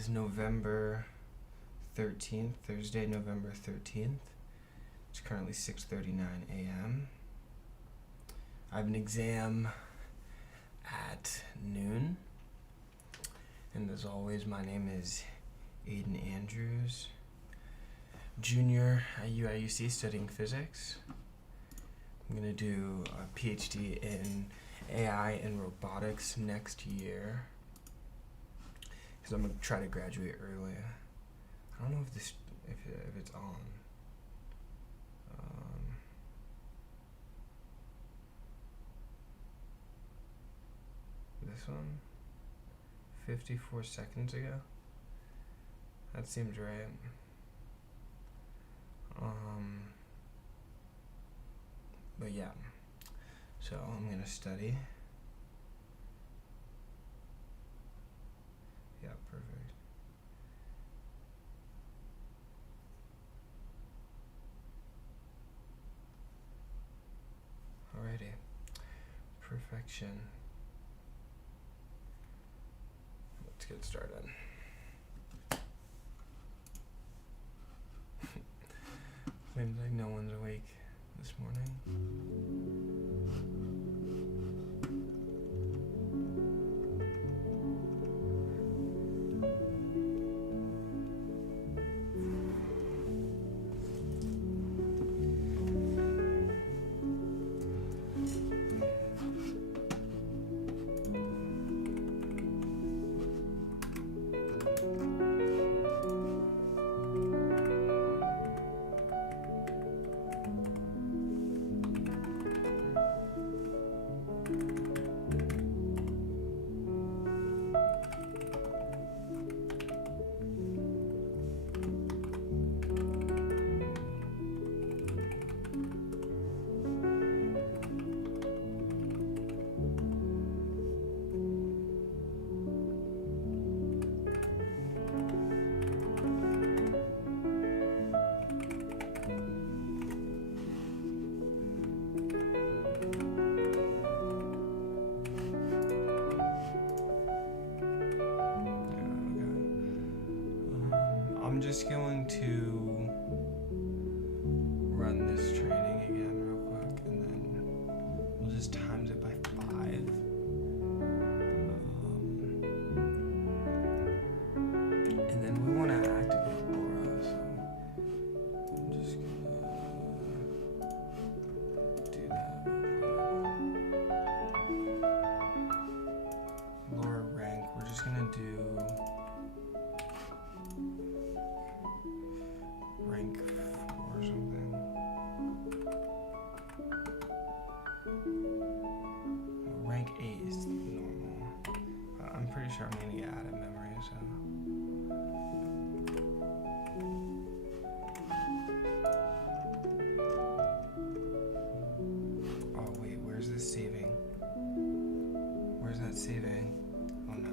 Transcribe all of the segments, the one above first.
is November 13th, Thursday, November 13th. It's currently 6:39 a.m. I have an exam at noon. And as always, my name is Aidan Andrews, junior at UIUC studying physics. I'm going to do a PhD in AI and robotics next year because I'm going to try to graduate early. I don't know if it's on. This one, 54 seconds ago. That seems right. But yeah, so I'm gonna study. Yeah, perfect. Alrighty, perfection. Let's get started. Seems like no one's awake this morning. I'm just going to run this training again real quick, and then we'll just times it by 5. And then we want to activate Laura, so I'm just gonna do that real quick. Laura rank, we're just gonna do rank 4 or something. Rank 8 is normal. I'm pretty sure I'm gonna get out of memory, so. Oh wait, where's this saving? Where's that saving? Oh no.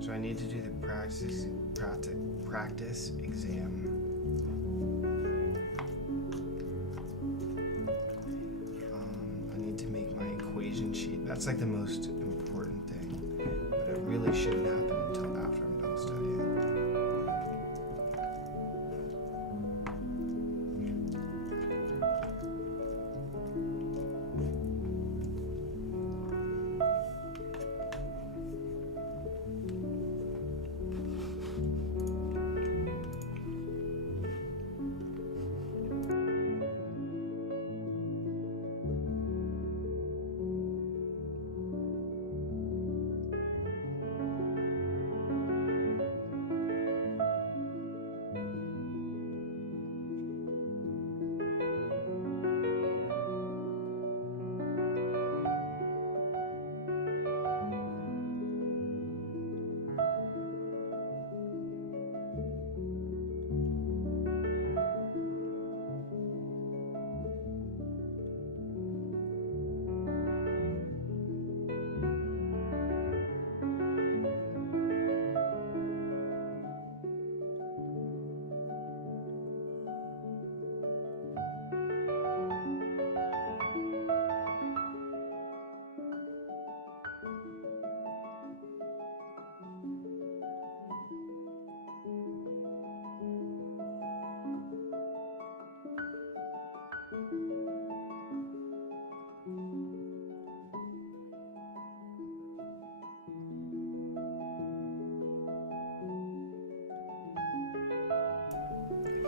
So I need to do the practice exam. I need to make my equation sheet. That's like the most important thing, but it really shouldn't happen until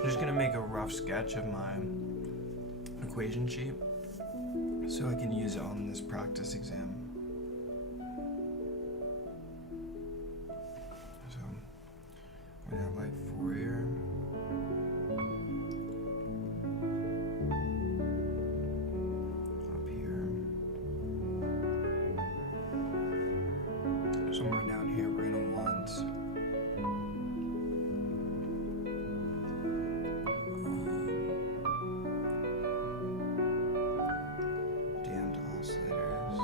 I'm just gonna make a rough sketch of my equation sheet so I can use it on this practice exam. So we're gonna have like Fourier. Up here. Somewhere down here we're gonna want damped oscillators.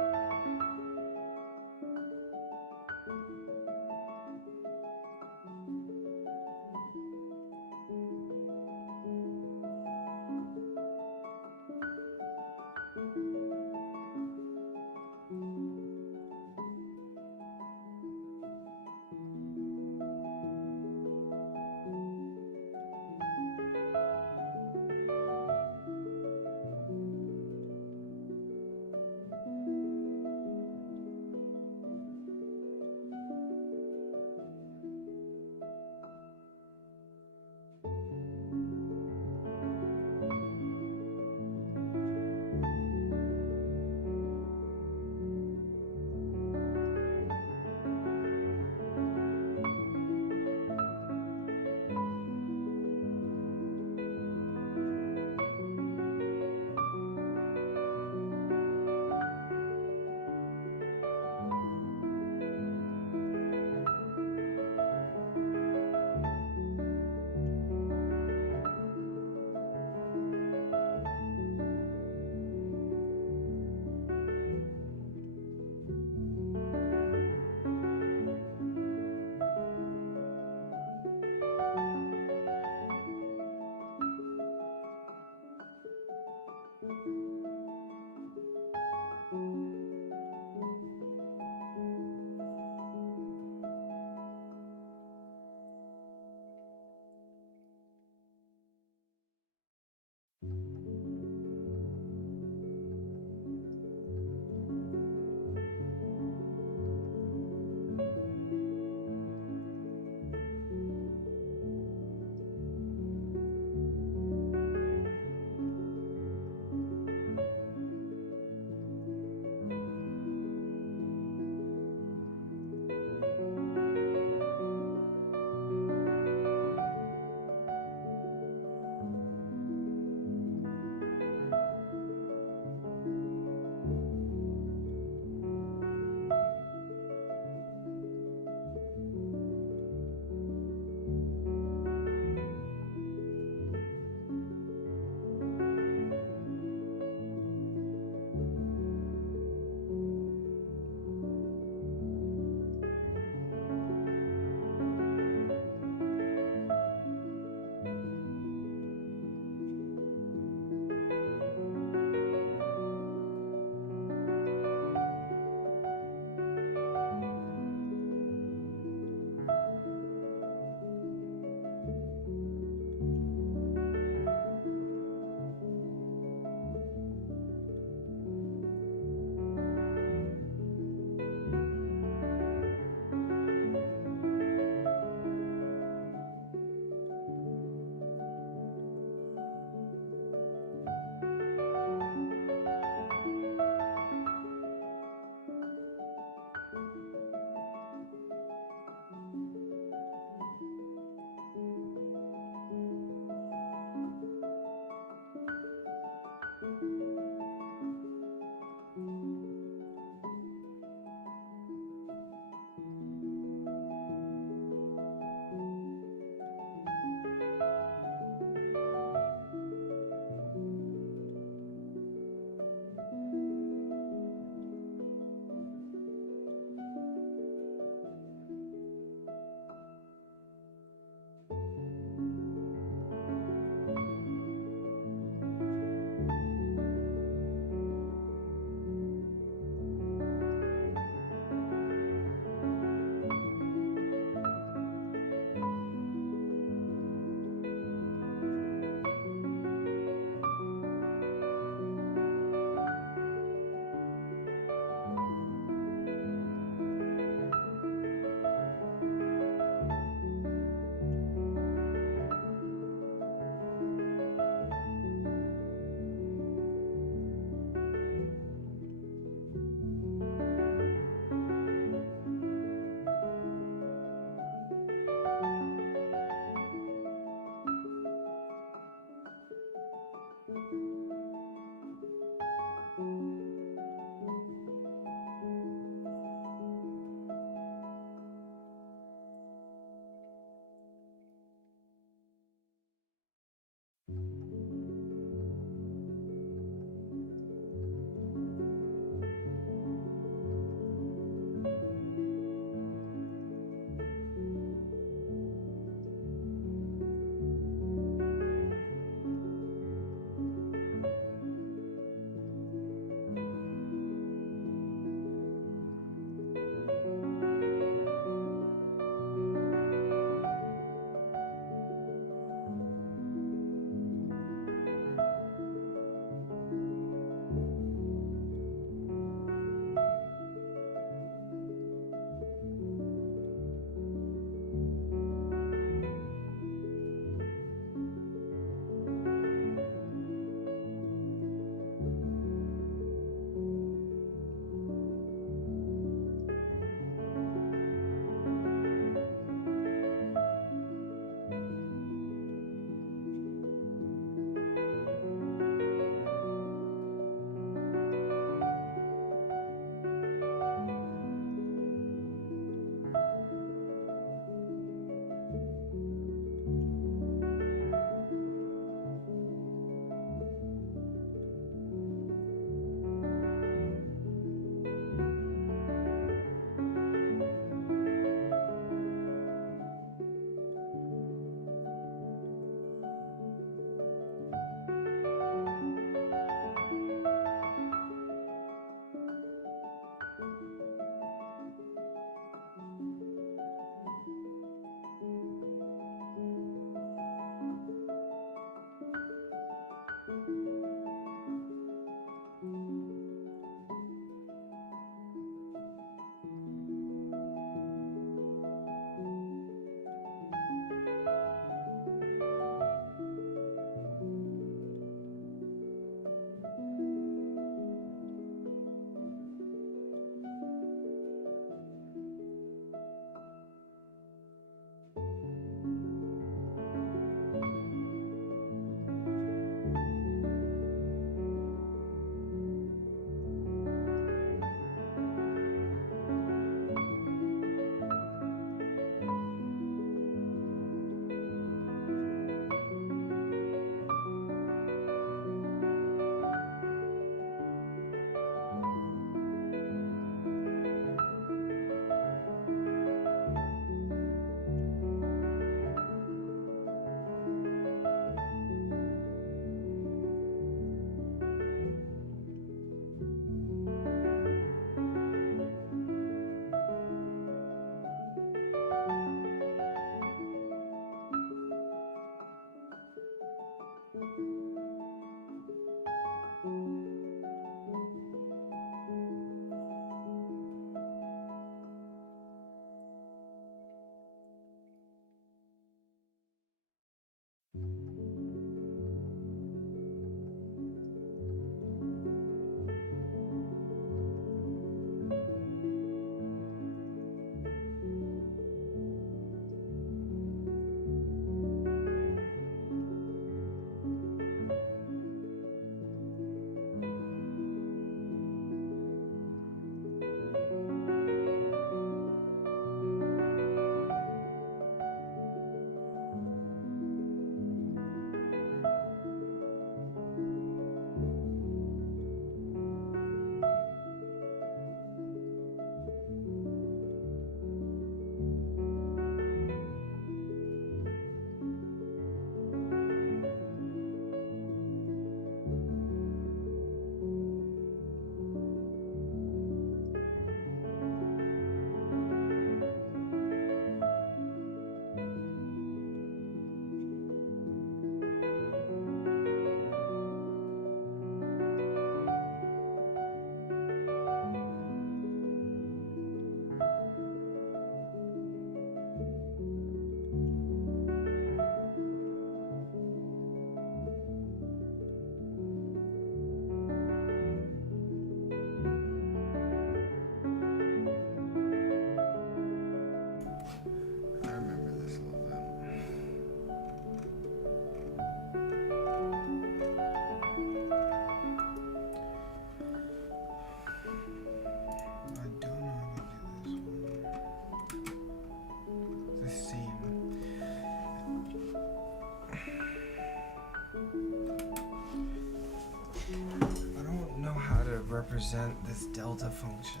Represent this delta function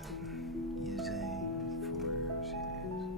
using Fourier series.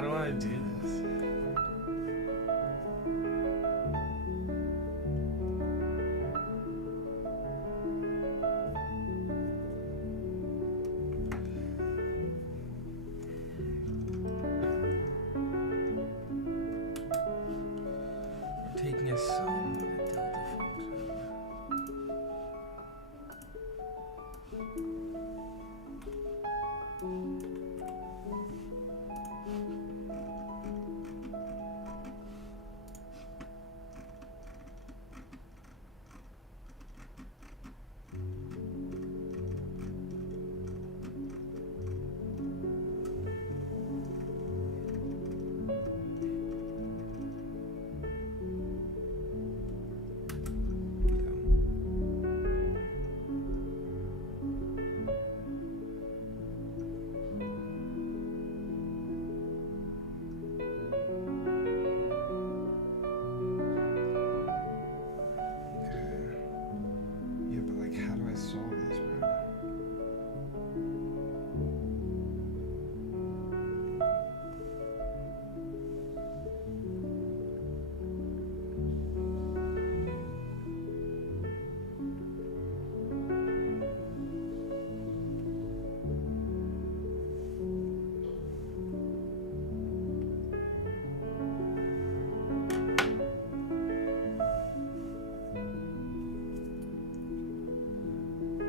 I don't want to do this. We're taking a sum of the delta function.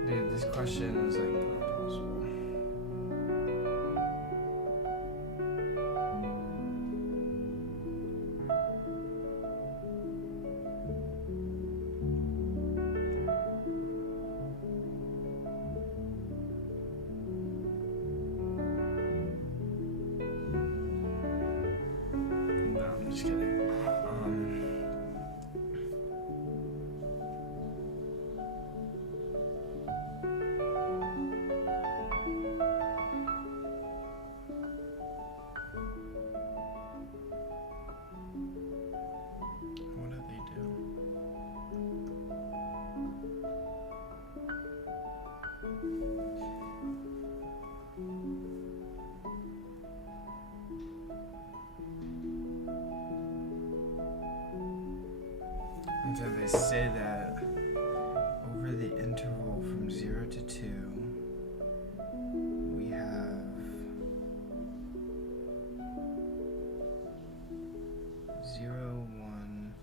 Dude, this question is like not possible. No, I'm just kidding. What do they do? And so they say that over the interval from 0 to 2, we have 0, 1,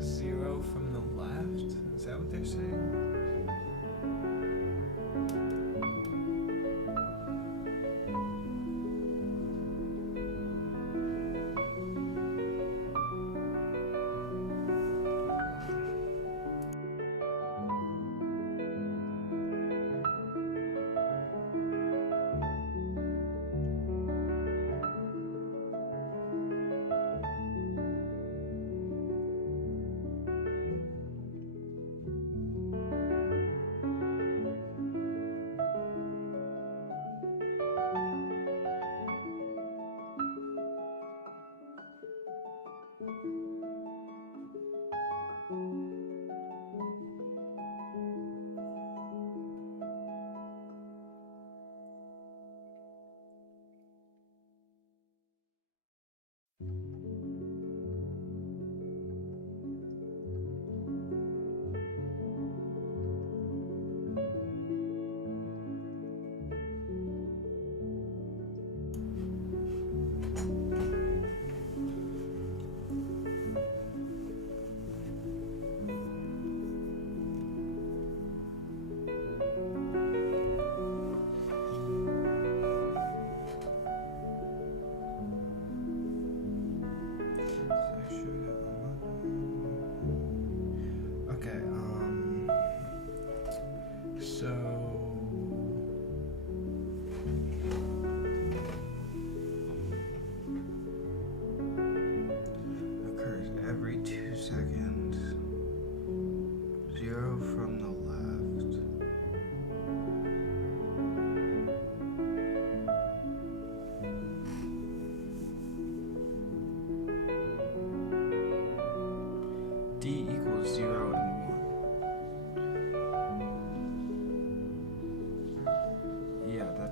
0 from the left. Is that what they're saying?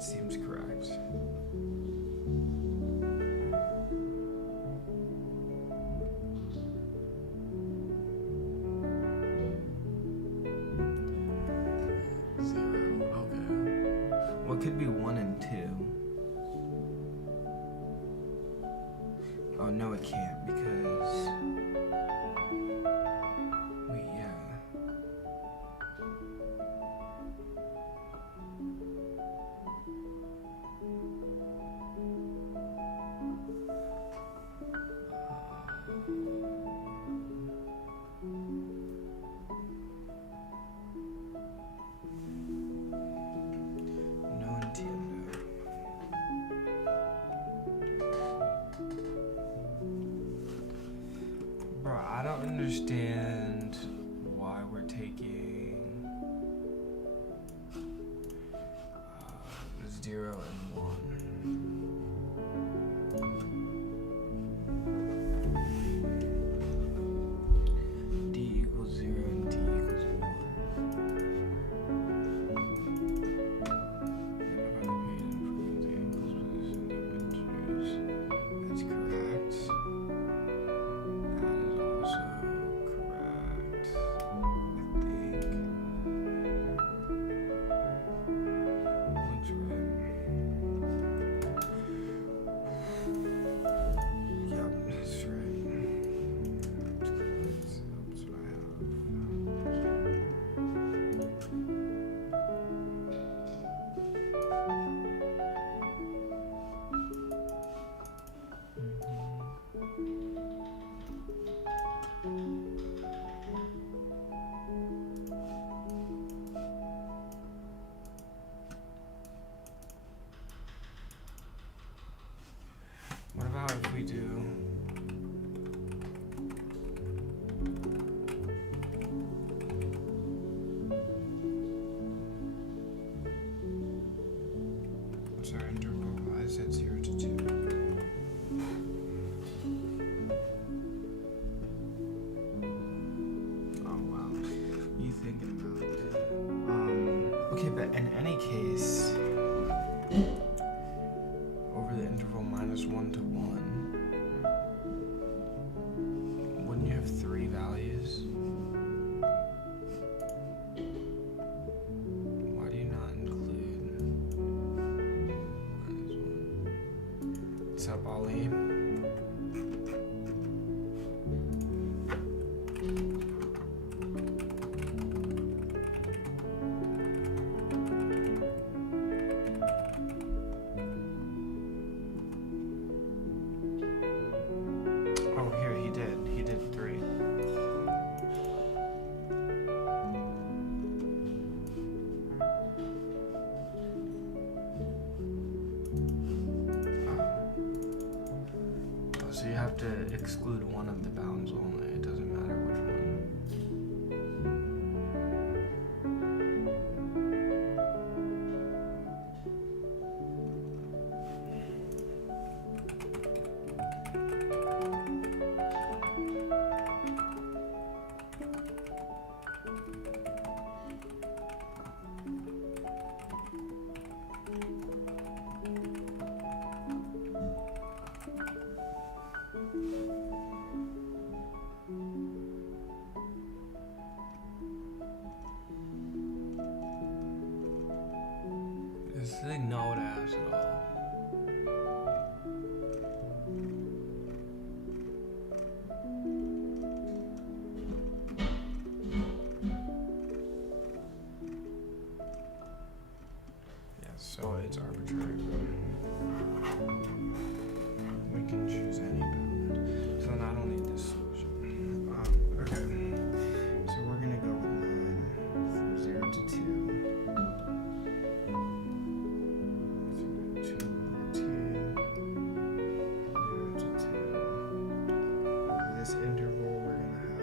That seems correct. What could be 1 and 2? Oh, no, it can't because... Wait, yeah. Bro, I don't understand why we're taking 0 and 1. D equals 0 and D equals 1. That's correct. That is also correct. I think. Looks right. Yep, that's right. That's what I have. What about if we do what's our interval? I said 0 to 2. Oh wow. You thinking about it. Okay, but in any case, over the interval minus 1 to 1, wouldn't you have 3 values? Why do you not include minus 1? What's up, Ollie? Oh, here, he did 3. Oh, so you have to exclude one of the bounds only. It doesn't matter which one. This thing no ass at all. Yeah, so it's arbitrary. We can choose any bound. So then I don't need this solution. Okay. So we're gonna go with 9 from 0 to 2. 2 to 2. Over this interval, we're gonna have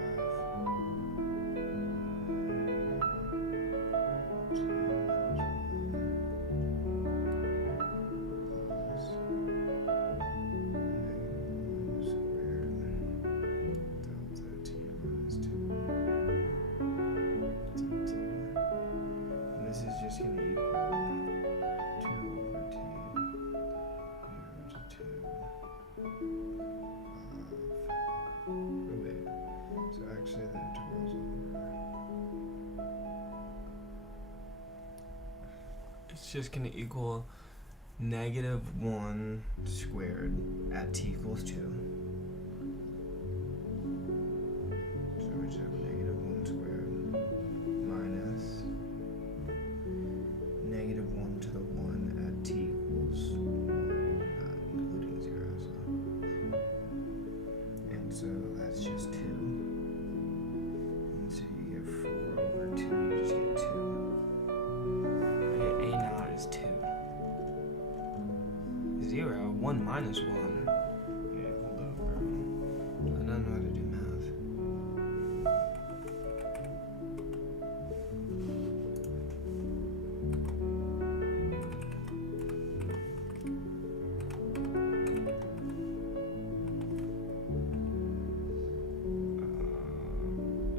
2 minus 1 plus negative 1. it's just going to equal negative 1 squared at t equals 2. So we just have negative 1 squared minus negative 1 to the 1 at t equals 1, not including 0. So that's just 2. And so you get 4 over 2, you just get 2. I get A naught is 2. 0, 1 minus 1. Okay, hold up, bro. I don't know how to do math.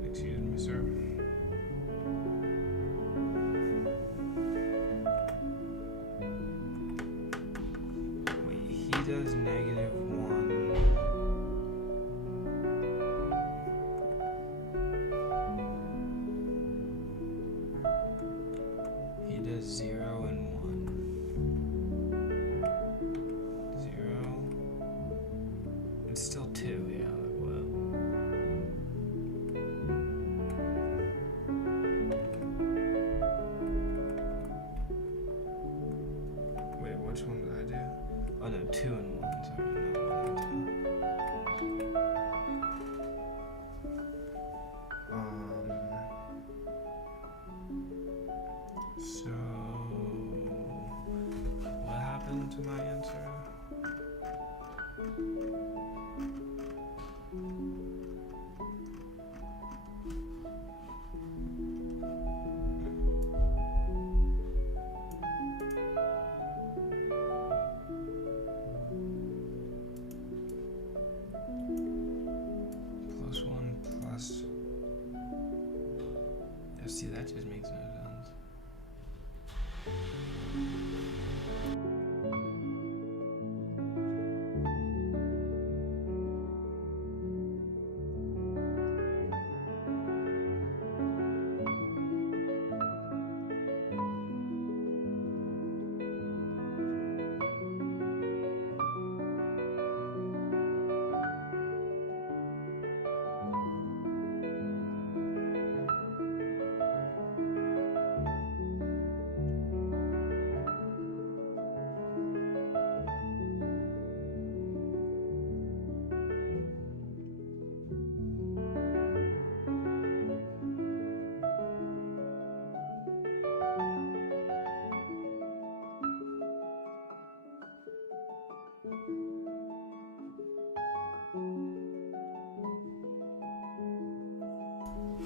Excuse me, sir. He does negative 1. He does 0 and 1. 0. It's still 2, yeah, like what? Wait, which one did I do? Oh no, 2 and 1, sorry, no, 1 and 2. So what happened to my answer? See, that just makes no sense.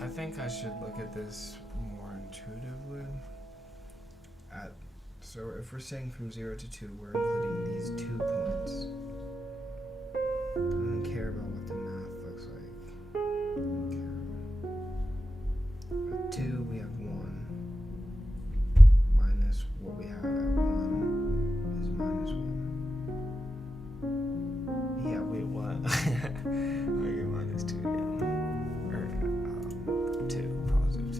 I think I should look at this more intuitively. So if we're saying from 0 to 2, we're including these 2 points. I don't care about what the math looks like. I don't care. At 2, we have 1. Minus what we have at 1 is minus 1. Yeah, wait, what? Okay, minus 2 again. Or, 2, positive 2.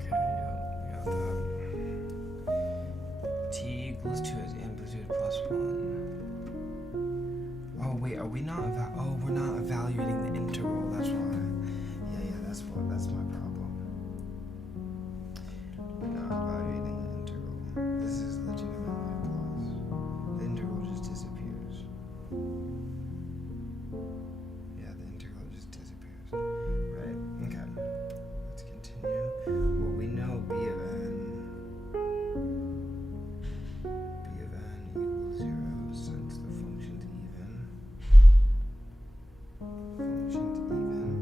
Okay, yeah, we got that. T equals 2 as amplitude plus 1. Oh, wait, are we not we're not evaluating the integral, that's why. Yeah, that's my problem. We're not evaluating the integral. This is legitimately a plus. The integral just disappears. Yeah, the integral just disappears. Right, okay. Let's continue. Well, we know b of n equals 0 since the function's even. Function's even.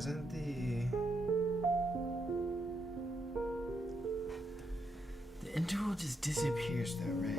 doesn't the interval just disappears though, right?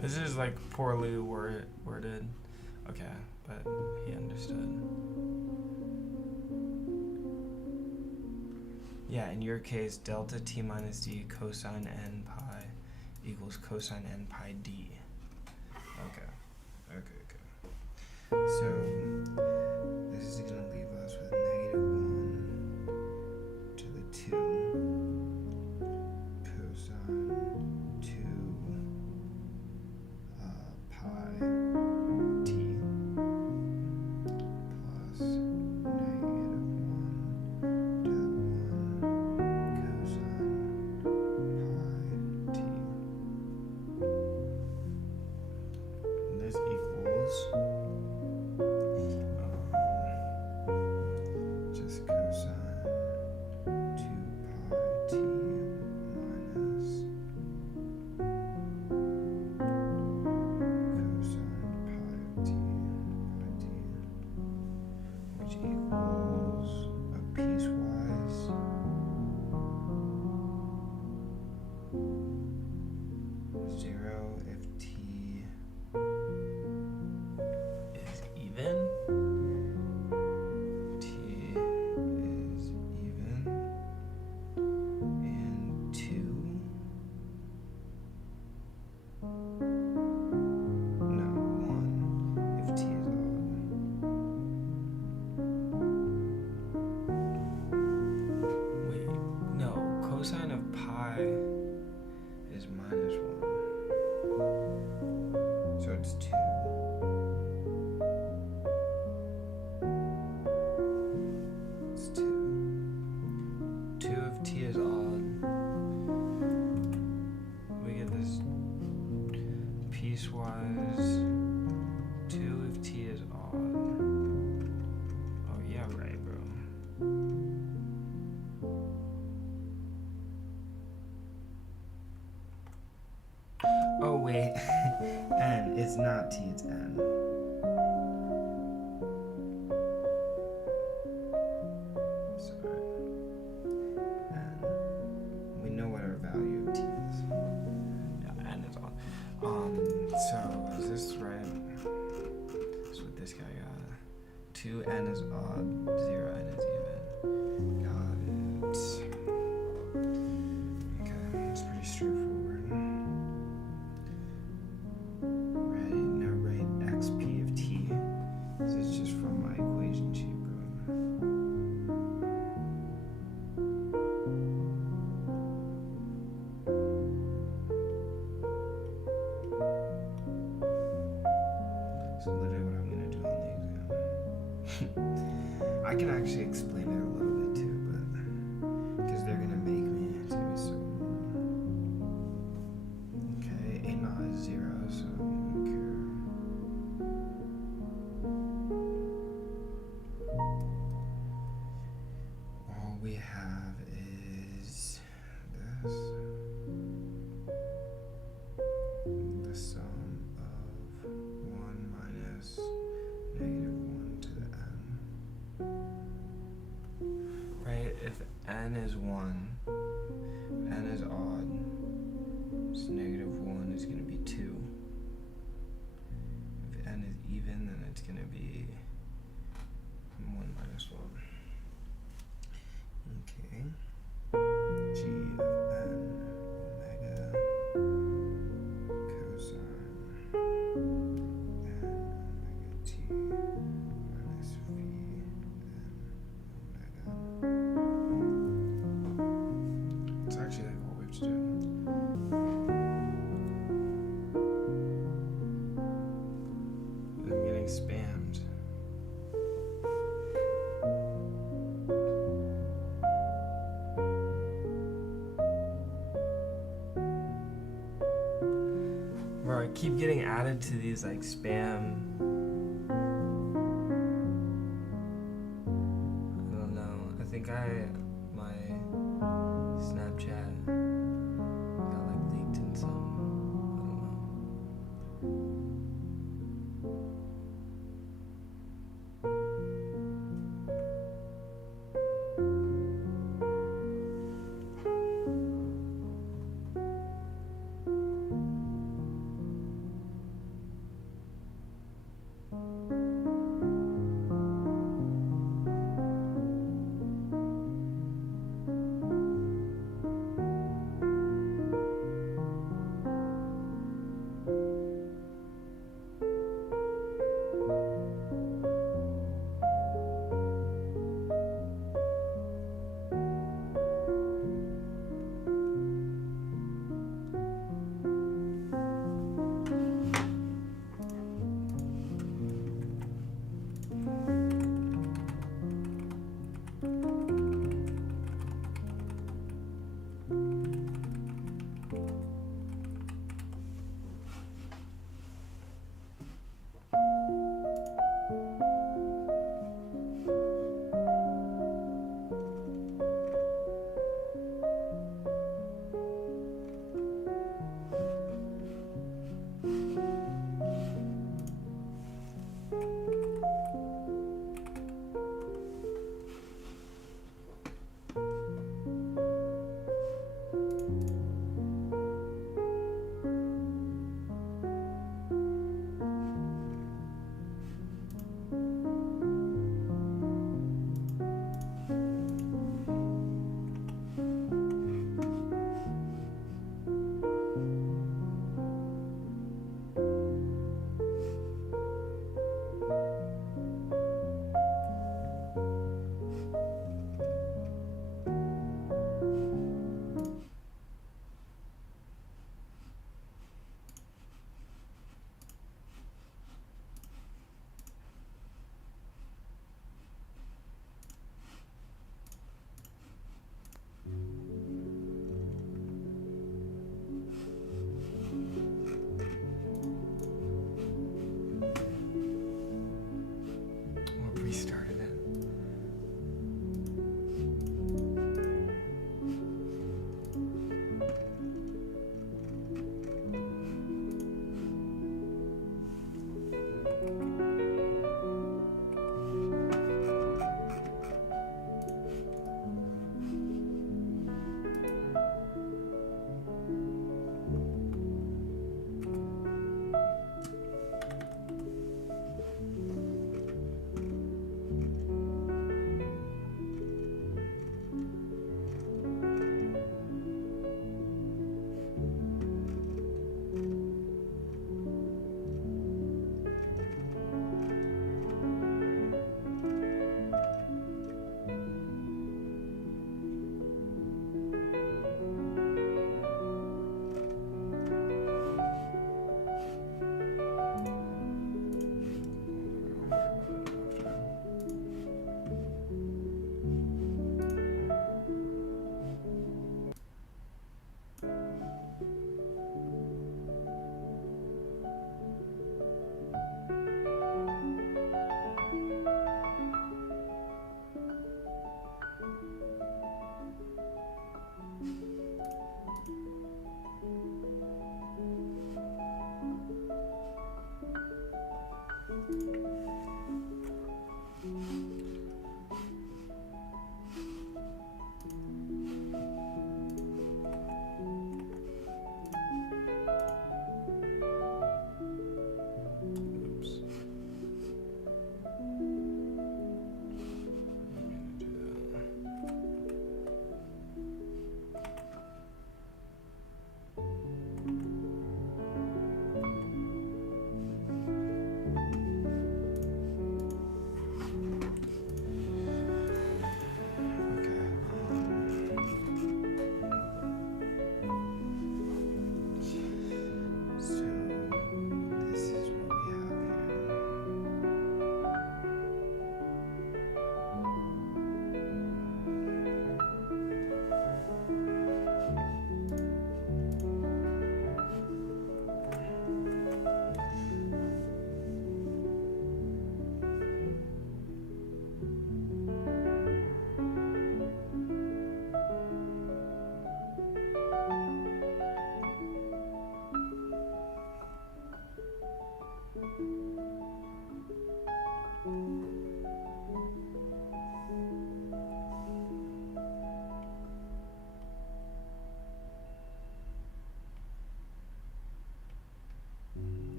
This is like poorly worded. Okay, but he understood. Yeah, in your case, delta t minus d cosine n pi equals cosine n pi d. Okay. So this is going to leave us with -1 to the 2 cosine 2 pi t plus -1 to the 1 cosine pi t. And this equals just cosine 2 pi t minus cosine pi t, which equals a piecewise zero if t is even. T is even, and 2. No, 1 if t is odd. Wait, no, cosine of pi is -1. So it's 2. It's 2. 2 if t is odd. We get this piecewise 2 if t is odd. Oh yeah, right, bro. Oh wait, n. It's not t, it's n. Sorry. N. We know what our value of t is. Yeah, n is odd. So is this right? That's what this guy got. 2 n is odd, 0 n is even. Got it. Okay, it's pretty straightforward. Ready? Now write xp of t. This is just from my equation sheet, bro. So literally what I'm gonna do on the exam. I can actually explain it a little bit too, but because they're gonna make me, it's gonna be so. Okay, a naught is 0, so I don't care. All we have is this. The sum of 1 minus -1 to the n. Right? If n is 1, n is odd, so -1 is going to be 2. If n is even, then it's going to be 1 minus 1. keep getting added to these like spam. I don't know. I think my Snapchat got like leaked in some. I don't know.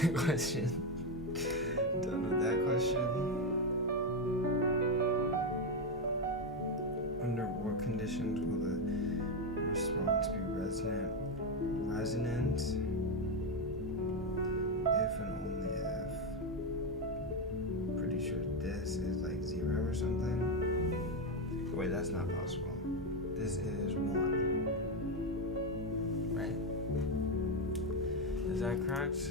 that question. Done with that question. Under what conditions will the response be resonant? If and only if. Pretty sure this is like 0 or something. Wait, that's not possible. This is 1. Right? Is that correct?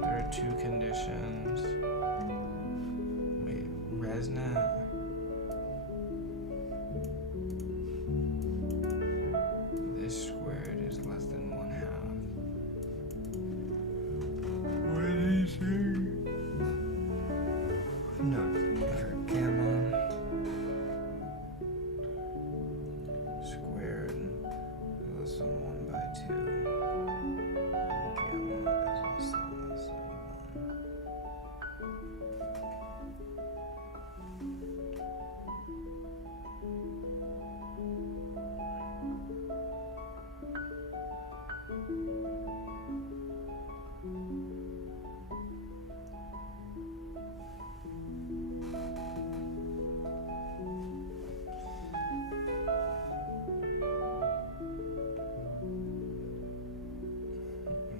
There are 2 conditions. Wait, resonant. This squared is less than 1/2. What did he say? No, gamma squared is less than 1/2. Gamma is also less than 1.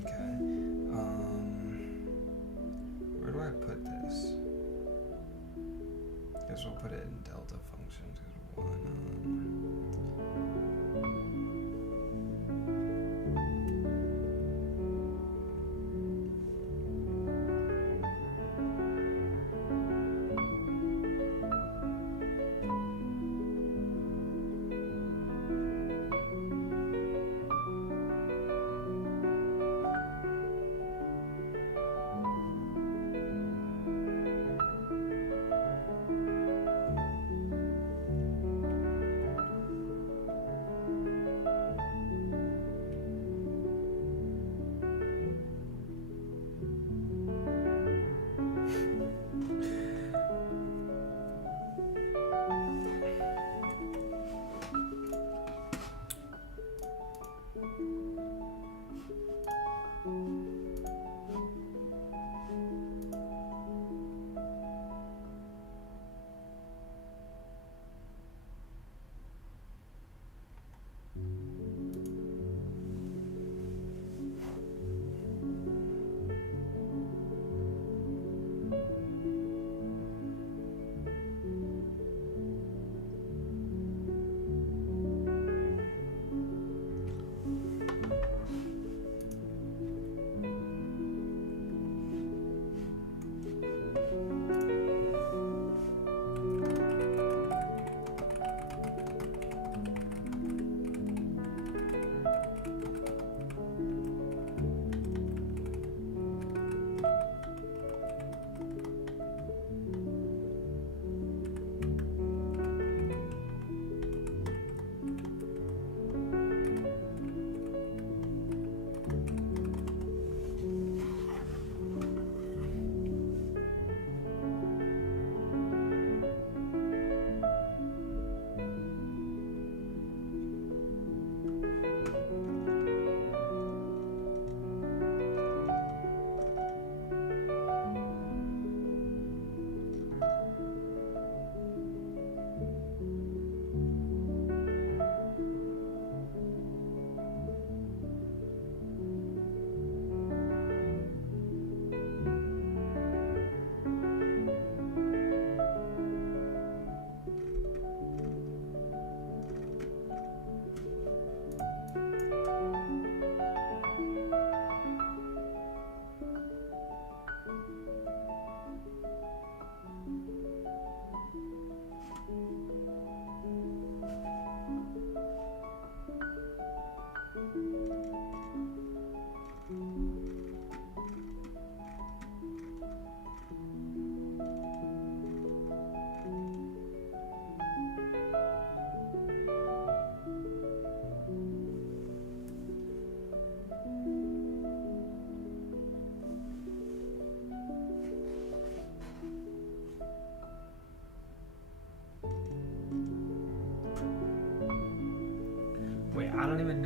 Okay. Where do I put this? Guess we'll put it in delta functions. 'Cause 1.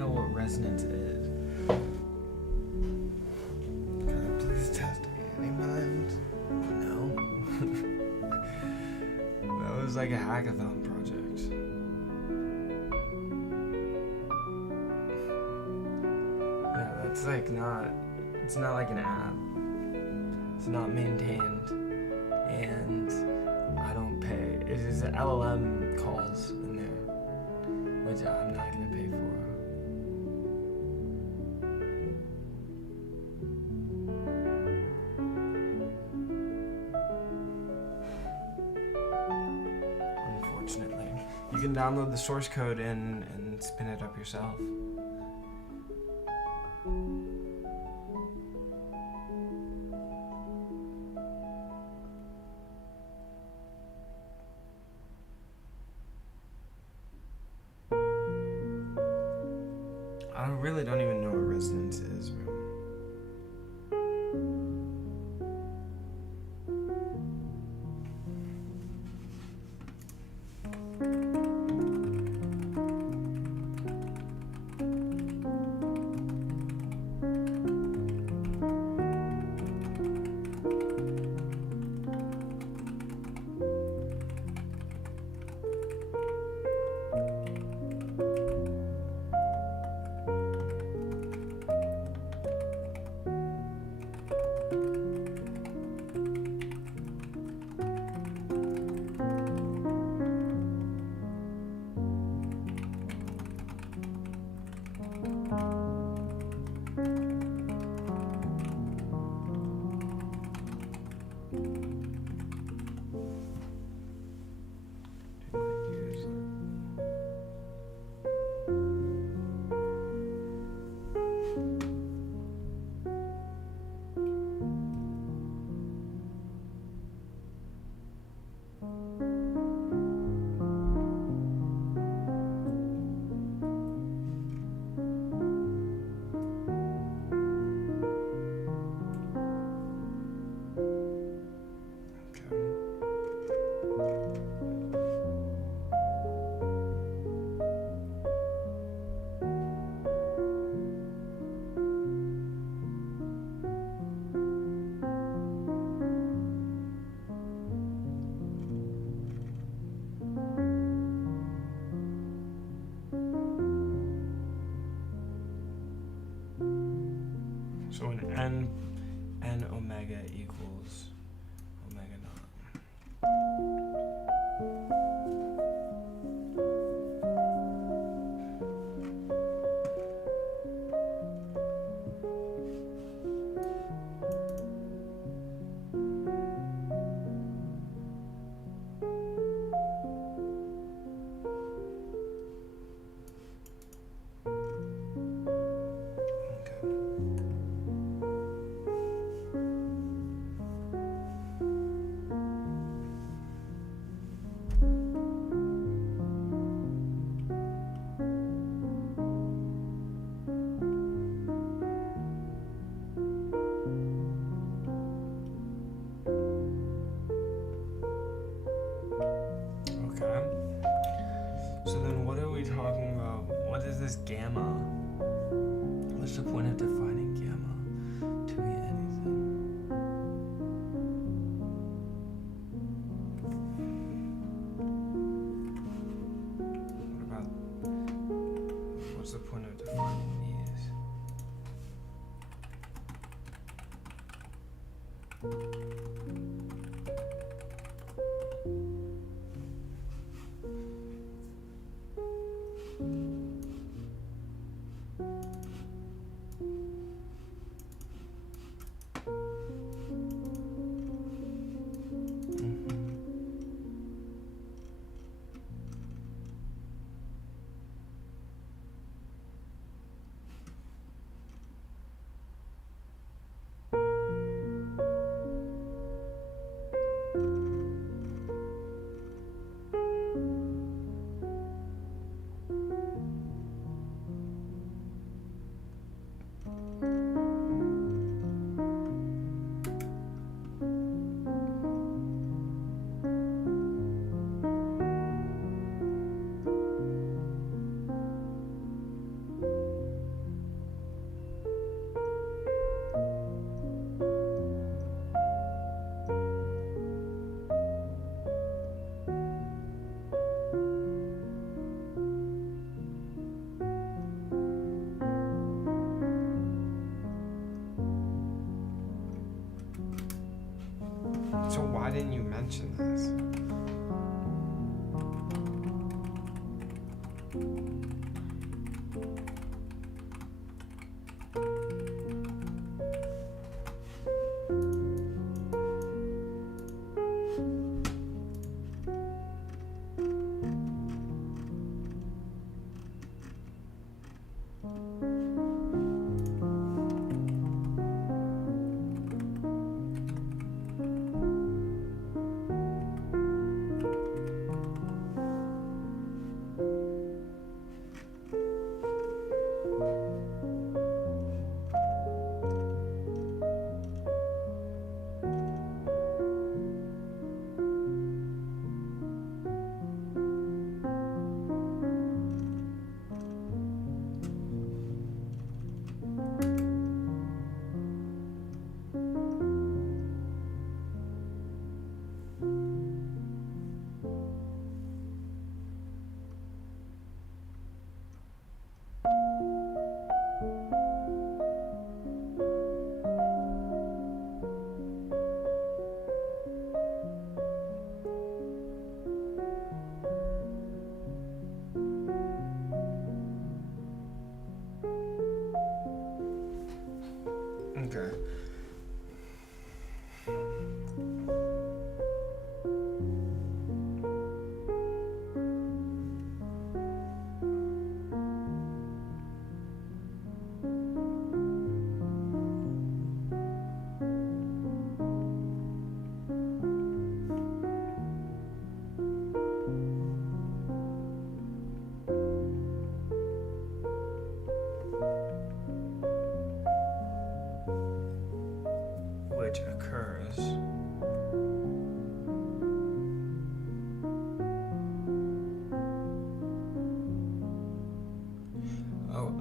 know what resonance is. Can I please test any mind? No. That was like a hackathon project. Yeah, that's like not, it's not like an app. It's not maintained. And I don't pay. It is LLM calls in there, which I'm not gonna pay for. Unfortunately. You can download the source code and spin it up yourself. I really don't even know what resonance is, bro. So an n omega equals omega naught. So then what are we talking about? What is this gamma? What's the point of defining gamma to be anything? What about, what's the point of defining these? why didn't you mention this? Okay. Which occurs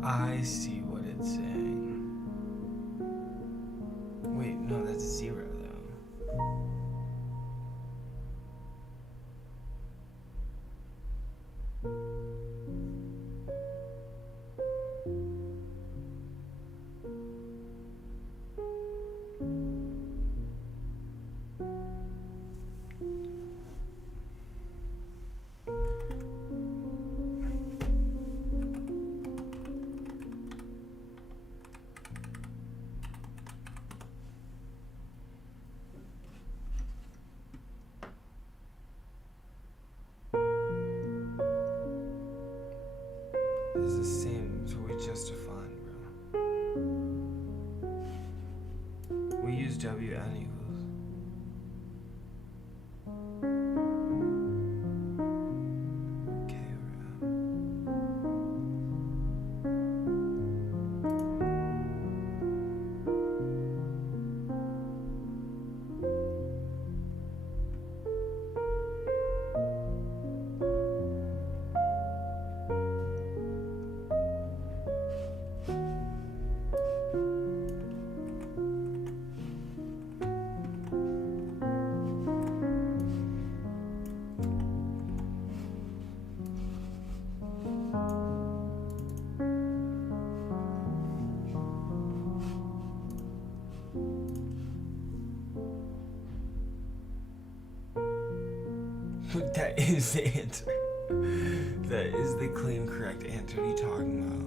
I see what it's saying. Wait, no, that's 0 though. It's the same, so we just define, bro. We use Wn equals. Okay, bro. That is the answer. That is the clean, correct answer. What are you talking about?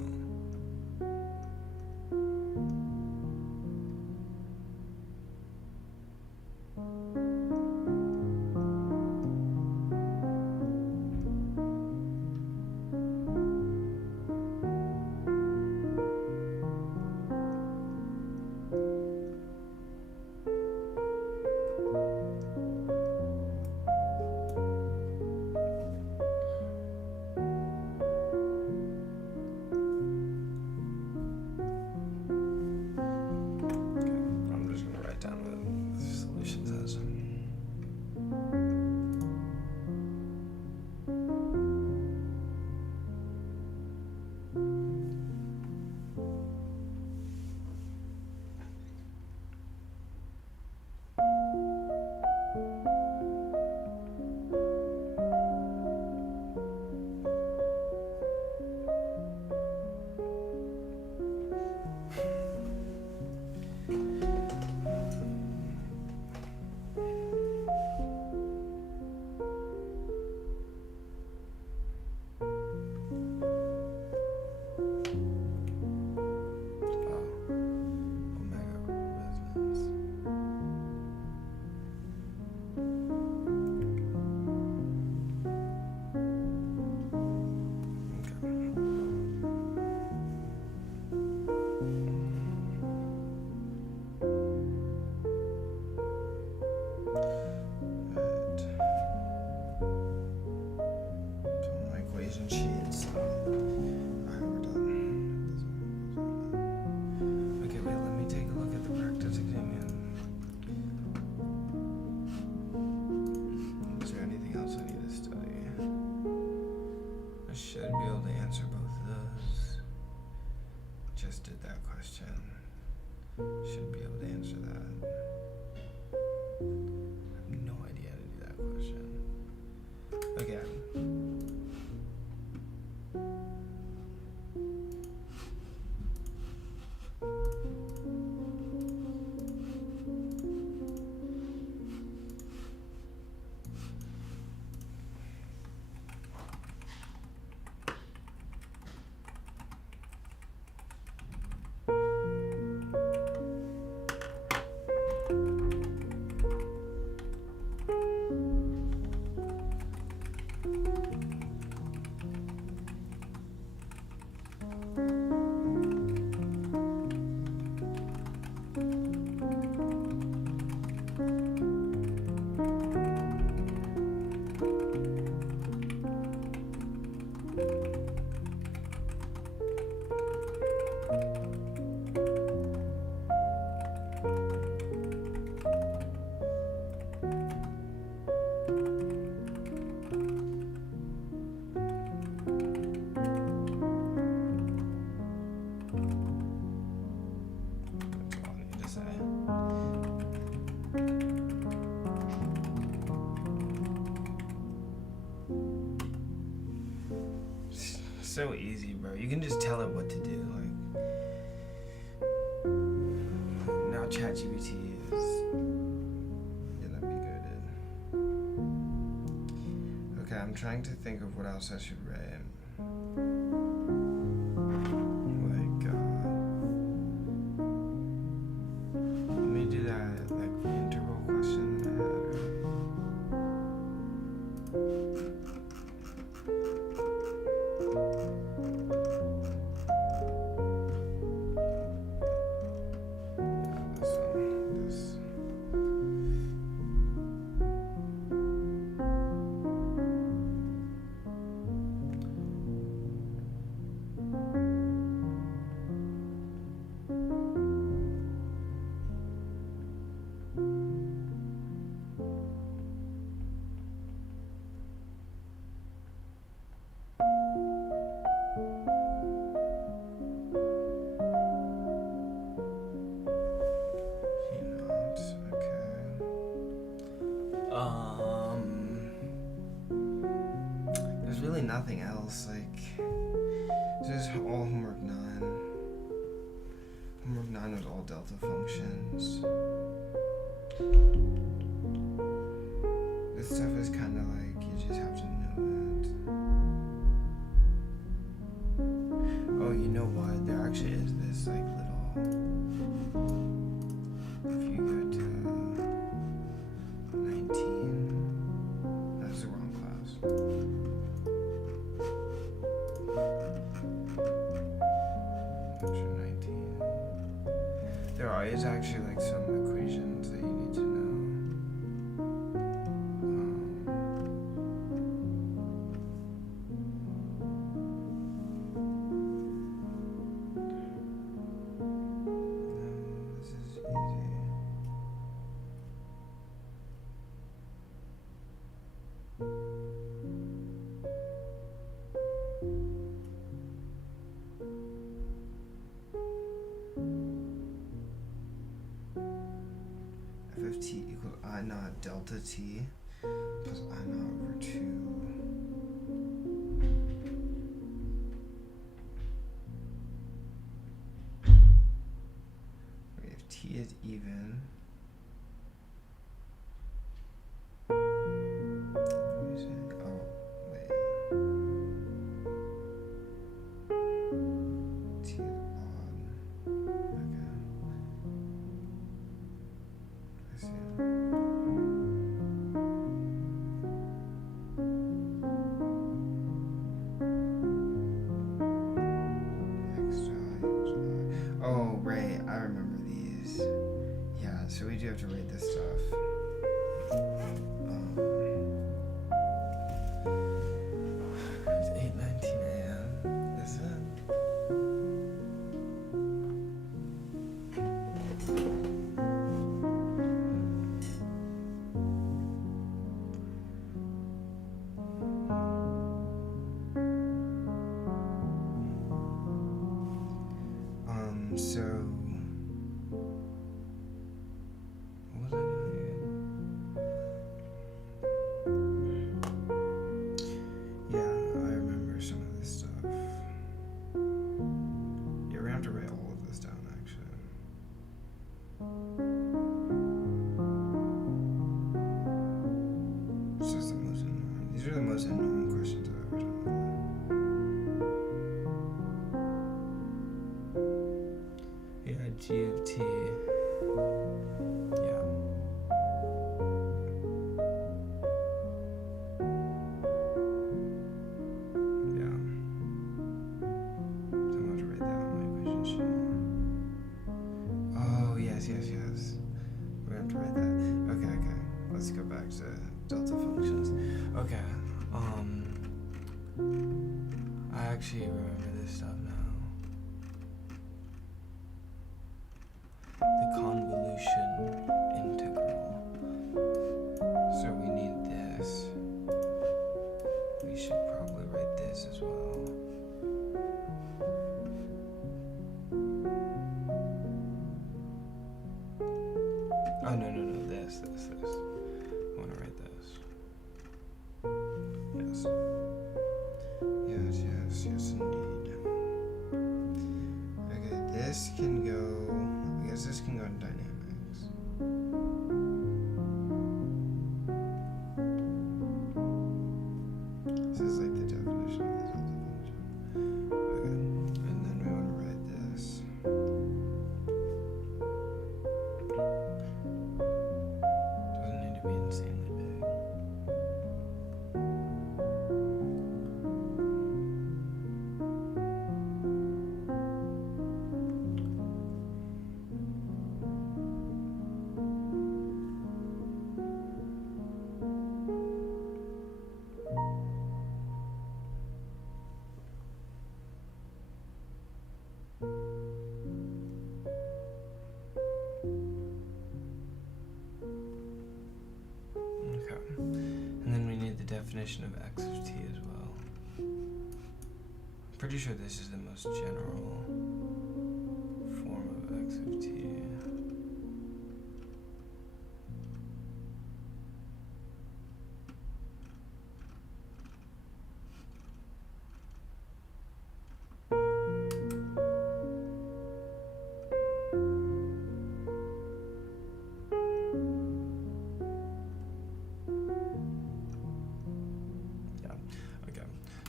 so easy, bro. You can just tell it what to do. Like, now ChatGPT is gonna be good. Okay, I'm trying to think of what else I should write. Like, let me do that, like, interval question that I had. There's really nothing else, like, there's all homework 9. Homework 9 was all delta functions. This stuff is kind of like, you just have to know it. Oh, you know what? There actually is this, like, little, if you go to 19, that's the wrong class. Lecture 19. There is actually, like, some equations that you need to know. This is easy. F of t equals I naught delta t plus I naught over 2. Okay, if t is even, oh, wait. T is odd. Okay. I see. Oh, right, I remember these. Yeah, so we do have to write this stuff. It's 8:19 a.m. Is it? So what was I doing? Yeah, I remember some of this stuff. Yeah, we're gonna have to write all of this down, actually. This is the most annoying. These are the most annoying questions I've ever done. Yeah, G of t. Yeah. Yeah. So I'm going to write that on my equation sheet. Oh, yes. We're going to have to write that. Okay. Let's go back to delta functions. Okay. I actually remember this stuff now. The convolution integral. So we need this. We should probably write this as well. Oh, no, this. I want to write this. Yes, indeed. definition of x of t as well. I'm pretty sure this is the most general form of x of t.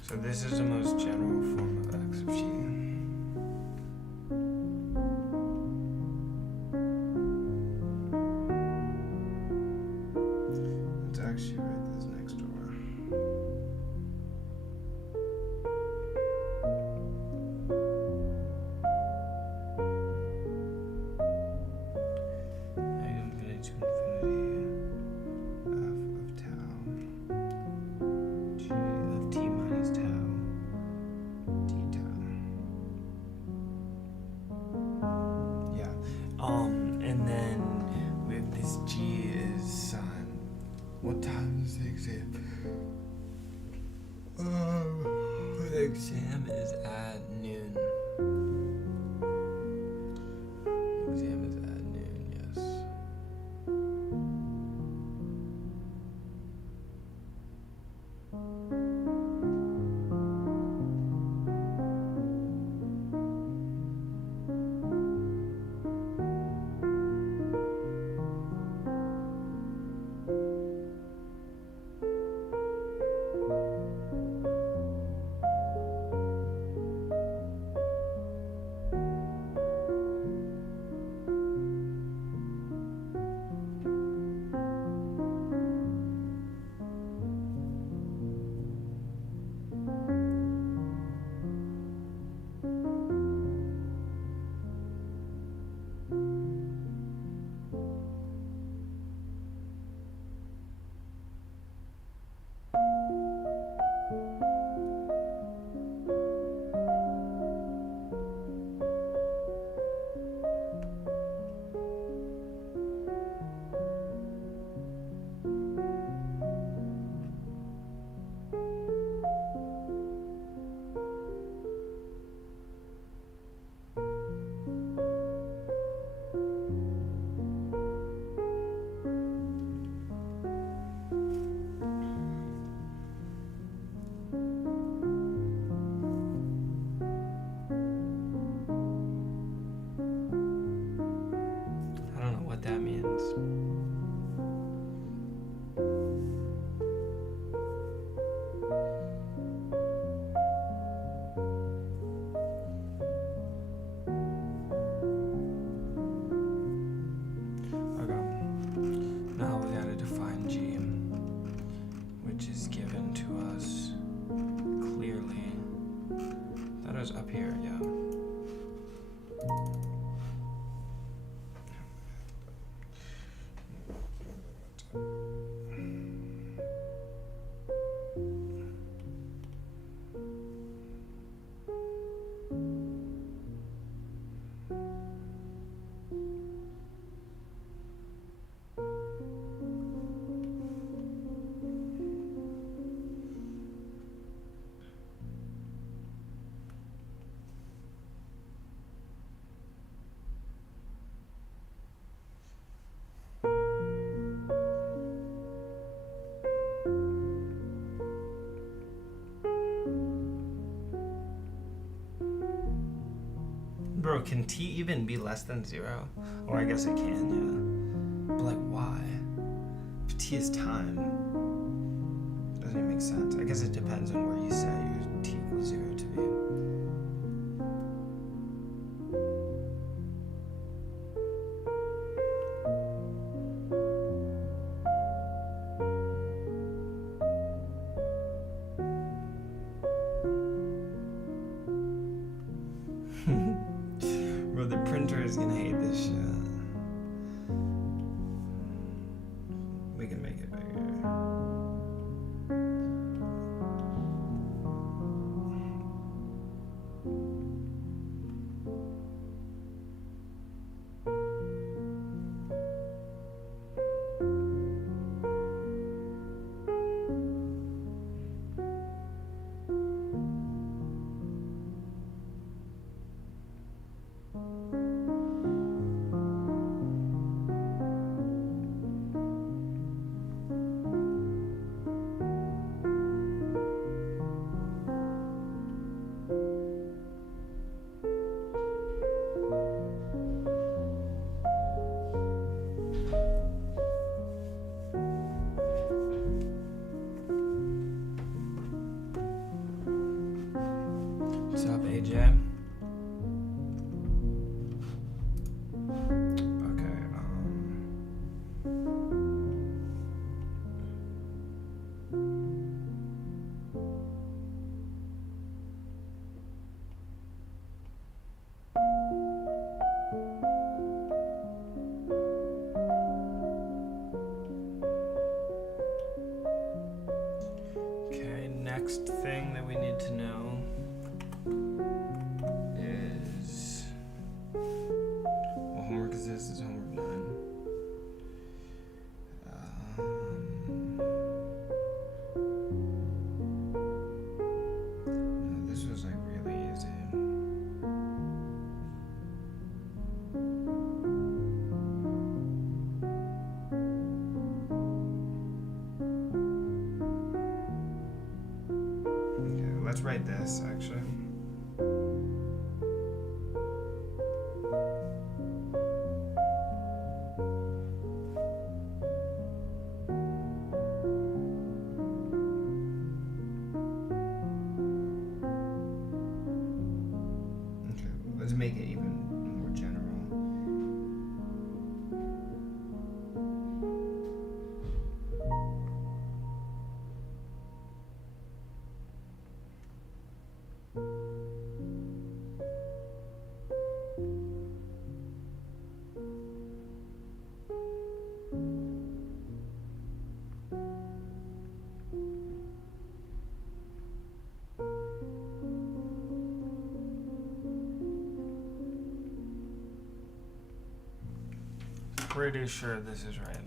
So this is the most general form of x of t. Let's actually write this next door. Infinity to infinity f of tau g of t minus tau d tau. Yeah. And then we have this g is what time is the exam? The exam is at noon. The exam is at noon, yes. That means. Okay. Now we gotta define g, which is given to us clearly. That is up here, yeah. Bro, can t even be less than 0? Or I guess it can, yeah. But like, why? If t is time, doesn't even make sense. I guess it depends on where you set your t equals 0 to be. Bro, the printer is gonna hate this shit. We can make it bigger. AJ. Okay, next thing that we need to know is what homework is this? Is homework 9. No, this was like really easy. Let's write this, actually. Okay, let's make it even more general. Pretty sure this is right.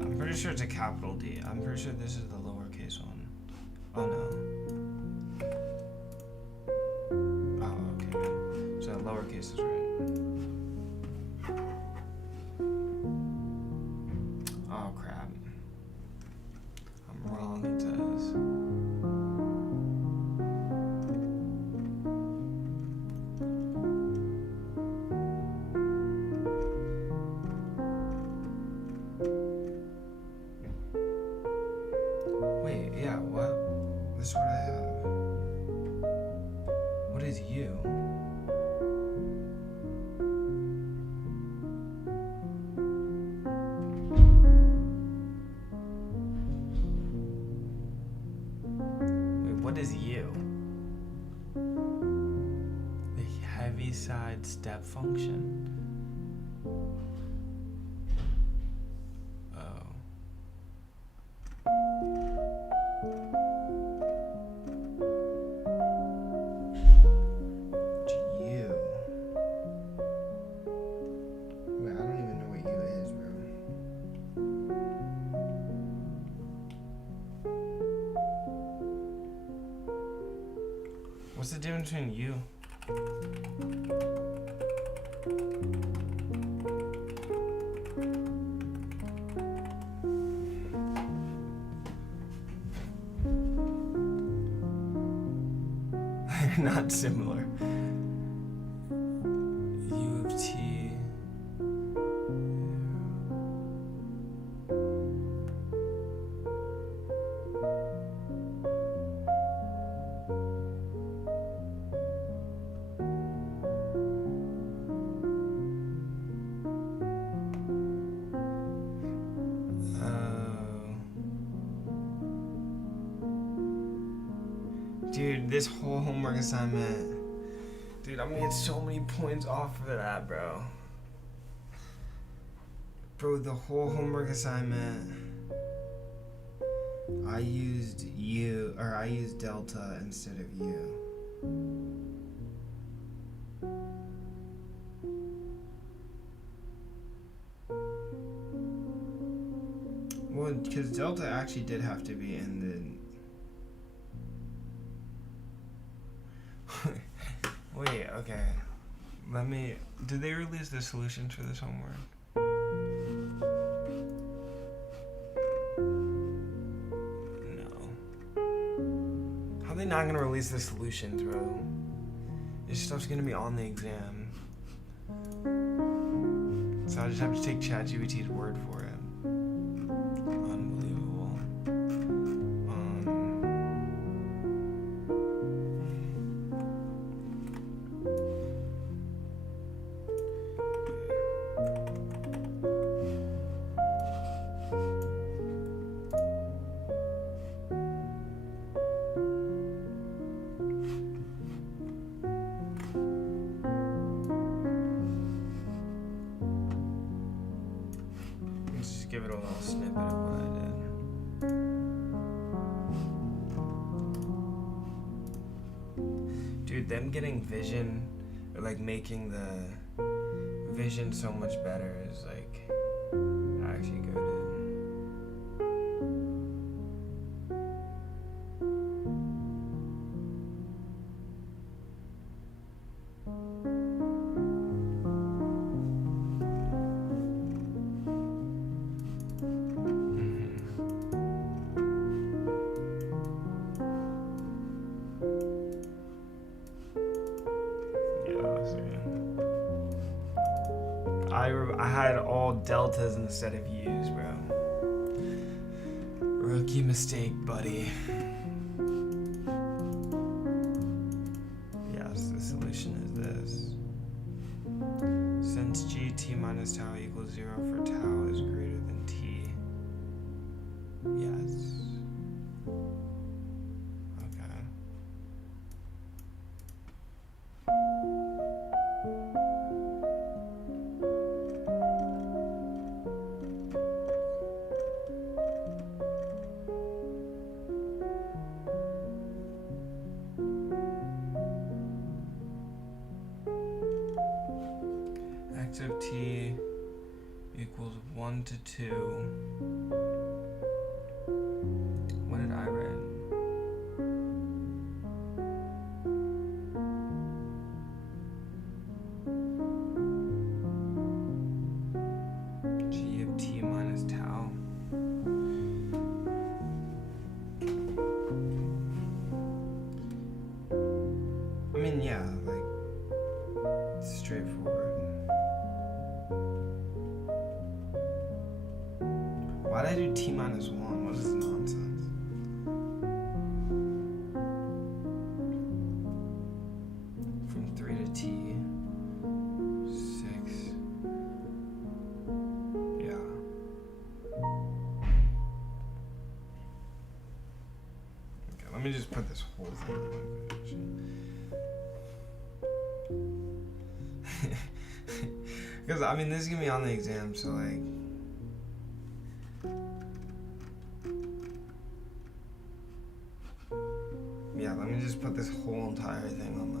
I'm pretty sure it's a capital D. I'm pretty sure this is the lowercase one. Oh no. Oh, okay, good. So lowercase is right. Oh crap. I'm wrong, it says. This is what I have. What is U? Wait, what is U? The Heaviside step function? What's the difference between you? Not similar. U of T. Dude, this whole homework assignment, Dude, I'm gonna get so many points off for that, bro. Bro, the whole homework assignment, I used delta instead of U. Well, because delta actually did have to be in the... Wait, okay. Did they release the solutions for this homework? No. How are they not gonna release the solutions, bro? This stuff's gonna be on the exam. So I just have to take ChatGPT's word for it. Unbelievable. Give it a little snippet of what I did. Dude, them getting vision, or like making the vision so much better is like actually good. I had all deltas instead of U's, bro. Rookie mistake, buddy. Yes, the solution is this. Since t minus tau equals 0 for tau is greater than t. Yes. X of t equals 1 to 2. What did I write? G of t minus tau. I mean, yeah, like, it's straightforward. Why did I do t minus 1? What is this nonsense? From 3 to t. 6. Yeah. Okay, let me just put this whole thing in my position. Because, I mean, this is going to be on the exam, so, like... Yeah, let me just put this whole entire thing on my...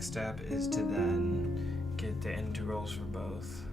next step is to then get the integrals for both.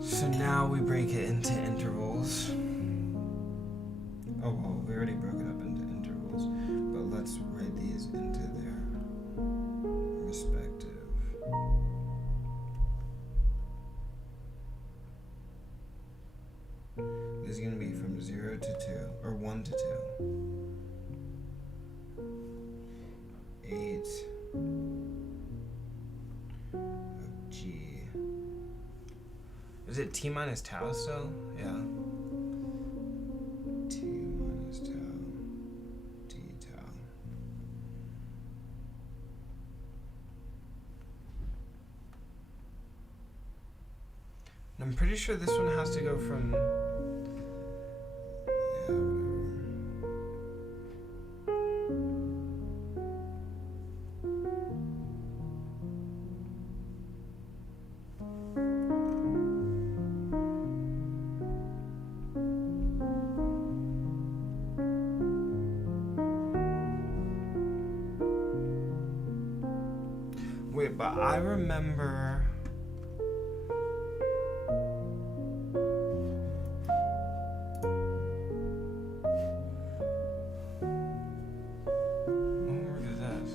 So now we break it into intervals. Oh, well, we already broke it up into intervals, but let's write these into their respective. This is going to be from 0 to 2, or 1 to 2. 8 of G. Is it T minus tau still? Yeah. T minus tau. T tau. And I'm pretty sure this one has to go from... Yeah, whatever. Wait, but I remember... What homework is this?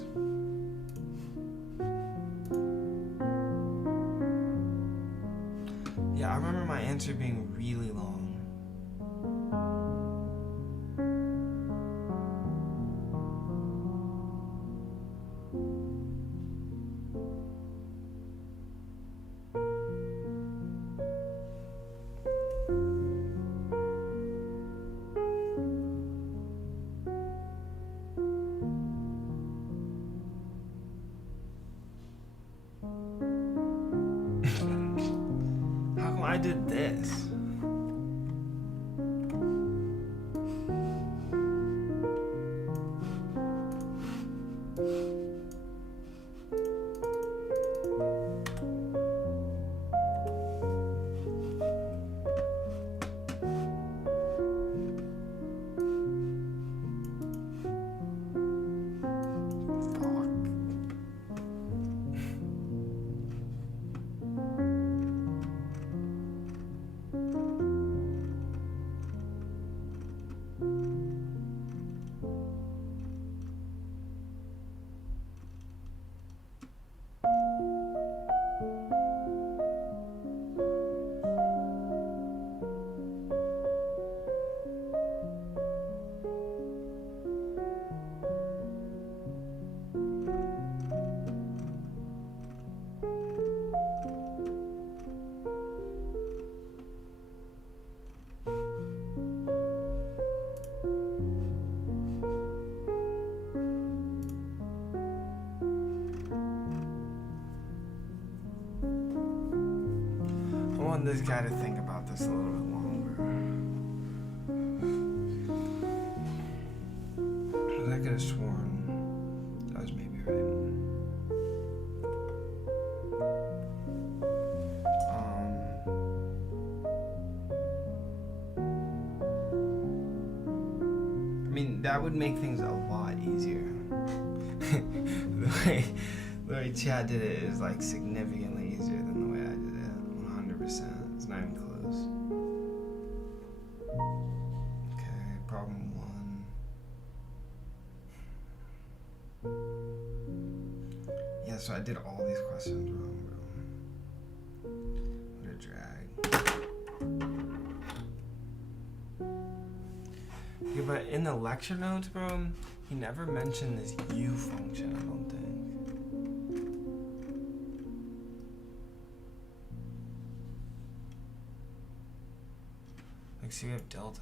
Yeah, I remember my answer being really long. I did this. I want this guy to think about this a little bit longer. I could have sworn that was maybe right. I mean, that would make things a lot easier. the way Chad did it is like significantly easier than the way I did it. 100%. It's not even close. Okay, problem 1. so I did all these questions wrong, bro. What a drag. Yeah, but in the lecture notes, bro, he never mentioned this U function, I don't think. Like, see, we have deltas.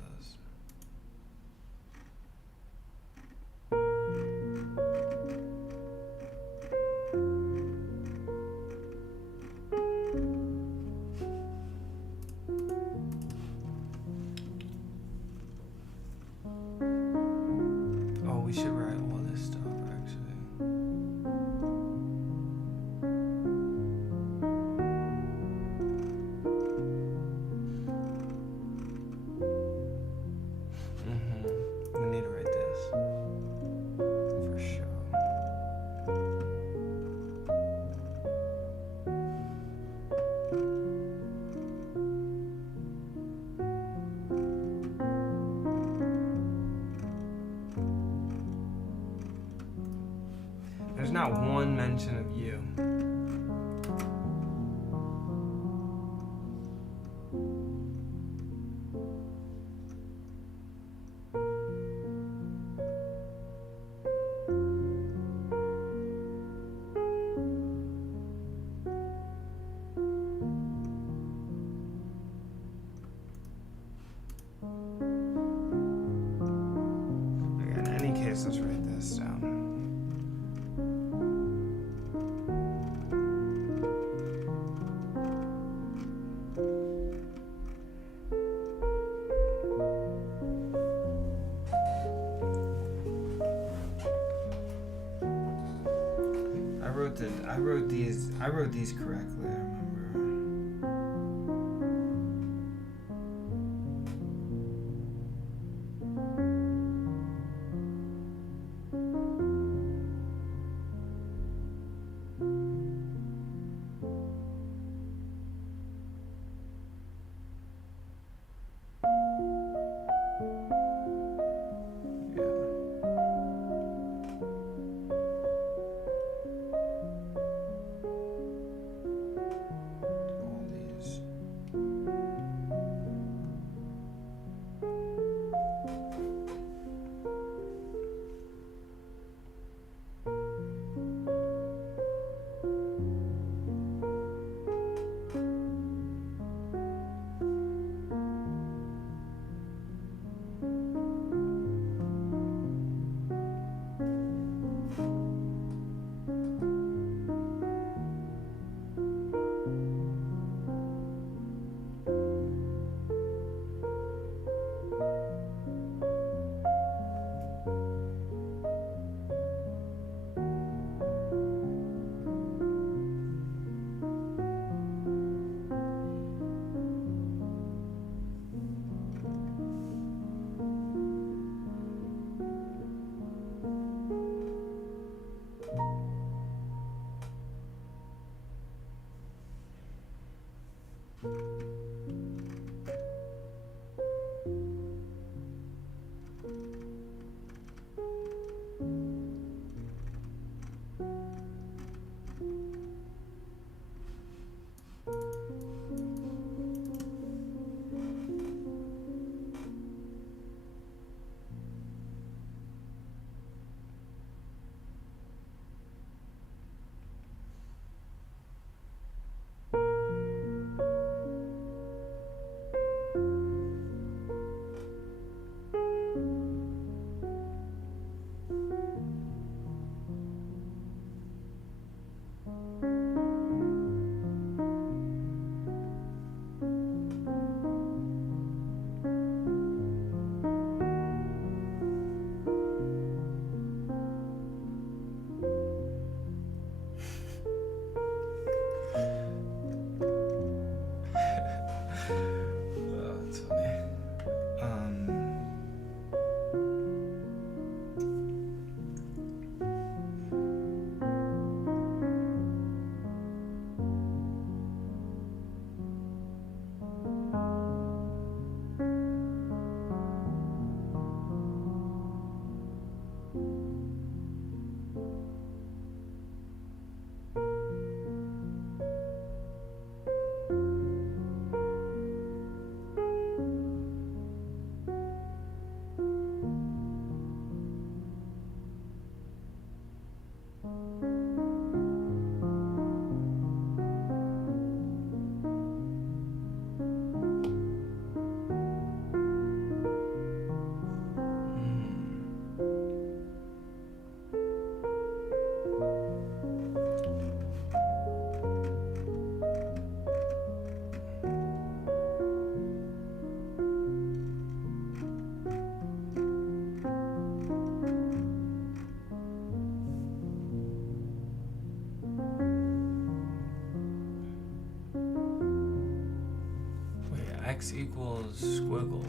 Oh, we should write all this stuff, actually. We need to write this. For sure. There's not one mention of you. Okay, in any case, let's write this down. I wrote these correctly, I remember. Yeah. x equals squiggle.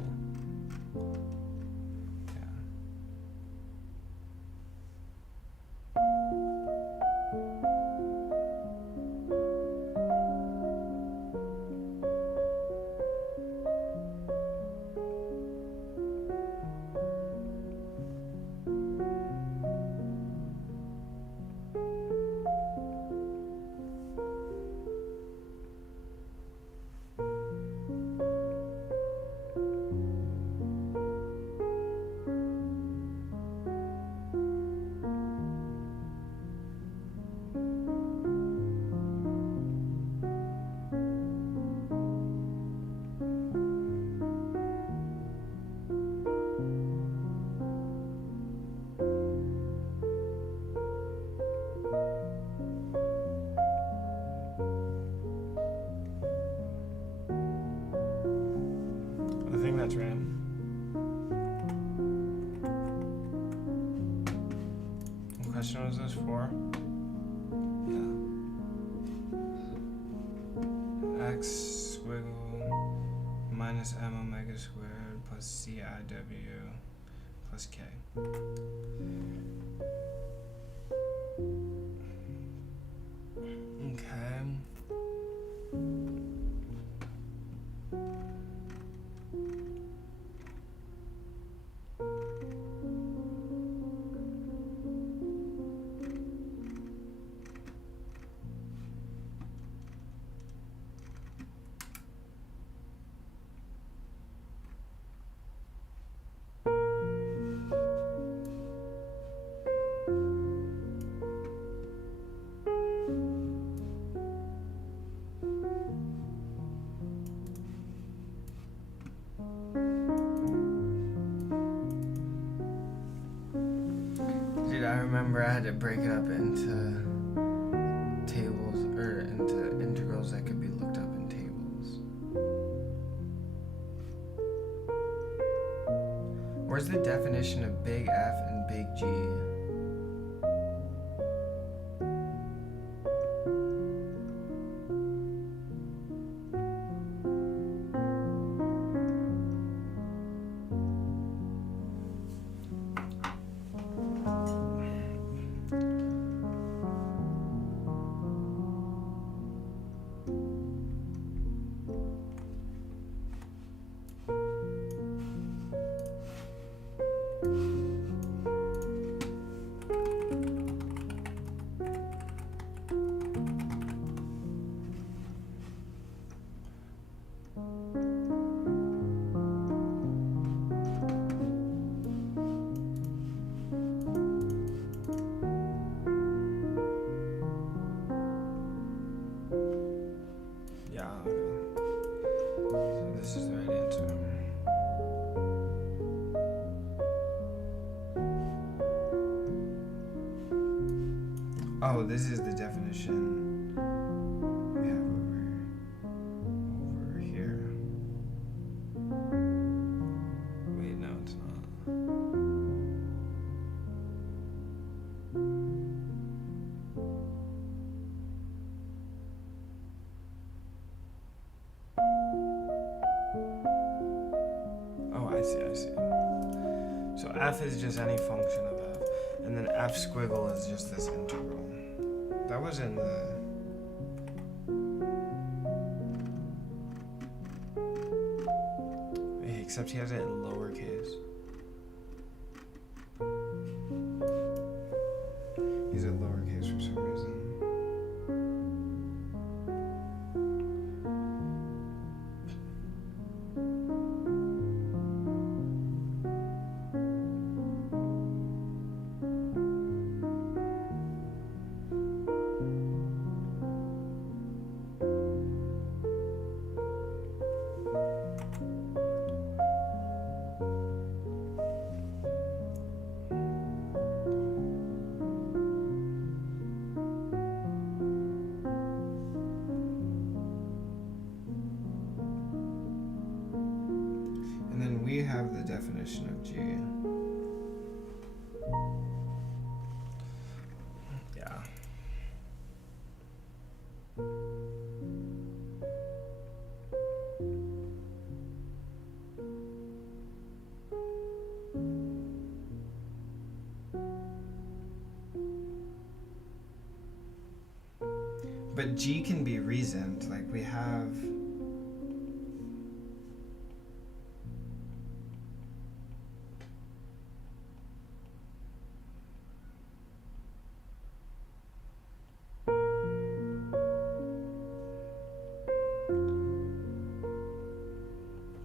That's right. What question was this for? Yeah. X squiggle minus m omega squared plus CIW plus K. Okay. I remember I had to break it up into tables, or into integrals that could be looked up in tables. Where's the definition of big F and big G? Oh, this is the definition we have over here. Wait, no, it's not. Oh, I see. So f is just any function of f, and then f squiggle is just this integral. That was in the... Except he has it in lowercase. He's at lowercase for some reason. We have the definition of G. Yeah. But G can be reasoned, like we have...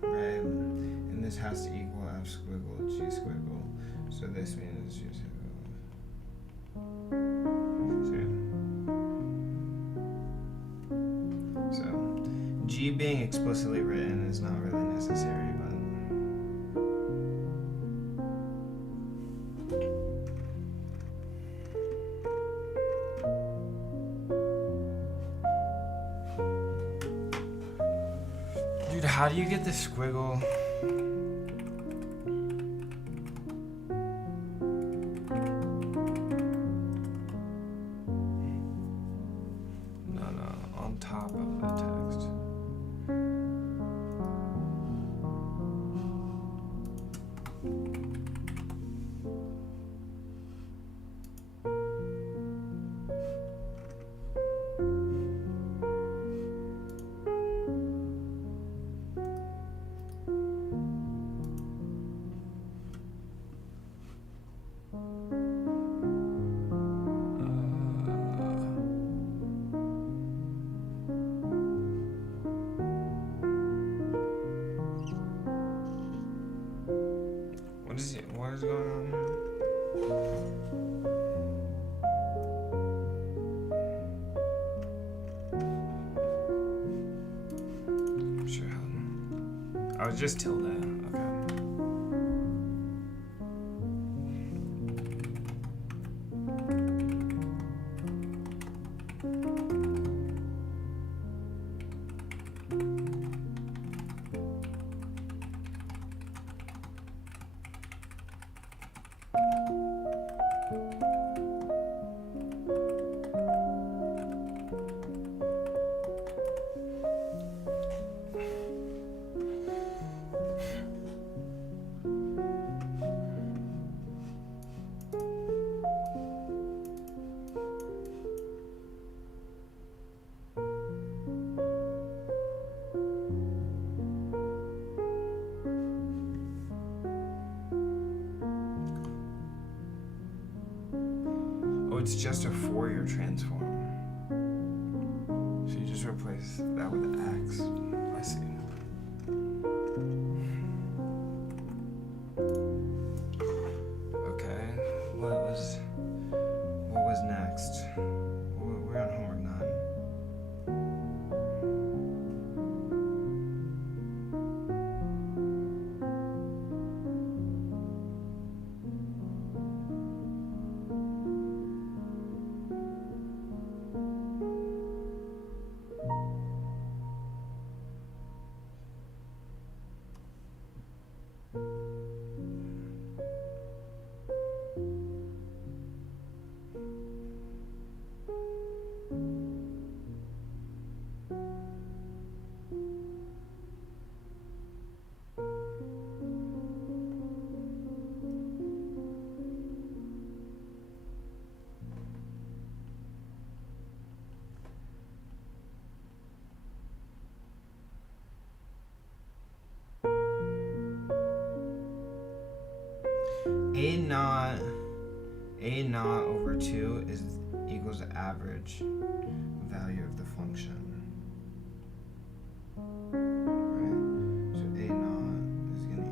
Right, and this has to equal F squiggle, G squiggle, so this means G squiggle. G being explicitly written is not really necessary, but dude, how do you get the squiggle? No, on top of the text. What is going on here? I'm sure how. I was just tilde. Okay. It's just a Fourier transform. So you just replace that with X. I see. Okay. What was next? We're on homework 9. A naught over 2 is equals the average value of the function. Right? So A naught is going to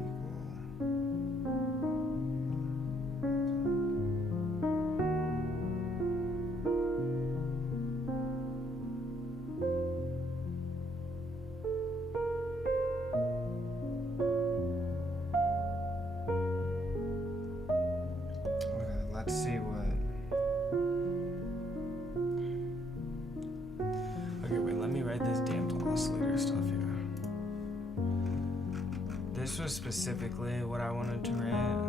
let's see what... Okay, wait, let me write this damped oscillator stuff here. This was specifically what I wanted to write.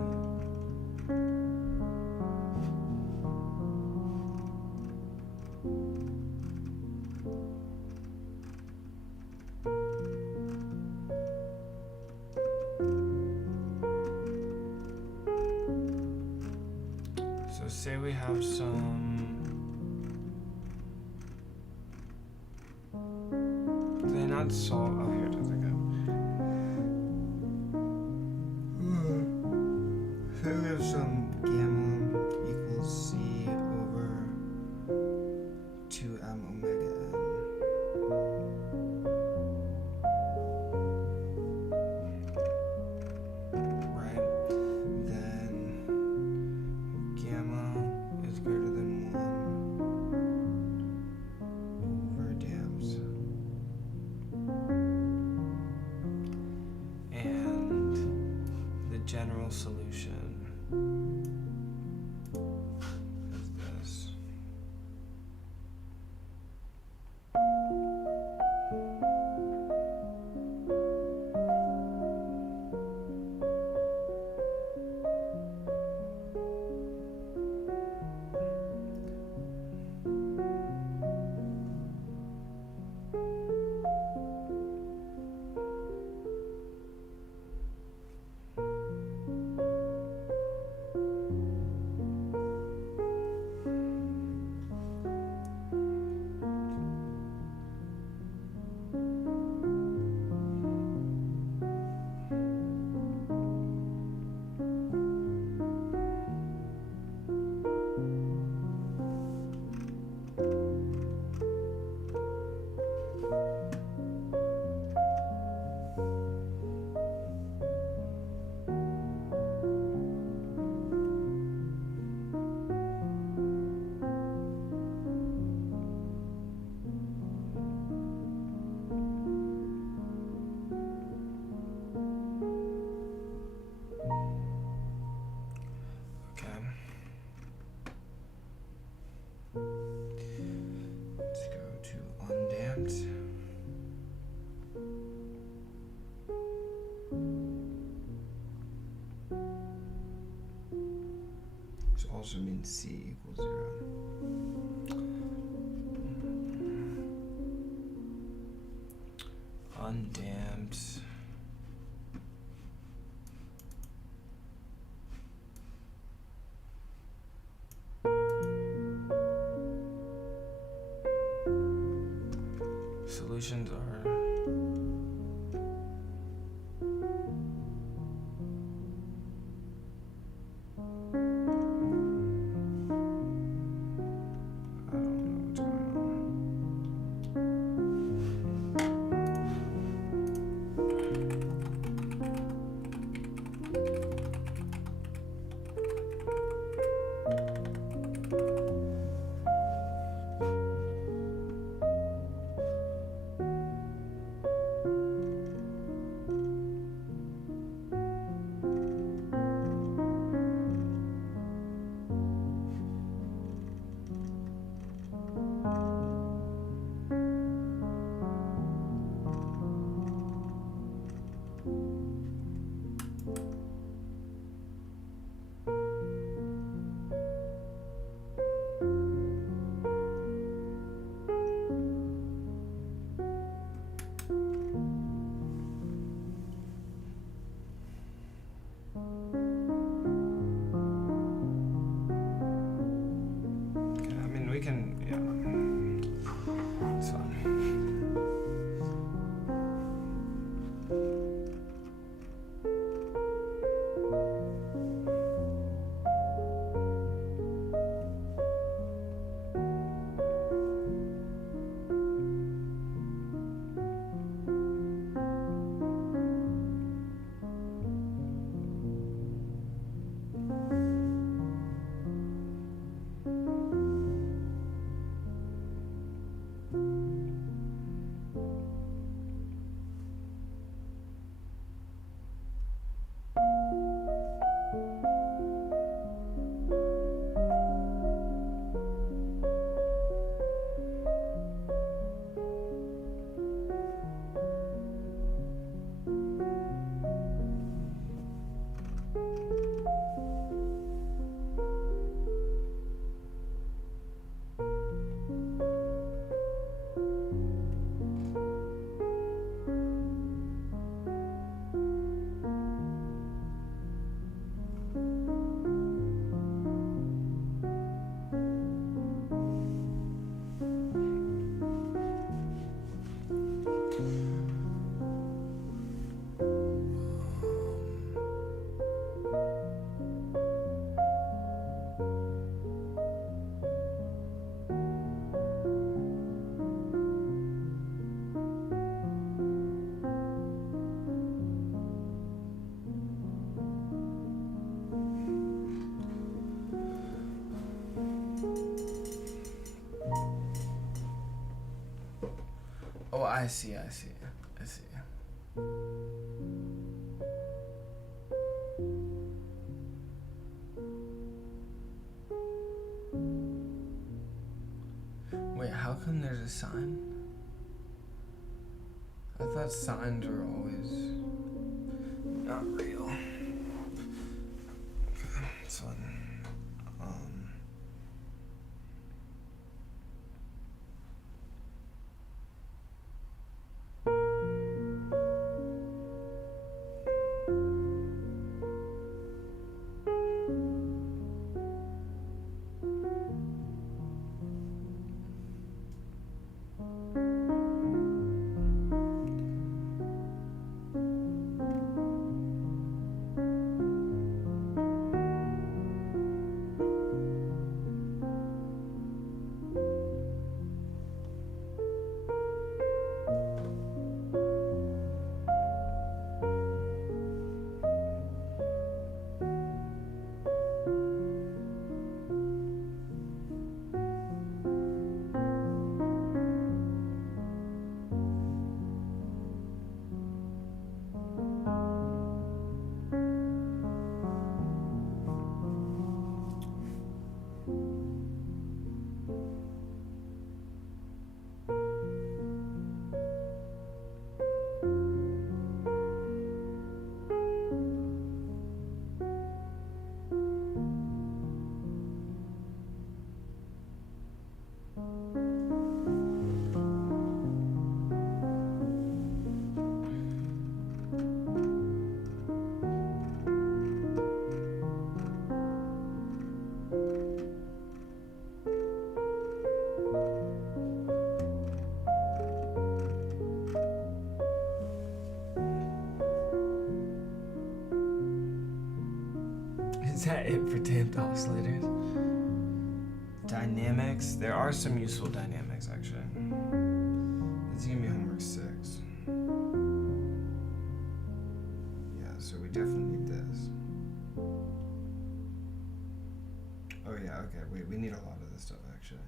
So say we have some cannot solve. Oh, here it is again. So we have some gamma equals c over 2m omega n. Right? Then gamma is greater than 1 over damps. And the general solution is this. Let's go to undamped. This also means c equals 0. Undamped. Solutions are Oh, I see. Wait, how come there's a sign? I thought signs were always not real. Okay, so is that it for damped oscillators? Dynamics. There are some useful dynamics, actually. This is gonna be homework 6. Yeah, so we definitely need this. Oh yeah, okay, wait, we need a lot of this stuff, actually.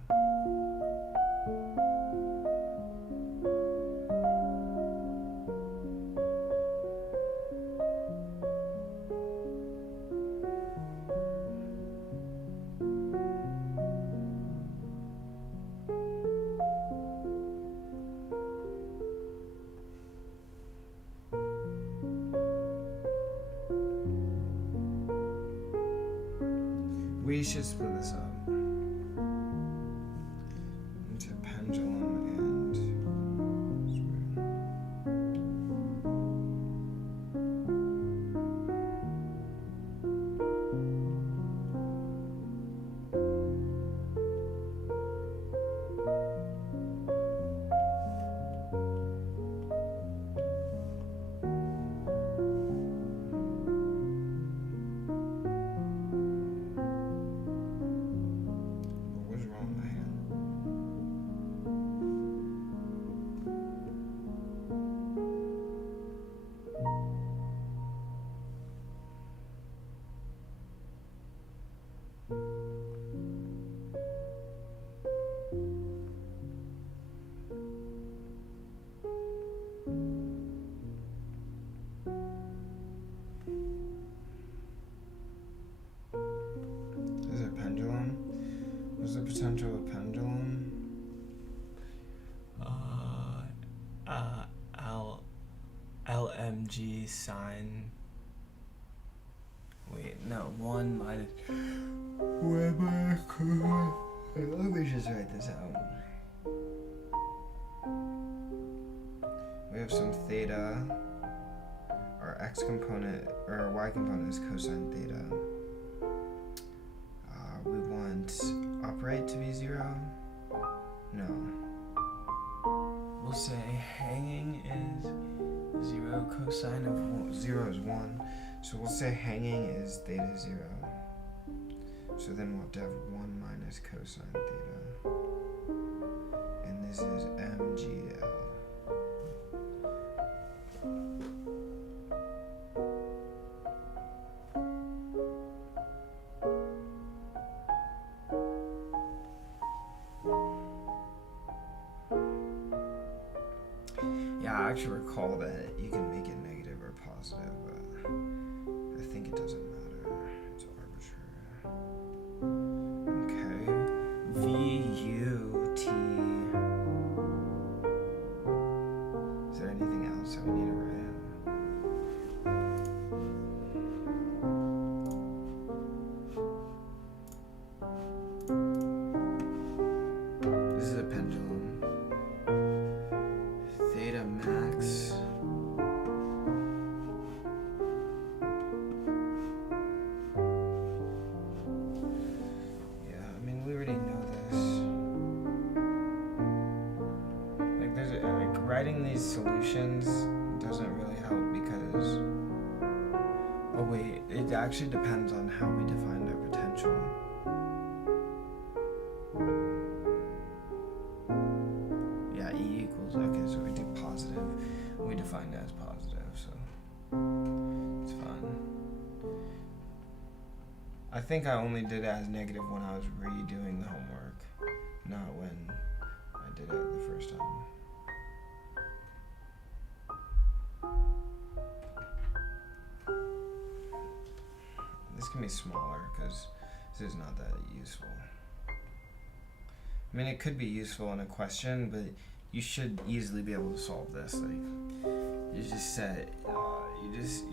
We should split this up into pendulum and potential of pendulum? LMG sine. Wait, no, 1 minus. Let me just write this out. We have some theta. Our x component, or our y component is cosine theta. We want upright to be 0. No. We'll say hanging is 0, cosine of 0 is 1. So we'll say hanging is theta 0. So then we'll have to have 1 minus cosine theta. And this is mgl. I actually recall that you can make it negative or positive, but I think it doesn't matter. It's arbitrary. Okay. VUT. Is there anything else that we need to write? This is a pendulum. Theta max. Yeah, I mean, we already know this. Like, writing these solutions doesn't really help because, oh wait, it actually depends on how we define their potential. Yeah, E equals, okay, so we do positive. We defined it as positive, so it's fine. I think I only did it as negative when I was redoing the homework, not when I did it the first time. This can be smaller because this is not that useful. I mean, it could be useful in a question, but you should easily be able to solve this. Like, you just set, you just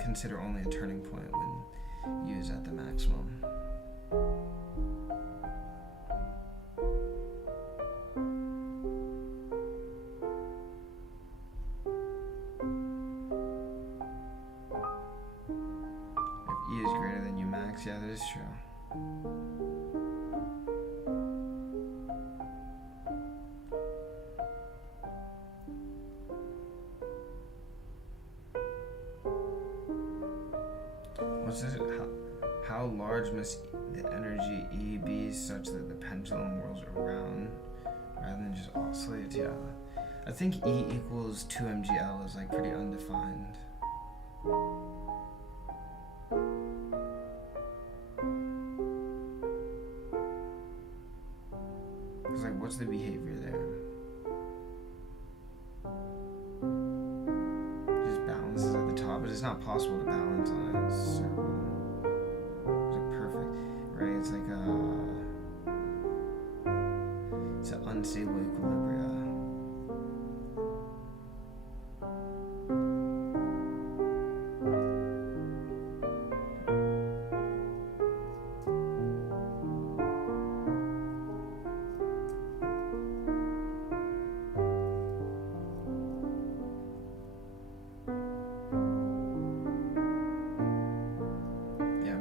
consider only a turning point when U is at the maximum. If E is greater than U max, yeah, that is true. What's this? How large must the energy E be such that the pendulum whirls around rather than just oscillates? Yeah. I think E equals 2 mgl is like pretty undefined. It's like, what's the behavior there? Just balances at the top, but it's not possible to balance on a circle. It's like perfect, right? It's like it's an unstable equilibria.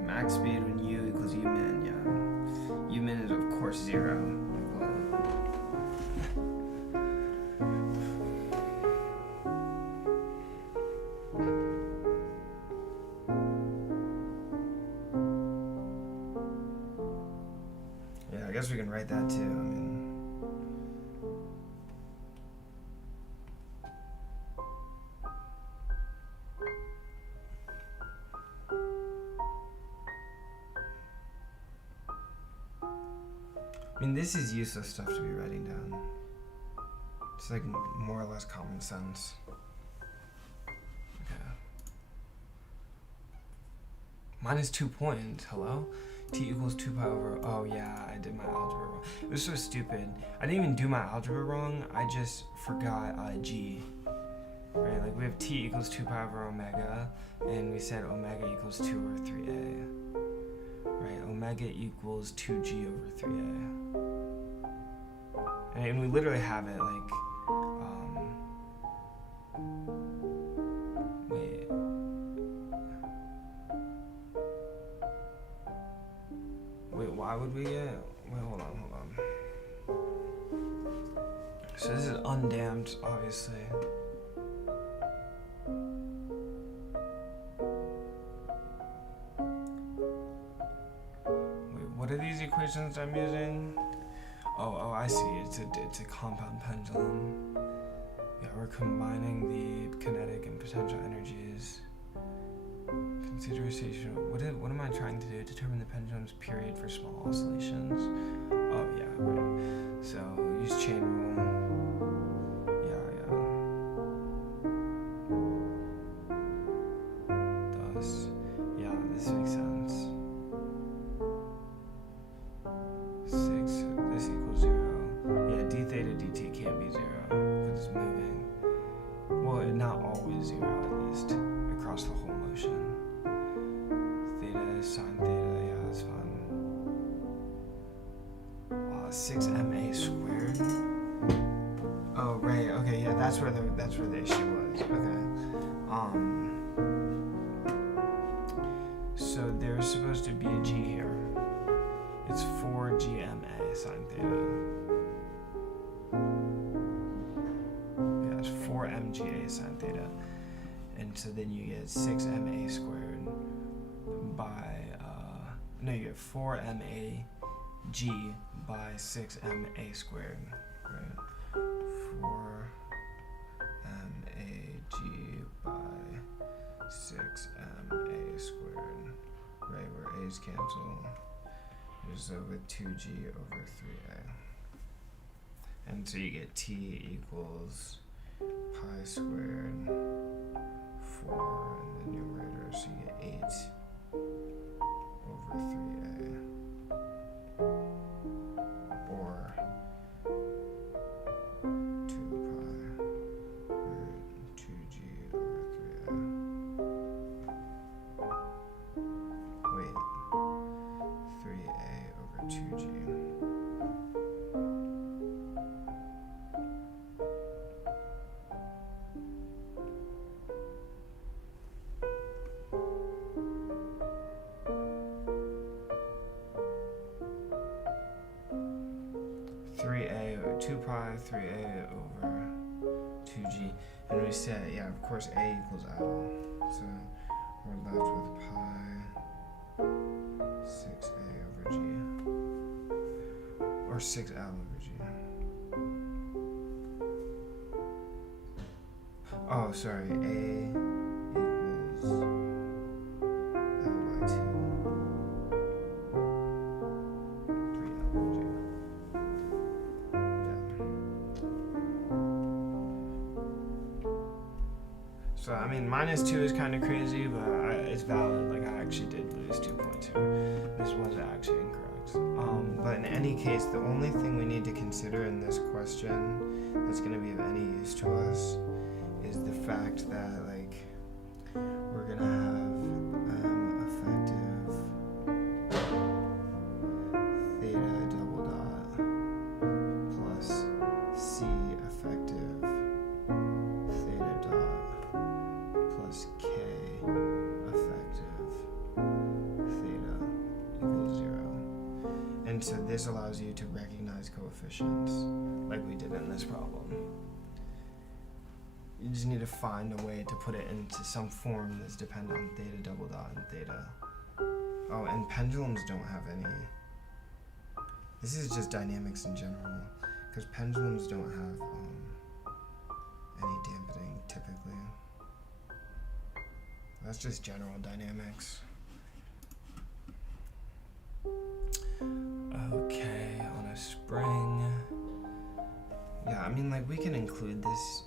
Max speed when U equals U min, yeah. U min is of course 0. Like what? Yeah, I guess we can write that too. I mean, this is useless stuff to be writing down. It's like more or less common sense. Okay. Mine is 2 points. Hello? T equals 2 pi over. Oh yeah, I did my algebra wrong. It was so stupid. I didn't even do my algebra wrong. I just forgot G. Right? Like we have T equals 2 pi over omega, and we said omega equals 2 over 3a. Right? Omega equals 2g over 3a. And we literally have it like, wait. Wait, why would we get, wait, hold on. So this is undamped, obviously. Wait, what are these equations I'm using? Oh, I see. It's a compound pendulum. Yeah, we're combining the kinetic and potential energies. Consideration. What am I trying to do? Determine the pendulum's period for small oscillations. Oh yeah, right. So use chain rule. Yeah. that's where the issue was. Okay. So there's supposed to be a G here. It's 4GMA sine theta. Yeah, it's 4MGA sine theta. And so then you get 6MA squared by, no, you get 4MAG by 6MA squared, right? 4MAG by 6MA squared, right, where A's cancel. Just over 2G over 3A. And so you get T equals pi squared 4 in the numerator, so you get 8 over 3A. Or 2 pi, right, 2G over 3A. Wait. 3A over 2G. Or 2 pi 3A over 2G. And we said, yeah, of course A equals L. So we're left with pi 6A over G. Or 6L over G. Oh, sorry. A equals L by 2. 3L over G. So, I mean, -2 is kind of crazy, but it's valid. Like, I actually did lose 2 points here. This was actually incorrect. But in any case, the only thing we need to consider in this question that's going to be of any use to us is the fact that, like, we're going to have effective theta double dot plus C effective theta dot plus K effective theta equals 0. And so this allows you to recognize coefficients like we did in this problem. You just need to find a way to put it into some form that's dependent on theta double dot and theta. Oh, and pendulums don't have any. This is just dynamics in general, because pendulums don't have any dampening typically. That's just general dynamics. Okay, on a spring. Yeah, I mean, like, we can include this.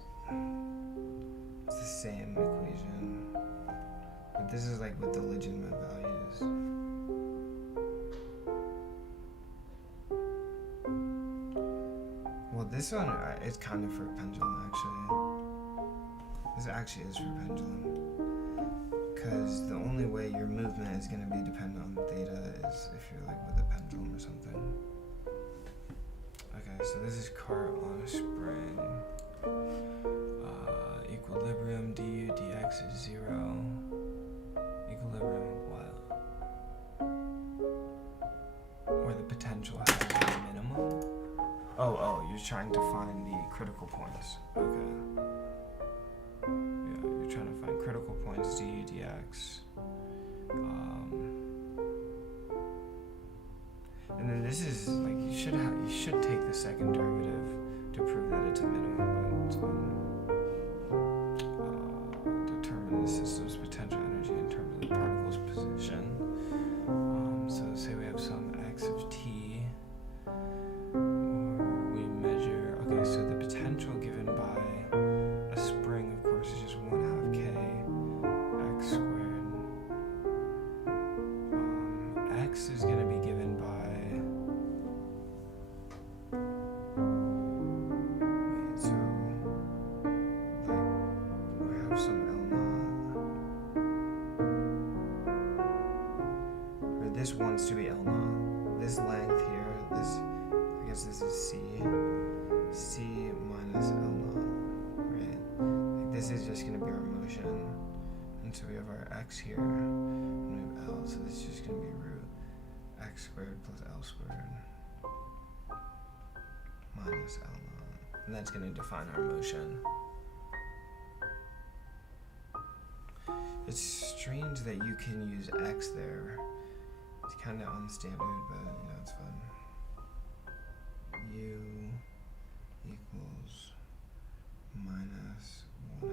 It's the same equation, but this is like with the legitimate values. Well, this one is kind of for pendulum, actually. This actually is for pendulum, because the only way your movement is going to be dependent on theta is if you're like with a pendulum or something. Okay, so this is cart on a spring. Equilibrium du dx is 0. Equilibrium of what? Where the potential has a minimum? Oh, you're trying to find the critical points. Okay. Yeah, you're trying to find critical points du dx. And then this is like you should take the second derivative to prove that it's a minimum, but it's fine. Determine the system's potential energy in terms of the particle's position. So say we have some x of t, or we measure. Okay, so the potential given by a spring, of course, is just 1/2 k x squared. X is going to be given by. This wants to be L naught. This length here, this, I guess this is C. C minus L naught, right? this is just going to be our motion. And so we have our x here, and we have L, so this is just going to be root x squared plus L squared minus L naught. And that's going to define our motion. It's strange that you can use x there. It's kind of unstandard, but you know, it's fun. U equals minus 1/2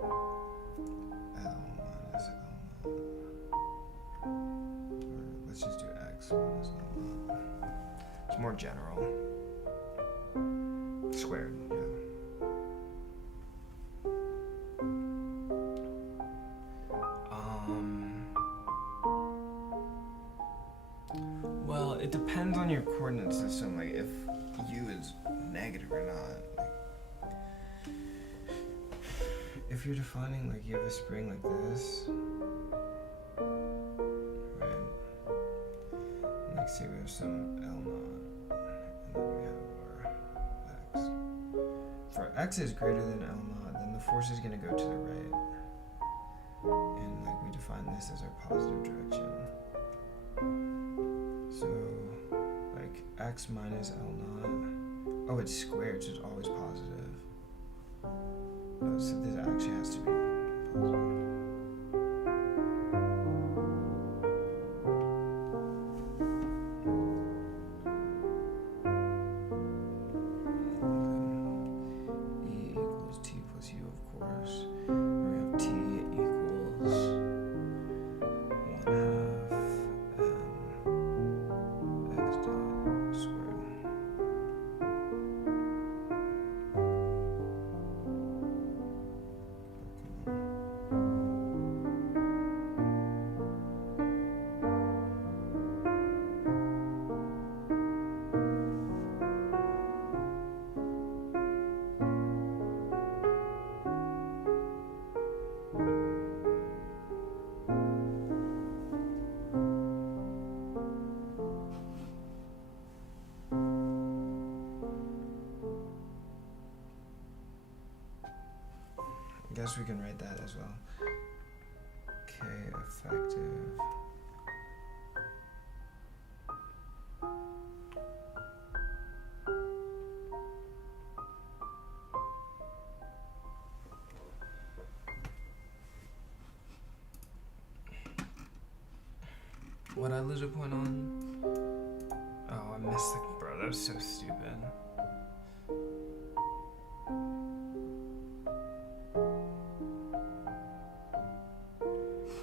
L minus L naught. Or let's just do x minus L naught. It's more general. Squared, yeah. Well, it depends on your coordinate system, like if u is negative or not. Like, if you're defining, like you have a spring like this, right? And like say we have some L naught, and then we have our x. For x is greater than L naught, then the force is going to go to the right. And like we define this as our positive direction. So, like x minus L naught. Oh, it's squared, so it's always positive. Oh, so this actually has to be positive. E equals t plus u, of course. We have t equals 1/2 x dot squared. I guess we can write that as well. K effective. What'd I lose a point on? Oh, I missed the. Bro, that was so stupid.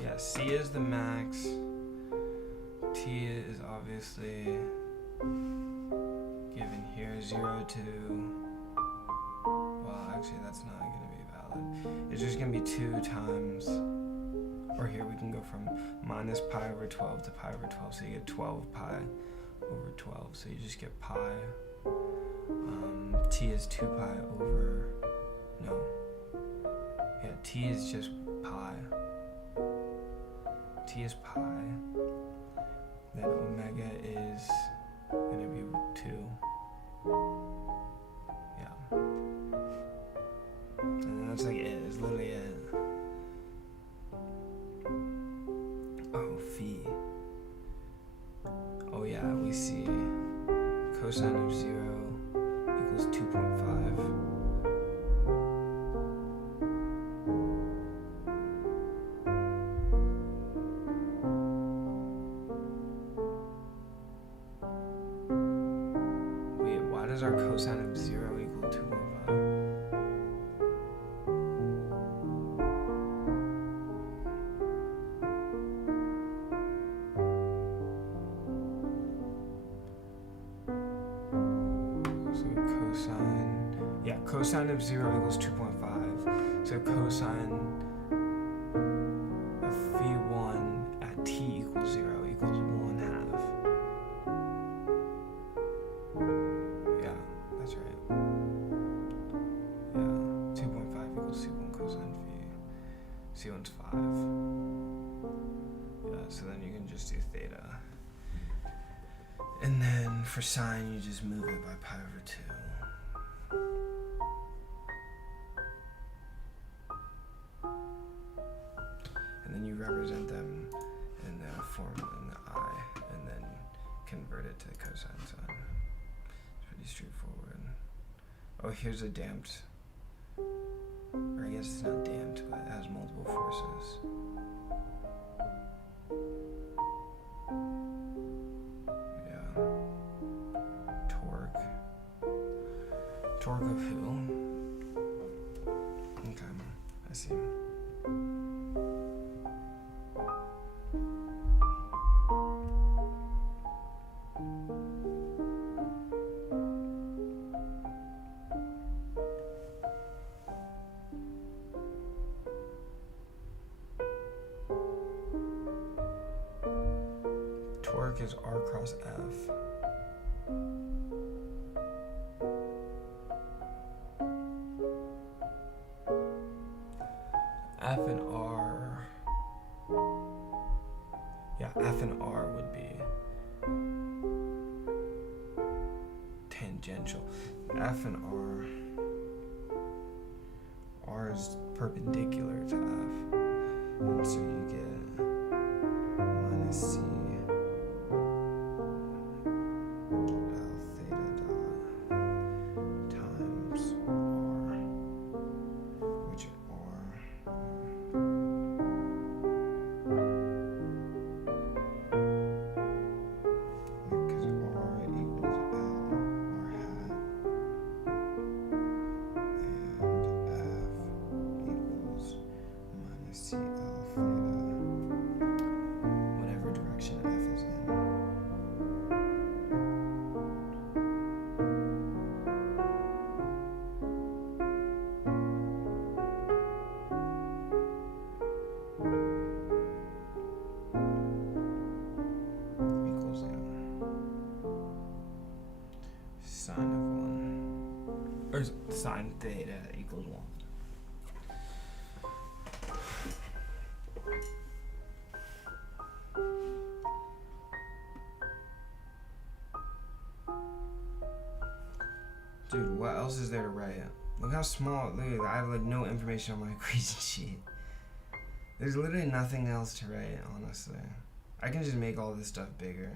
Yeah, C is the max. T is obviously given here, 0 to. Well, actually, that's not going to be valid. It's just going to be 2 times. Or here we can go from minus pi over 12 to pi over 12, so you get 12 pi over 12, so you just get pi. T is 2 pi over, no. Yeah, T is just pi. T is pi. Then omega is going to be 2. Yeah. And then that's like it. It's literally it. Oh, phi. Oh yeah, we see cosine of 0 equals 2.5. Wait, why does our cosine of 0 equal 2.5? Cosine of 0 equals 2.5. So cosine of phi 1 at t equals 0 equals 1/2. Yeah, that's right. Yeah, 2.5 equals C1 cosine phi. C1's 5. Yeah, so then you can just do theta. And then for sine, you just move it by pi over 2. you represent them in the form in the I, and then convert it to the cosine sign. It's pretty straightforward. Oh, here's a damped, or I guess it's not damped, but it has multiple forces. Yeah. Torque of who? Okay, I see. Torque is R cross F. F and R. Yeah, F and R would be tangential. F and R is perpendicular to F. And so you get minus C L theta dot times R, which R, because R equals L, R hat, and F equals minus C L theta, whatever direction F is in. Equals sine of 1, or sine theta equals 1. Dude, what else is there to write? Look how small, look, I have like no information on my equation sheet. There's literally nothing else to write, honestly. I can just make all this stuff bigger.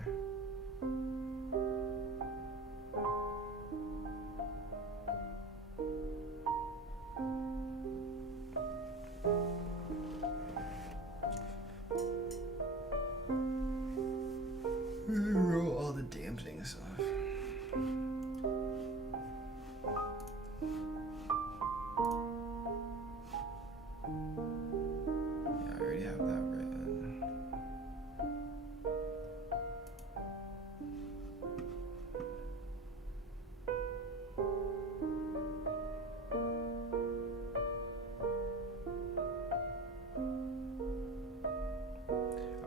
Wrote all the dampening stuff. Yeah, I already have that written.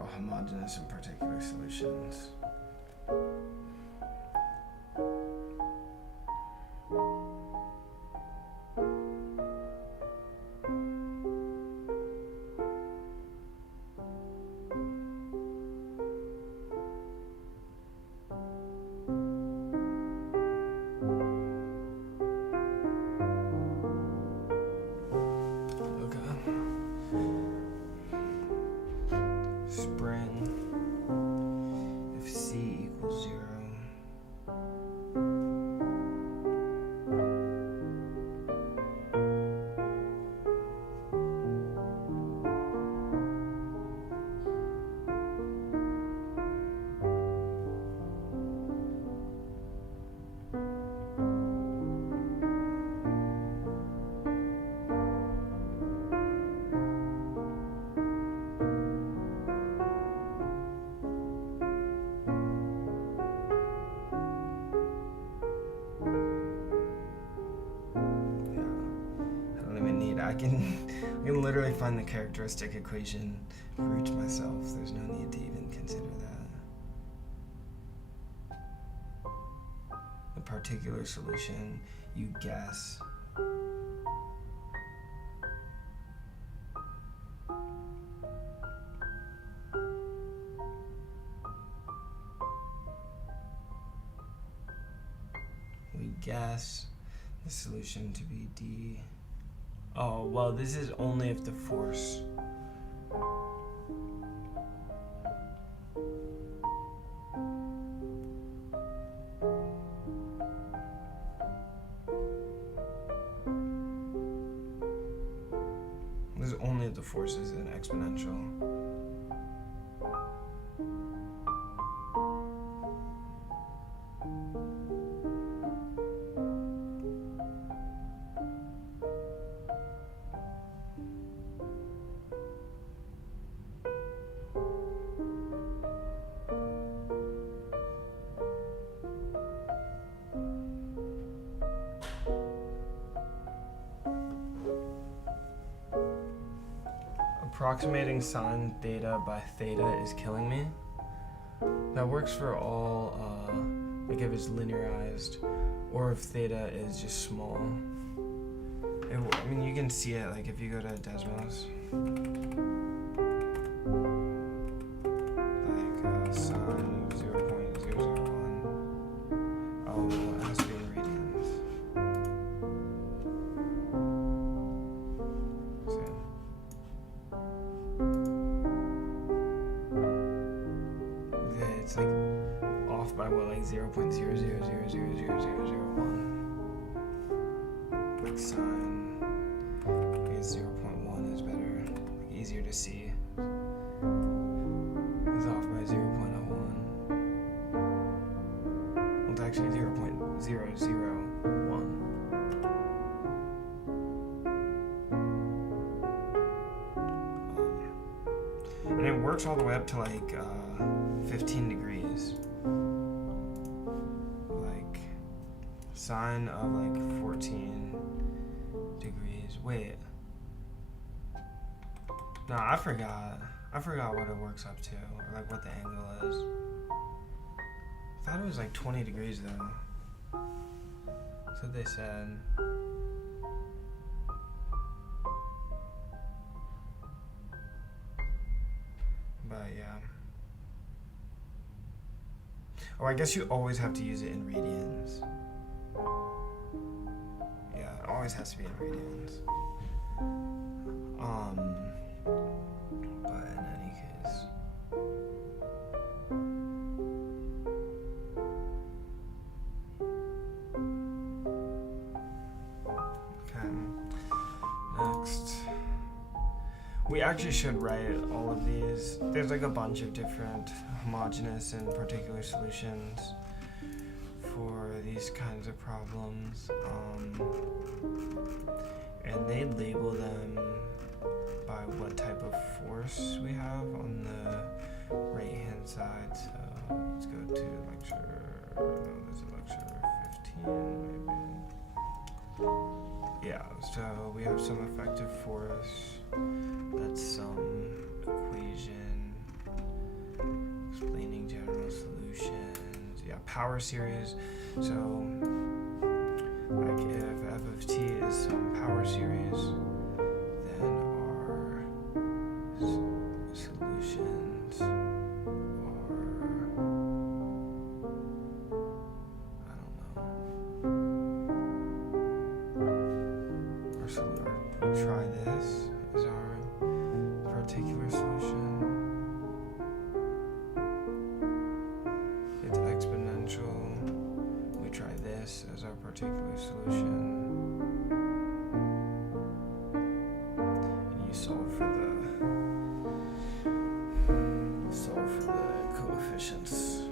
Oh, homogeneous and particular solutions. Spring, if C equals 0, I can literally find the characteristic equation for each myself. There's no need to even consider that. The particular solution, you guess. We guess the solution to be D. Oh, well, this is only if the force This is only if the force is an exponential. Approximating sine theta by theta is killing me. That works for all, like if it's linearized, or if theta is just small. I mean, you can see it, like if you go to Desmos. Like sine 0.001. Oh, well, it has to be in radians. It's like off by what, like 0.0000001. Like sine, I guess 0.1 is better, like easier to see. It's off by 0.01. Well, it's actually 0.001. And it works all the way up to like 15 degrees. Like sine of like 14 degrees. Wait. No, I forgot what it works up to, or like what the angle is. I thought it was like 20 degrees though. That's what they said. But yeah. Oh, I guess you always have to use it in radians. Yeah, it always has to be in radians. But in any case. Okay. Next. We actually should write all of these. There's like a bunch of different homogeneous and particular solutions for these kinds of problems. And they label them by what type of force we have on the right hand side. So let's go to lecture, there's a lecture 15 maybe. Yeah, so we have some effective force. That's some equation explaining general solutions. Yeah, power series. So, like if f of t is some power series, then our solutions are, I don't know. We try this as our particular solution. It's exponential. We try this as our particular solution. And you solve for the coefficients.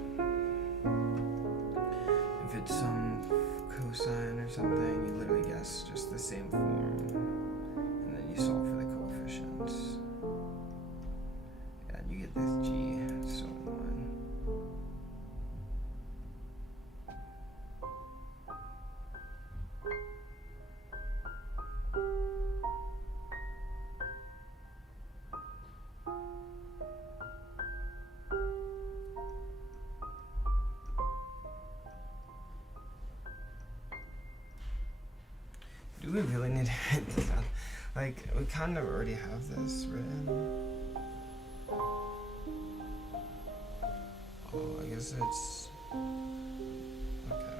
If it's some cosine or something, you literally guess just the same form. And then you solve for the coefficients. Yeah, and you get this G, so on. Do we really need to write this down? Like, we kind of already have this written. Oh, I guess it's... Okay.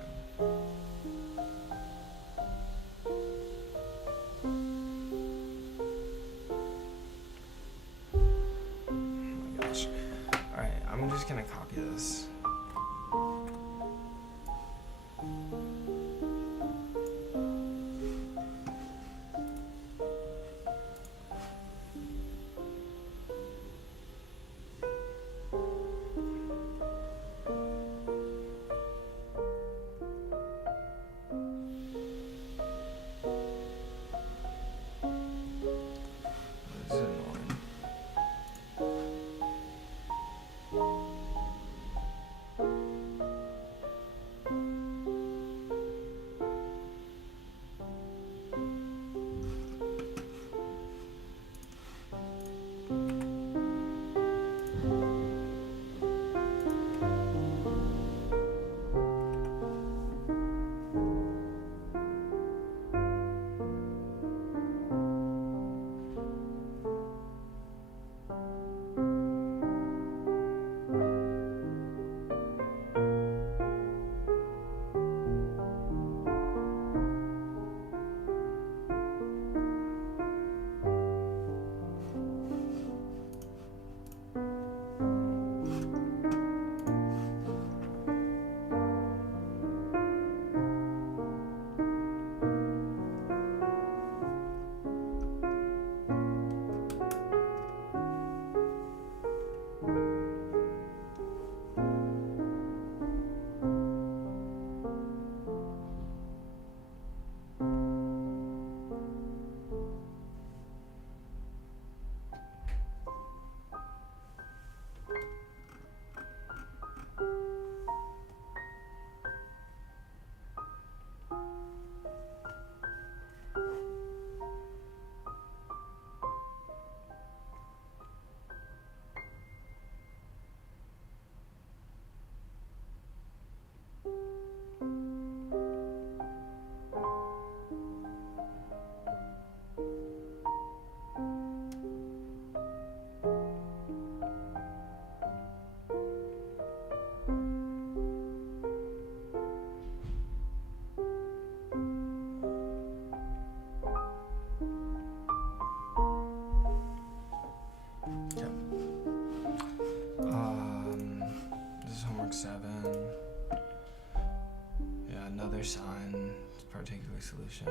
particular solution.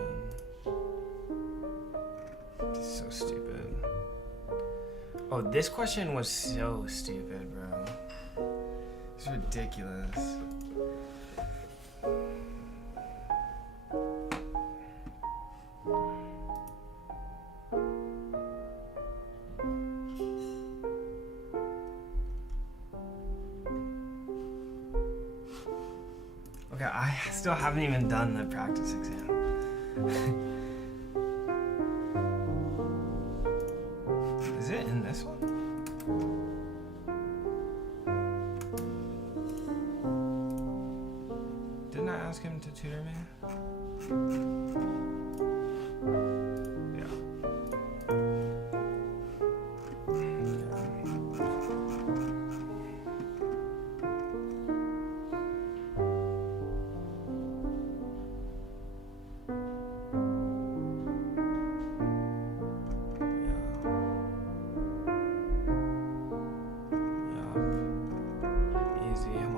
This is so stupid. Oh, this question was so stupid, bro. It's ridiculous. Okay, I still haven't even done the practice exam. Is it in this one? Didn't I ask him to tutor me? Yeah.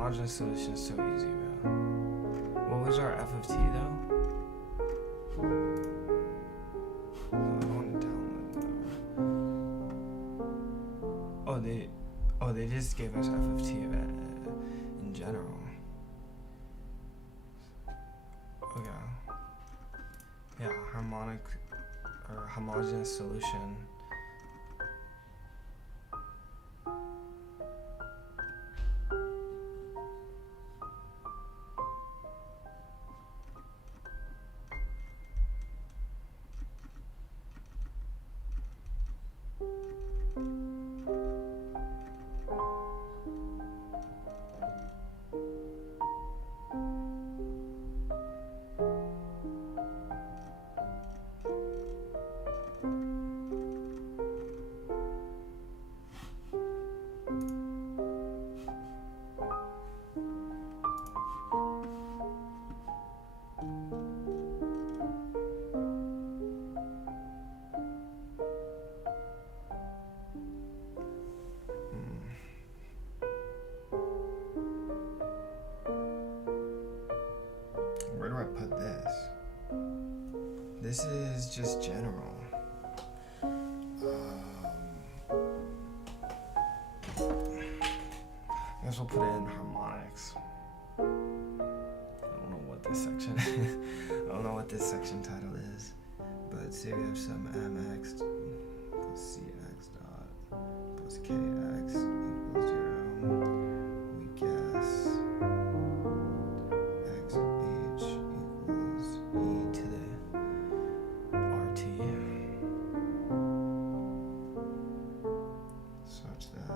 Homogeneous solution is so easy, bro. What was our f of t though? I don't want to download that. Oh, they just gave us f of t in general. Okay. Yeah, harmonic or homogeneous solution. Where do I put this? This is just general. I guess we'll put it in harmonics. I don't know what this section is. I don't know what this section title is. But say we have some mx plus cx dot plus kx equals 0. We guess x of h equals e to the rt such that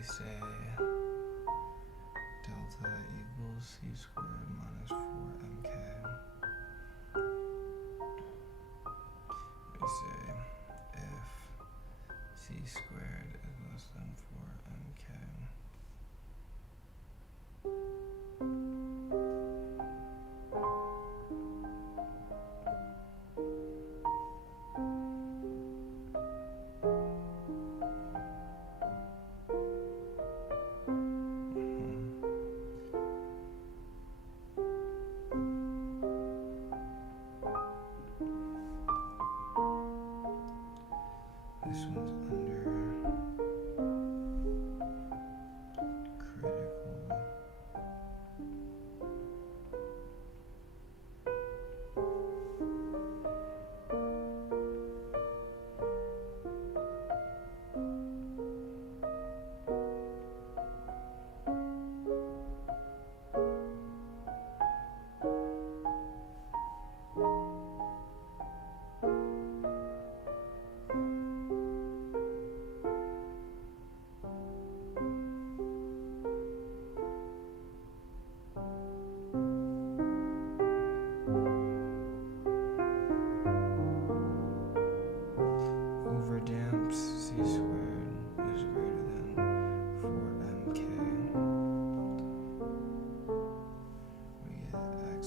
say delta equals c squared minus 4mk. We say if c squared is less than 4mk. This one's under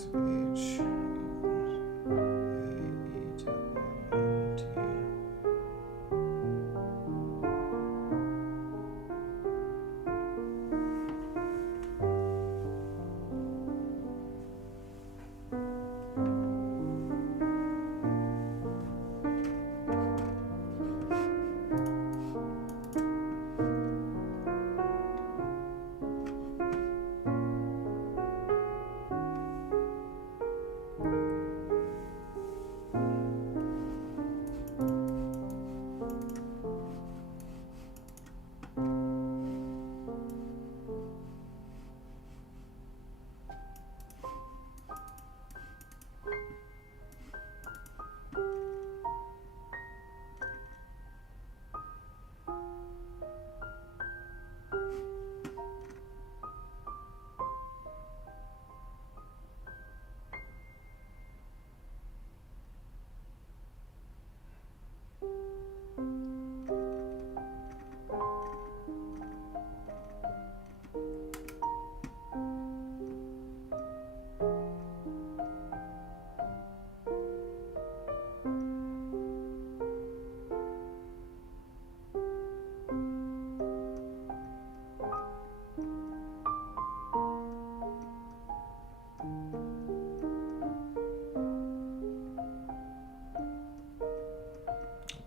mass of H equals A to 1 T.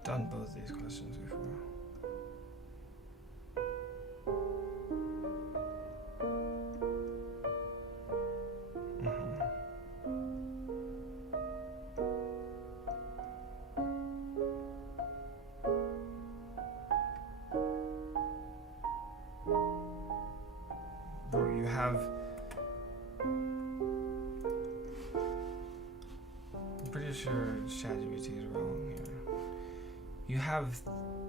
Done both these questions before. Bro, you have... I'm pretty sure ChatGPT is wrong here. You have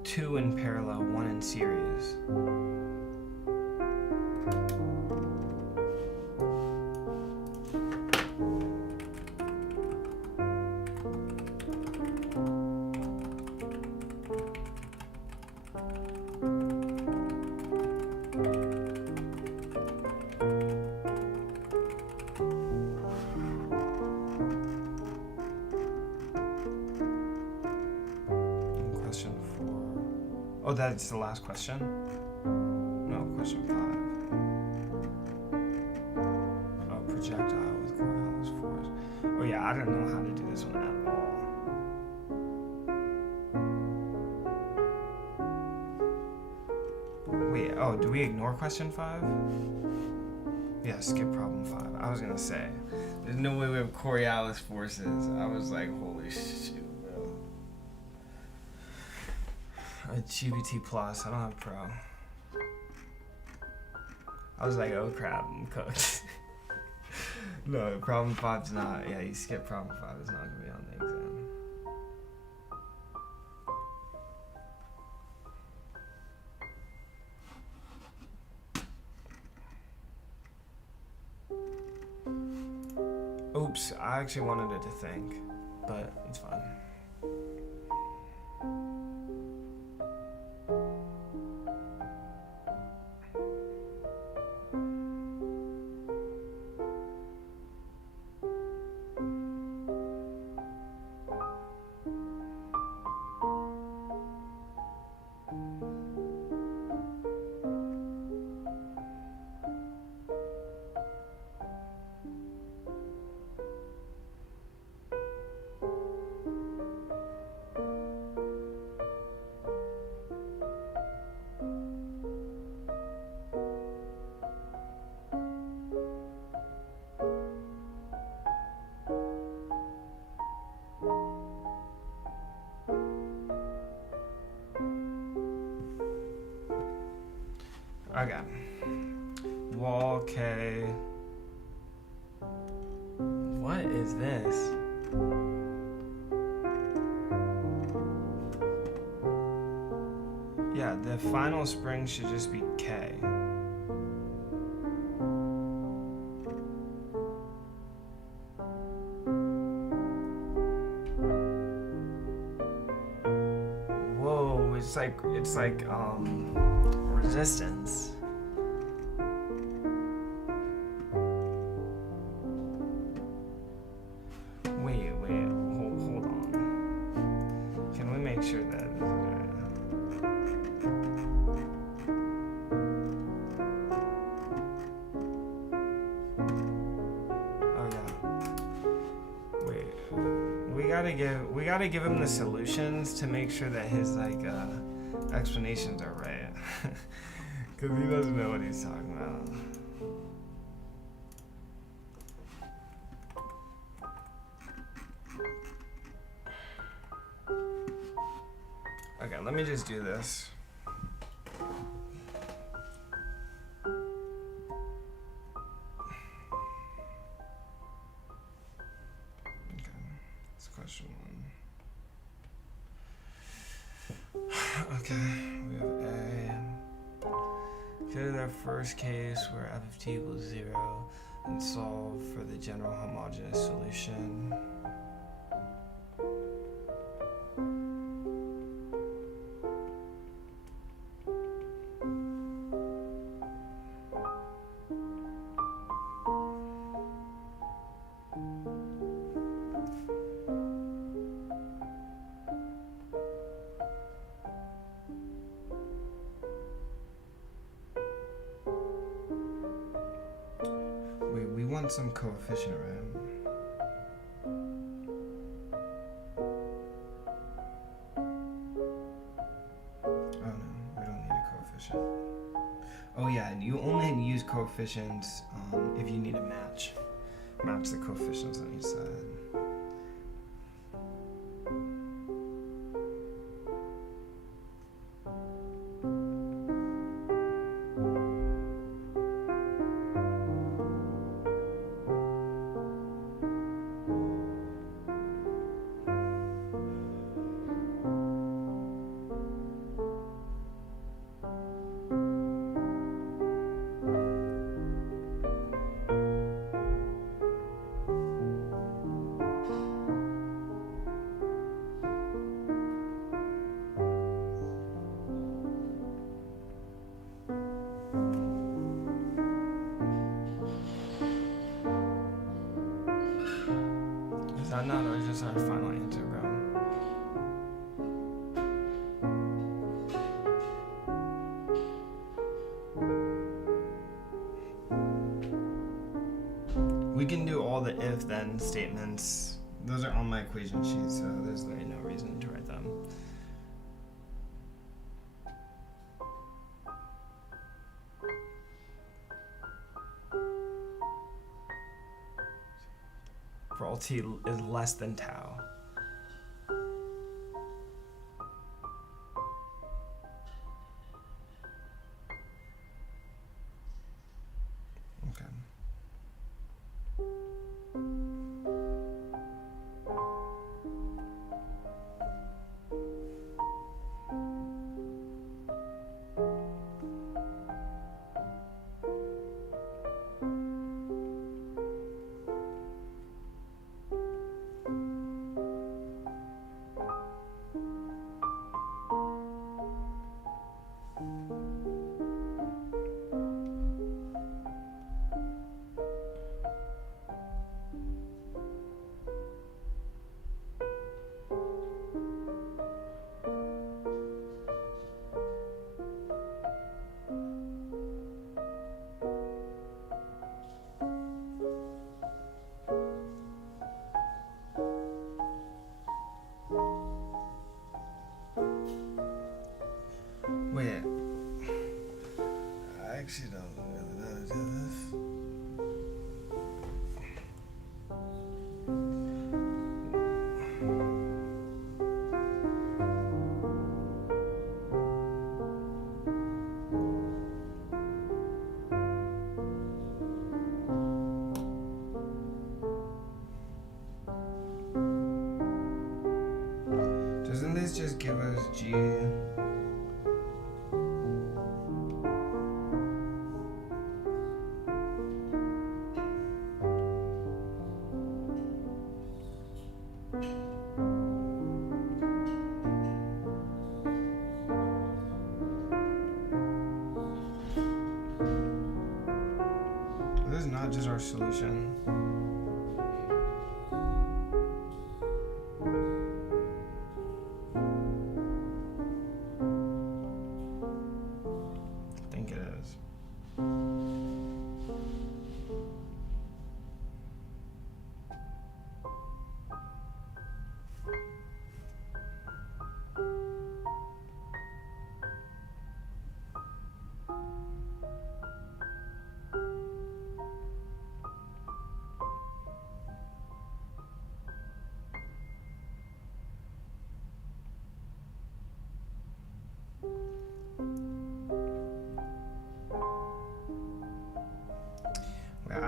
2 in parallel, 1 in series. Oh, that's the last question? No, question 5. Oh, projectile with Coriolis force. Oh yeah, I don't know how to do this one at all. Wait, oh, do we ignore question 5? Yeah, skip problem 5. I was gonna say, there's no way we have Coriolis forces. I was like, holy shit. GBT plus, I don't have pro. I was like, oh crap, I'm cooked. No, problem 5's not. Yeah, you skip problem 5. It's not gonna be on the exam. Oops, I actually wanted it to think, but it's fine. Okay. Wall K. What is this? Yeah, the final spring should just be K. Whoa, it's like resistance. we gotta give him the solutions to make sure that his explanations are right, because he doesn't know what he's talking about. Okay, let me just do this. Question one. Okay, we have A. Consider the first case where f of t equals 0 and solve for the general homogeneous solution. We want some coefficient, right? Oh no, we don't need a coefficient. Oh yeah, and you only use coefficients if you need to match the coefficients on each side. Is that not or just our final answer, bro? We can do all the if-then statements. Those are on my equation sheet, so there's really no reason to write them. For all t is less than tau. Okay. Wait, I actually don't really know how to do this. Doesn't this just give us G? This is not just our solution. I think it is.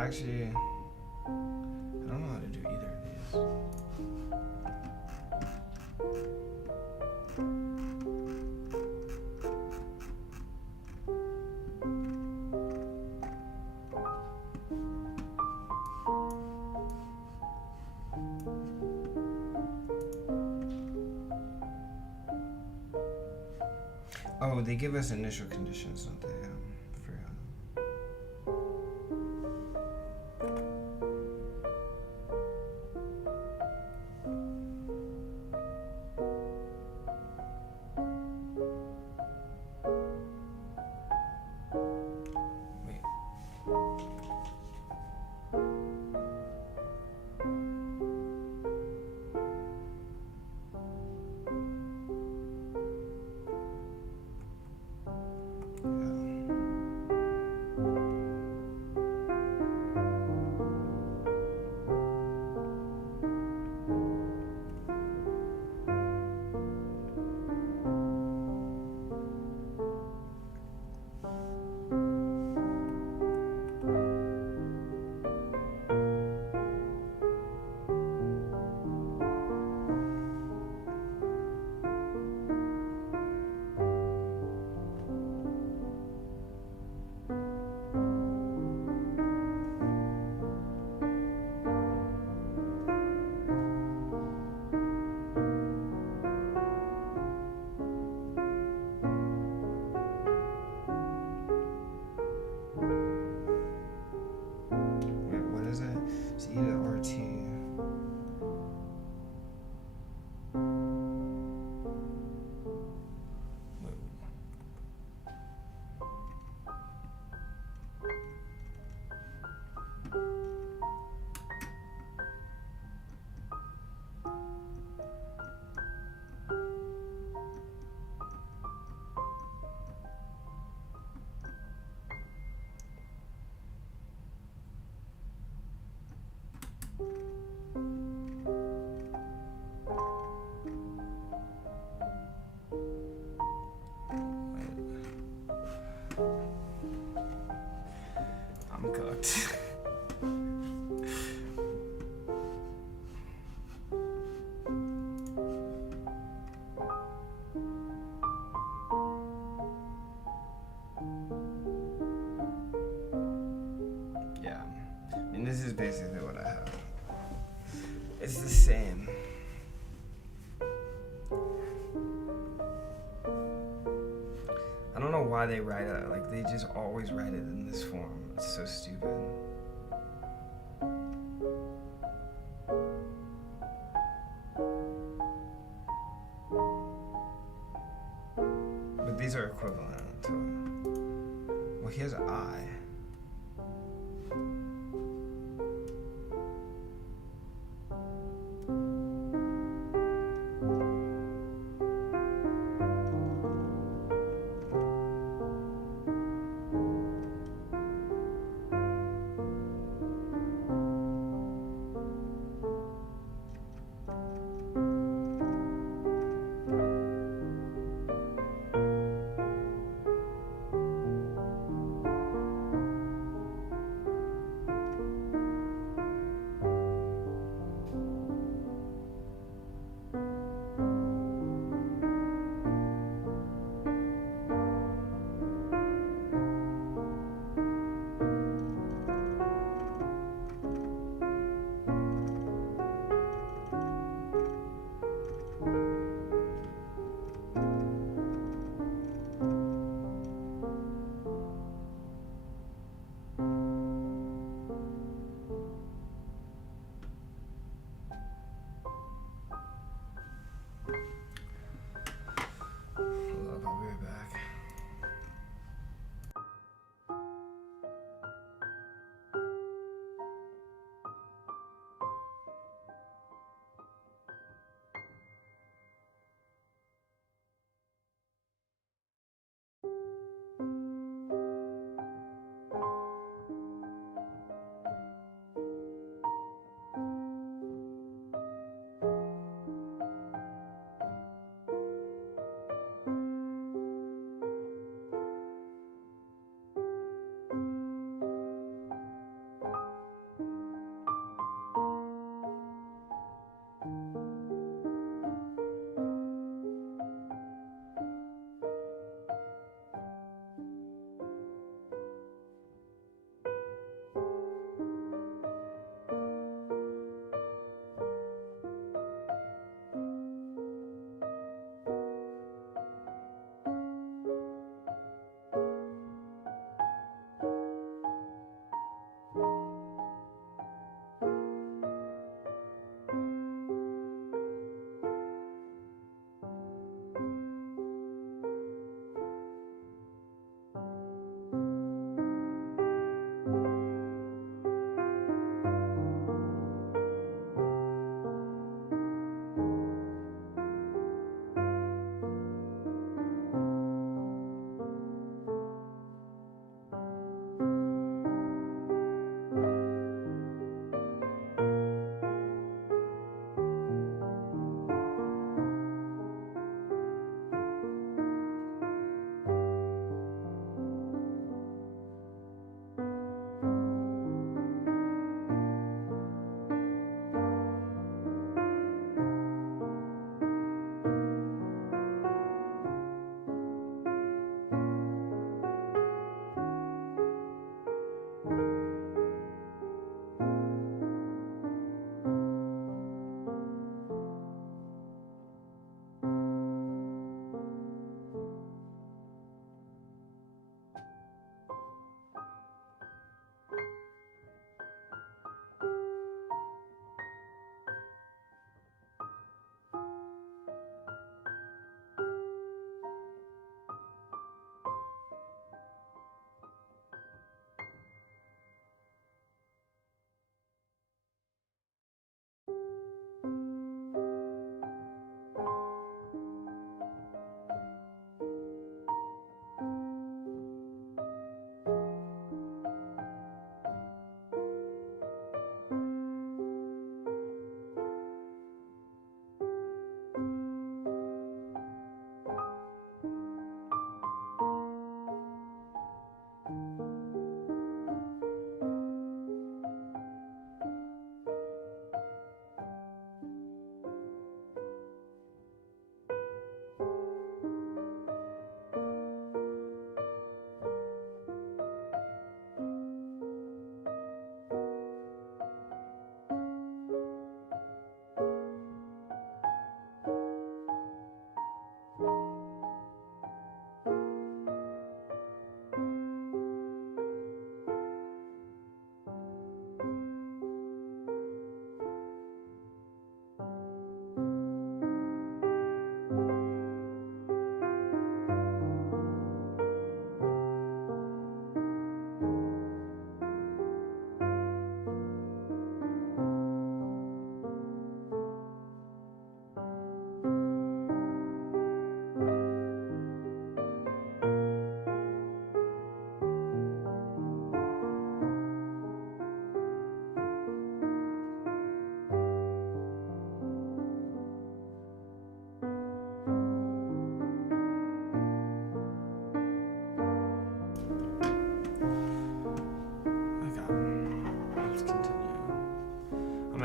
actually, I don't know how to do either of these. Oh, they give us initial conditions, don't they? Forgot. Wait. It's e to RT. I'm cooked. Yeah, I mean, this is basically what I have. It's the same. I don't know why they write it, like they just always write it in this form. It's so stupid. But these are equivalent to it. Well, here's an I.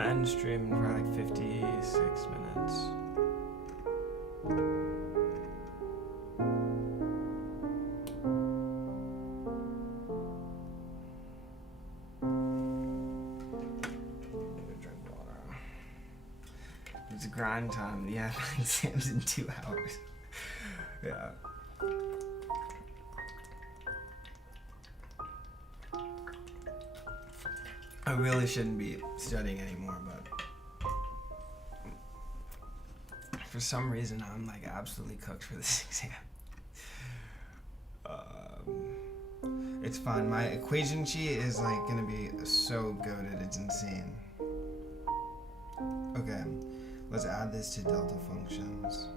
gonna end stream in probably like 56 minutes. It's grind time. Yeah, my exam's in 2 hours. Yeah. I really shouldn't be studying anymore, but for some reason I'm like absolutely cooked for this exam. It's fun. My equation sheet is like gonna be so goated, it's insane. Okay, let's add this to delta functions.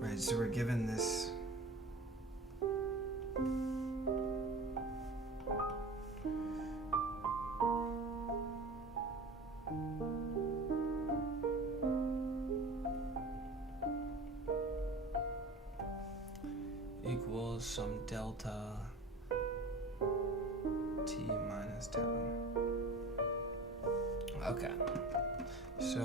Right, so we're given this equals some delta t minus tau. Okay, so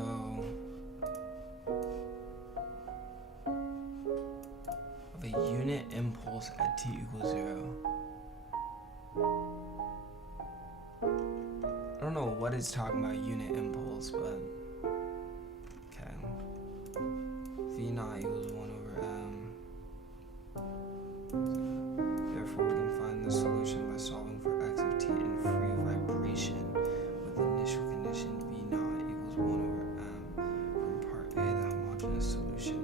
of a unit impulse at t equals 0. I don't know what it's talking about unit impulse, but okay. V naught equals 1 over m. Therefore, we can find the solution by solving for x of t in free vibration with the initial condition V naught equals 1 over m. From part A, the homogeneous solution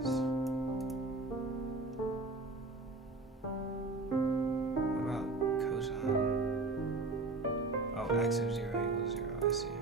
is. What about cosine? Oh, x of 0 equals 0, I see.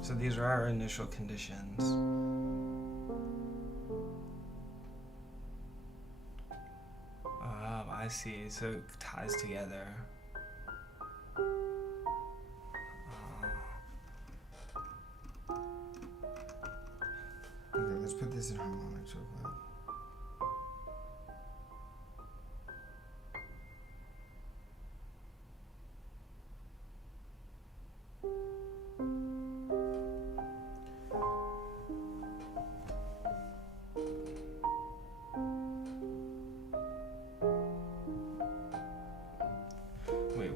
So these are our initial conditions. Oh, I see. So it ties together. Okay, let's put this in harmonics real quick.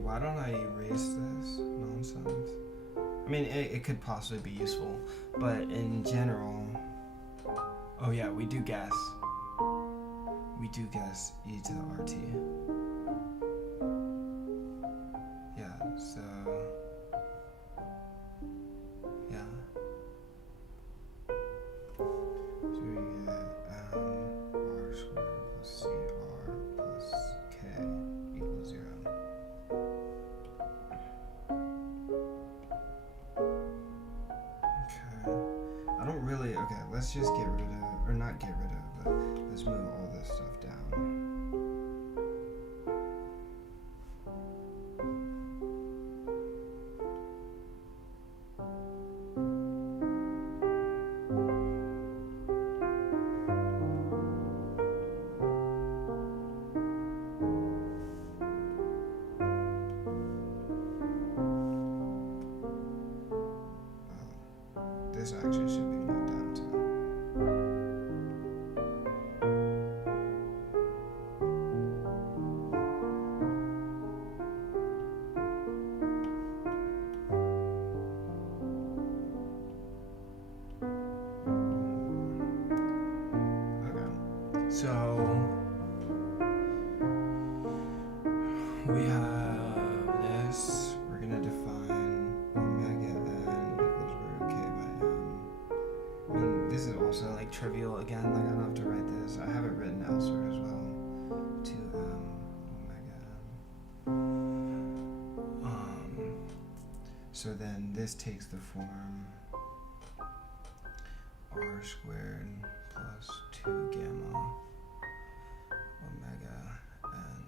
Why don't I erase this nonsense? I mean, it could possibly be useful, but in general, oh yeah, we do guess e to the RT. Yeah, so, yeah. So we get r squared plus cr plus k equals 0. Okay, let's just get rid of, or not get rid of, but let's move all this stuff down. This actually should be moved down too. Okay, so we have this. We're gonna define omega n equals root k by m. This is also like trivial again, like I don't have to write this. I have it written elsewhere as well. 2m omega n. So then this takes the form r squared plus 2 gamma omega n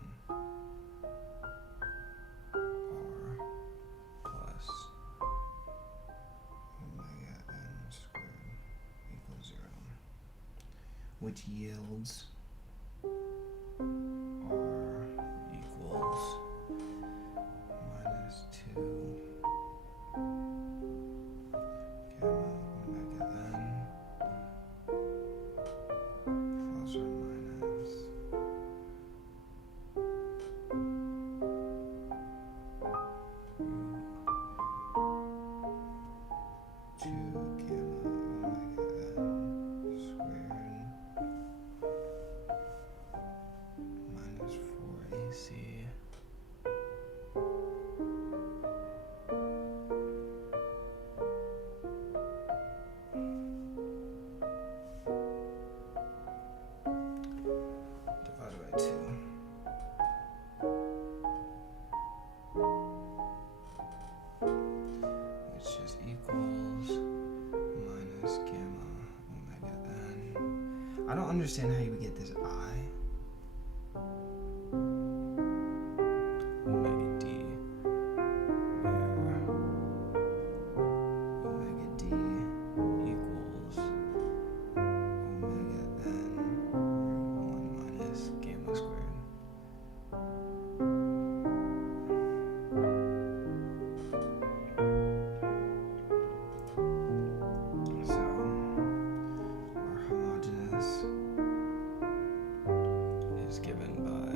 r plus omega n squared equals 0, which yields r equals minus 2 gamma omega n plus or minus 2 gamma omega n squared minus 4ac divided by 2, which just equals minus gamma omega n. I don't understand how you would get this I. Omega d, where omega d equals omega n root 1 minus gamma squared. So our homogeneous is given by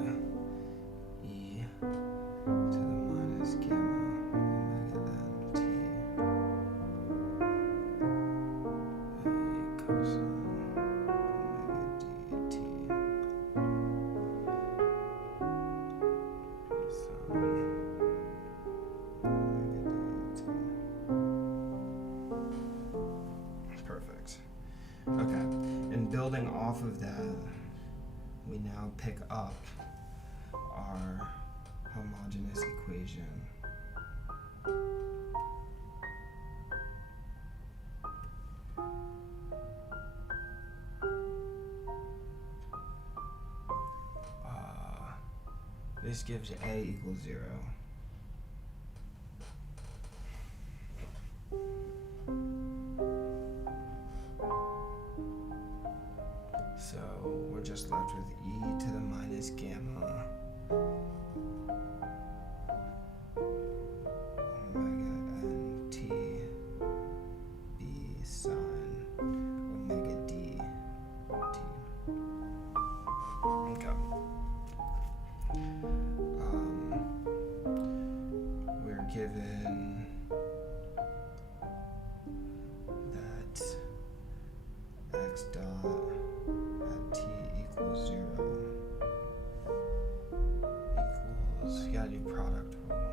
e to the minus gamma omega n t a cosine omega d t b sine omega d t. Perfect. Okay, and building off of that, we now pick up our homogeneous equation. This gives a equals 0. So we're just left with e to the minus gamma omega n t b sine omega d t. Okay. We're given that x dot at t equals 0 equals, you gotta do product rule,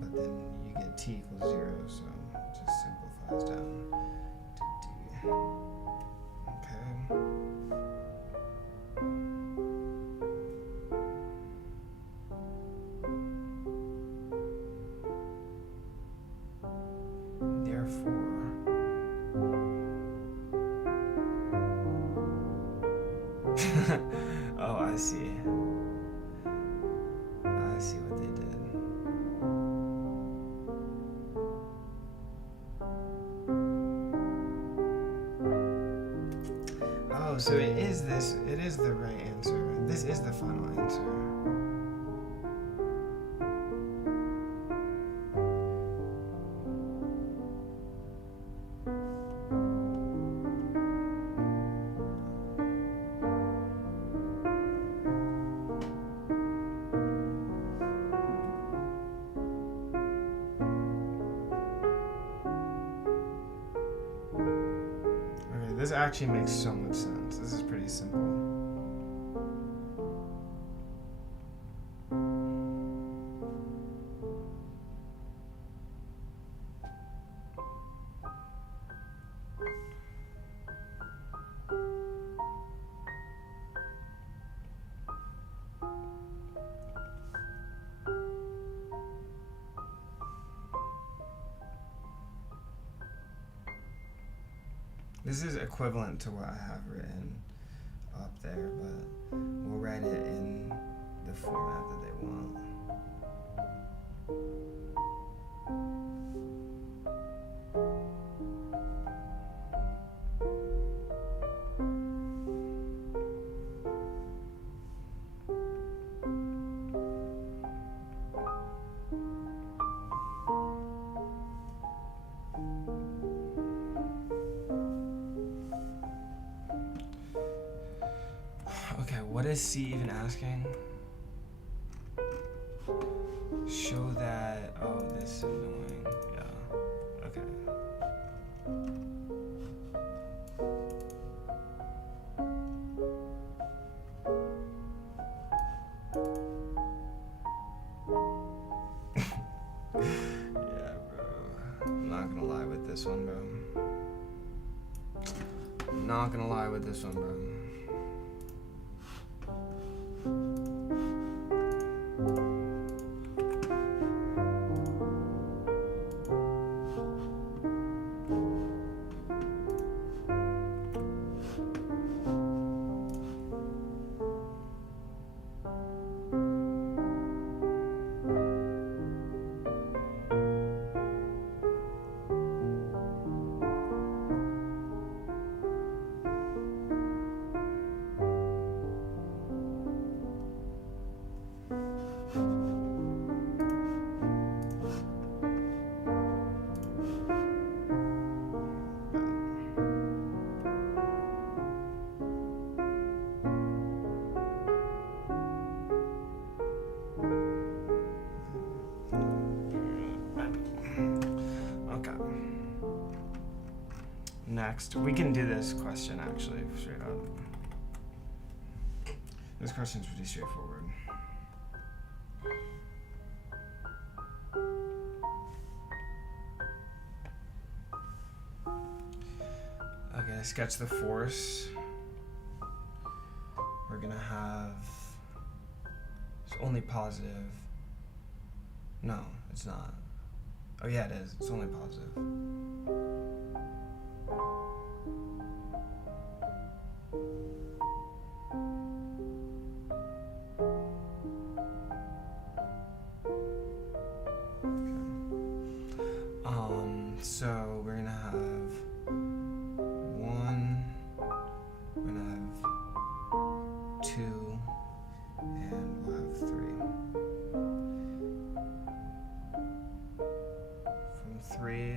but then you get t equals 0, so it just simplifies down to d. Okay. Therefore, oh, I see. I see what they did. Oh, so it is the right answer. This is the final answer. This actually makes so much sense. This is pretty simple. This is equivalent to what I have written up there, but we'll write it in the format that they want. Okay, what is C even asking? Show that, oh, this is annoying, yeah, okay. Yeah, bro, I'm not gonna lie with this one, bro. I'm not gonna lie with this one, bro. Next, we can do this question actually straight up. This question's pretty straightforward. Okay, sketch the force. We're gonna have, it's only positive. No, it's not. Oh yeah, it is. It's only positive. So we're gonna have 1, we're gonna have 2, and we'll have 3. From 3,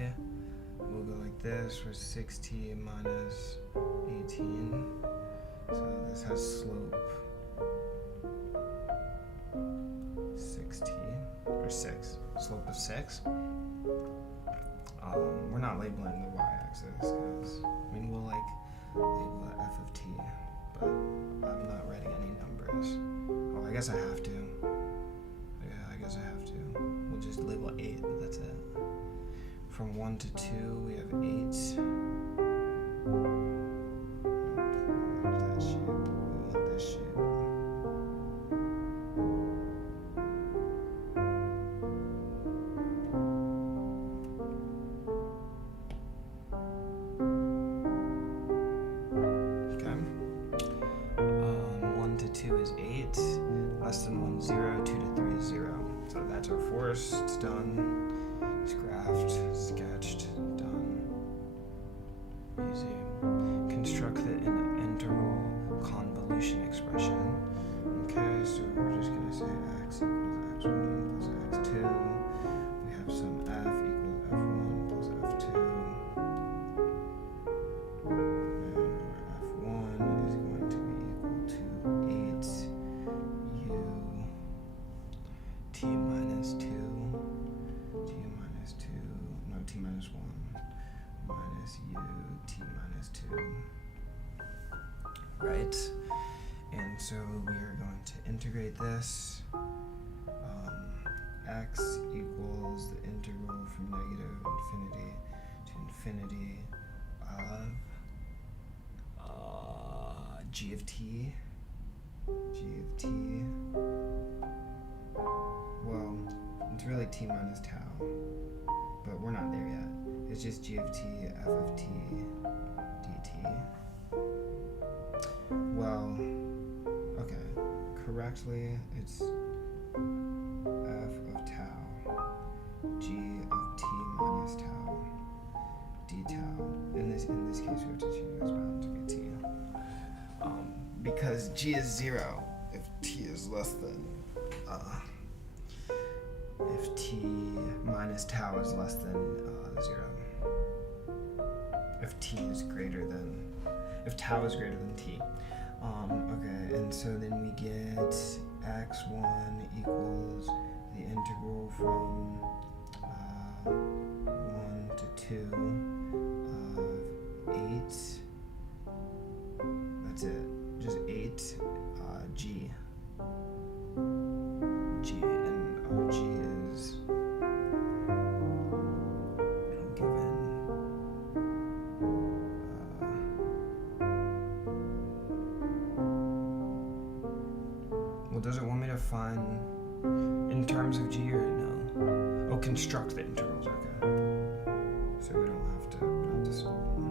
we'll go like this for 6t minus 18. So this has slope 6t, or 6, slope of 6. We're not labeling the y-axis because, I mean, we'll like label it f of t, but I'm not writing any numbers. Oh, I guess I have to. Yeah, I guess I have to. We'll just label 8, that's it. From 1 to 2, we have 8. That shape, we want this shape. Less than 1, 0, 2 to 3 is 0. So that's our force, it's done. It's graphed, sketched, done. Easy. Construct the integral convolution expression. Okay, so we're just gonna say x equals x1 plus x2. We have some f equals f1 plus f2. T minus 2, t minus 1, minus u, t minus 2, right? And so we are going to integrate this. X equals the integral from negative infinity to infinity of g of t, well, it's really t minus tau, but we're not there yet. It's just g of t, f of t, dx dt. Well, okay, correctly it's f of tau, g of t minus tau, d tau. In this case, we have to change this bound to be t. Because g is 0 if t is less than, if t minus tau is less than 0. If t is greater than, if tau is greater than t. Okay, and so then we get x1 equals the integral from 1 to 2 of 8. That's it. Just 8 g. And our g is given well, does it want me to find in terms of g or no? Oh, construct the integrals, okay. So we don't have to solve them.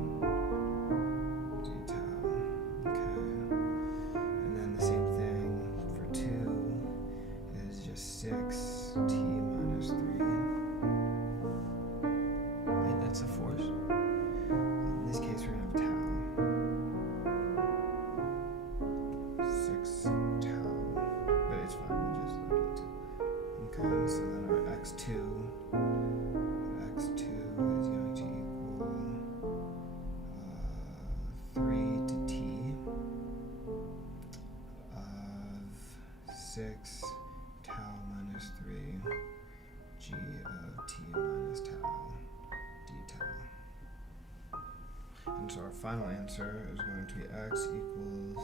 And so our final answer is going to be x equals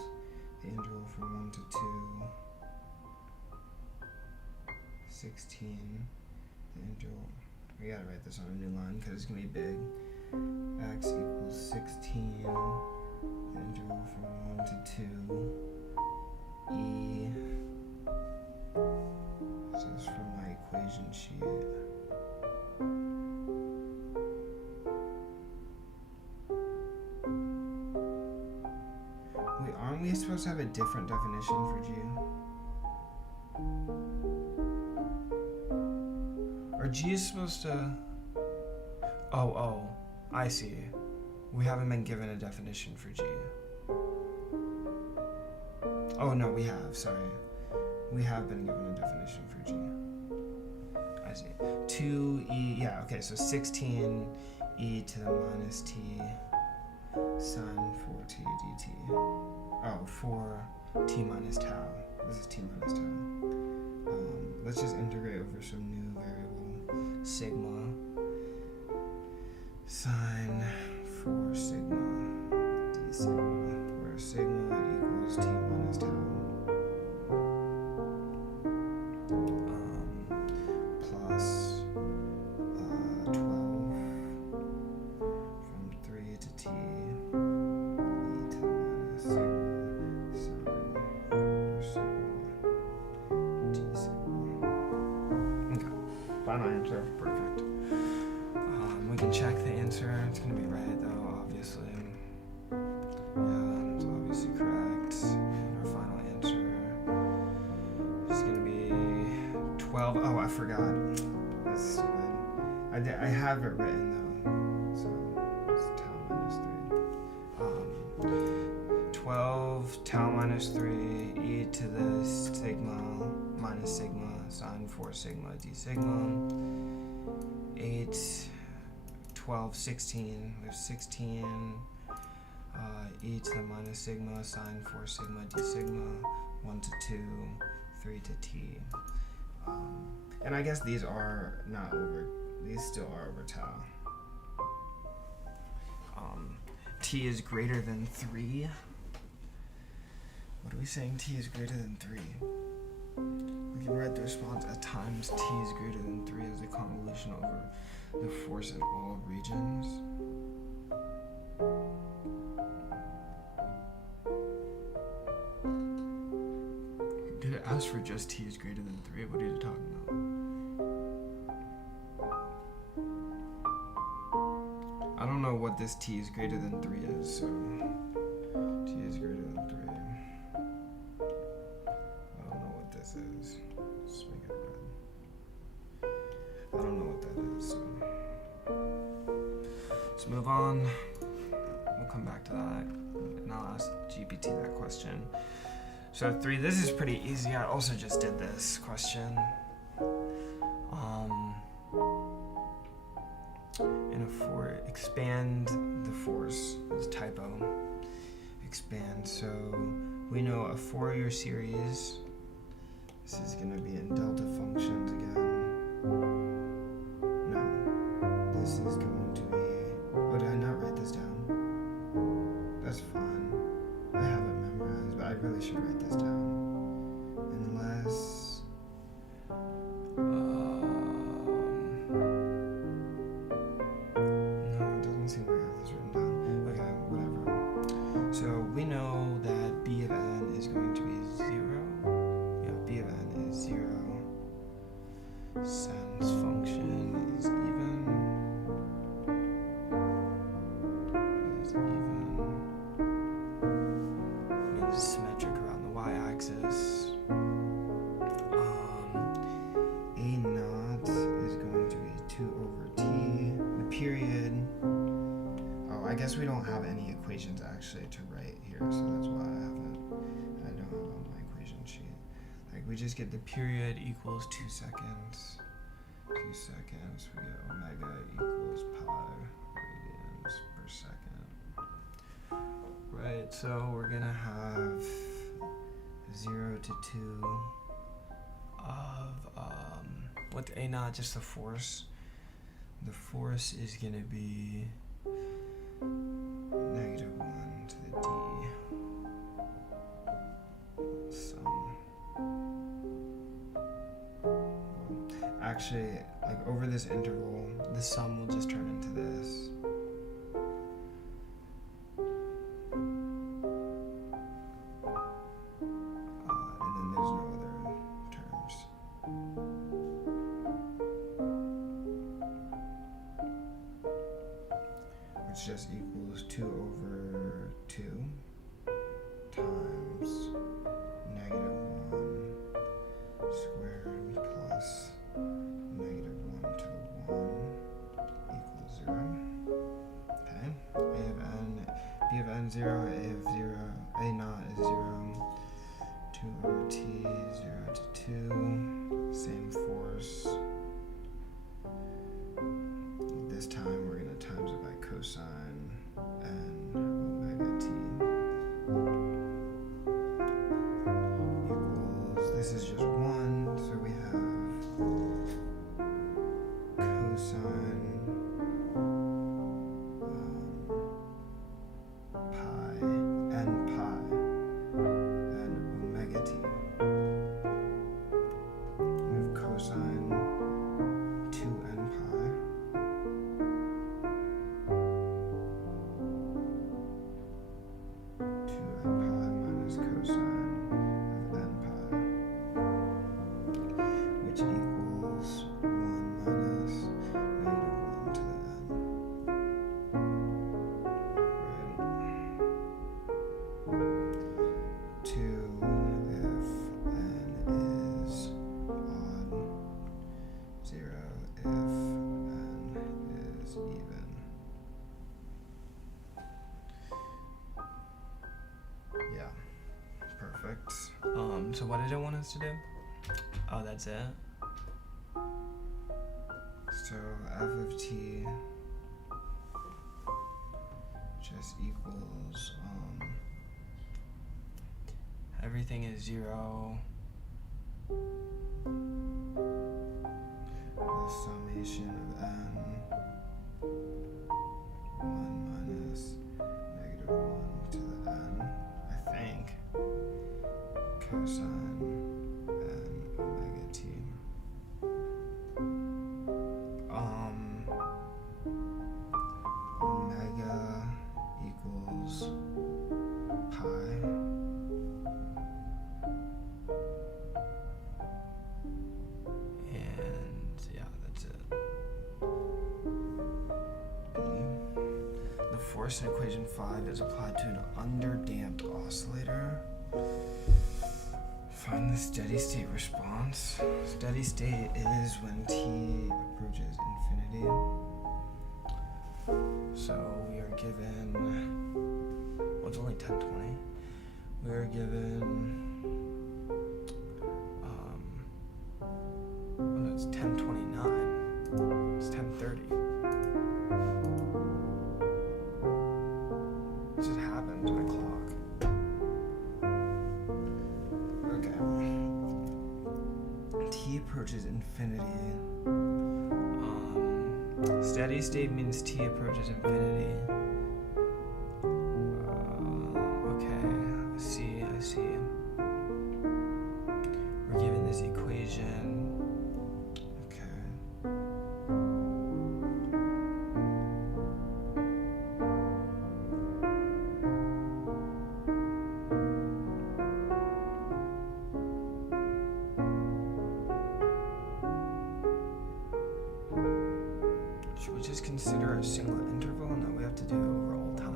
the integral from 1 to 2, 16, the integral, we gotta write this on a new line because it's going to be big, x equals 16, the integral from 1 to 2, e, this is from my equation sheet. Aren't we supposed to have a different definition for g? Or g is supposed to... Oh, I see. We haven't been given a definition for g. Oh no, we have, sorry. We have been given a definition for g. I see. 2e, yeah, okay, so 16 e to the minus t sine 4t dt. Oh, for t minus tau. This is t minus tau. Let's just integrate over some new variable, sigma, sine 4 sigma d sigma, where sigma equals t minus tau. Plus 12 from 3 to t. Final answer, perfect. We can check the answer. It's going to be right though, obviously. Yeah, it's obviously correct. And our final answer is going to be 12. Oh, I forgot. That's stupid. I have it written though. So it's tau minus 3. 12 tau minus 3 e to the sigma minus sigma sine 4 sigma d sigma. 8, 12, 16. We have 16 e to the minus sigma sine 4 sigma d sigma. 1 to 2, 3 to t. And I guess these are not over. These still are over tau. T is greater than 3. What are we saying? T is greater than 3. We can write the response at times t is greater than 3 as a convolution over the force in all regions. Did it ask for just t is greater than 3? What are you talking about? I don't know what this t is greater than 3 is, so t is greater than 3. I don't know what this is. Let's make it red. I don't know what that is, so let's move on. We'll come back to that, and I'll ask GPT that question. So 3, this is pretty easy. I also just did this question. Expand the force. It's a typo. Expand. So we know a Fourier series. This is going to be in delta functions again. No. This is going to be... Oh, did I not write this down? That's fine. I have it memorized, but I really should write this down. Unless... So we know that b of n is going to be 0. Yeah, b of n is 0. Since function is even. Means symmetric around the y-axis. A naught is going to be 2 over t. The period. Oh, I guess we don't have any equations actually to write here, so that's why I don't have on my equation sheet. Like, we just get the period equals 2 seconds. 2 seconds, we get omega equals pi radians per second. Right, so we're gonna have 0 to 2 of, what's A naught, just the force. The force is gonna be negative 1 to the d sum. Actually, like over this interval, the sum will just turn into this. And then there's no other terms. Which just equals 2 over 2 times negative 1 squared plus negative 1 to the 1 equals 0. Okay, a of n, b of n 0, a of 0, a naught is 0, 2 over t, 0 to 2, same force. This time we're going to times it by cosine n omega t equals, this is just 1, so we have cosine pi and omega t. We have cosine 2n pi. So what did it want us to do? Oh, that's it. So f of t just equals everything is 0. The summation of n 1 minus negative 1 to the n, I think. Cosine and omega t. Omega equals pi. course in equation 5 is applied to an underdamped oscillator. Find the steady state response. Steady state is when t approaches infinity. So we are given, well, it's only 10:20. We are given, oh no, it's 10:29. It's 10:30. It just happened to my clock. Okay. T approaches infinity. Steady state means t approaches infinity. Okay, I see. We're given this equation. Okay. Should we just consider a single interval? No, we have to do it over all time.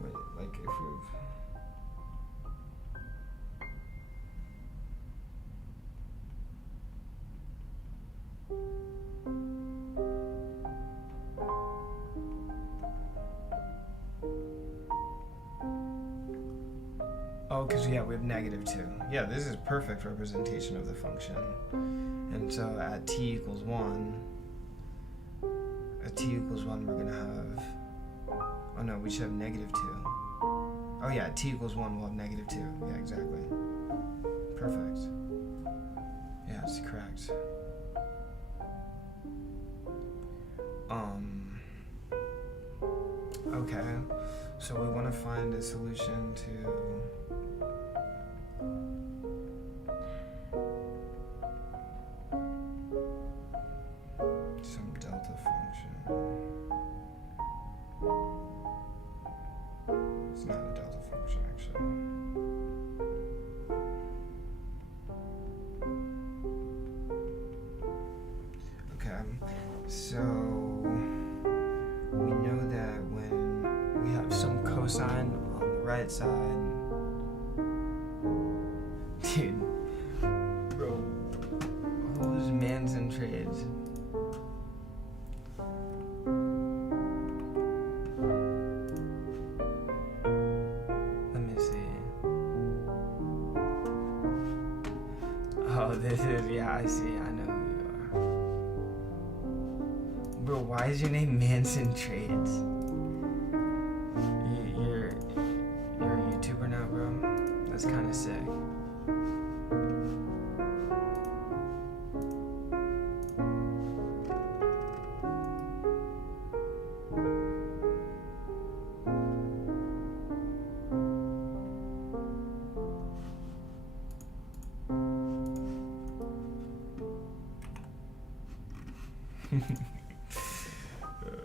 Wait, like if we've... Oh, because yeah, we have -2. Yeah, this is perfect representation of the function. And so at t equals 1, we're going to have, oh no, we should have -2. Oh yeah, at t equals 1, we'll have -2. Yeah, exactly. Perfect. Yeah, it's correct. Okay, so we want to find a solution to some delta function. It's not a delta function, actually. Okay, so we know that when we have some cosine on the right side, dude, bro, who's Manson trades? Let me see. Oh, this is, yeah, I see, I know who you are. Bro, why is your name Manson Trades? You're a YouTuber now, bro? That's kind of sick.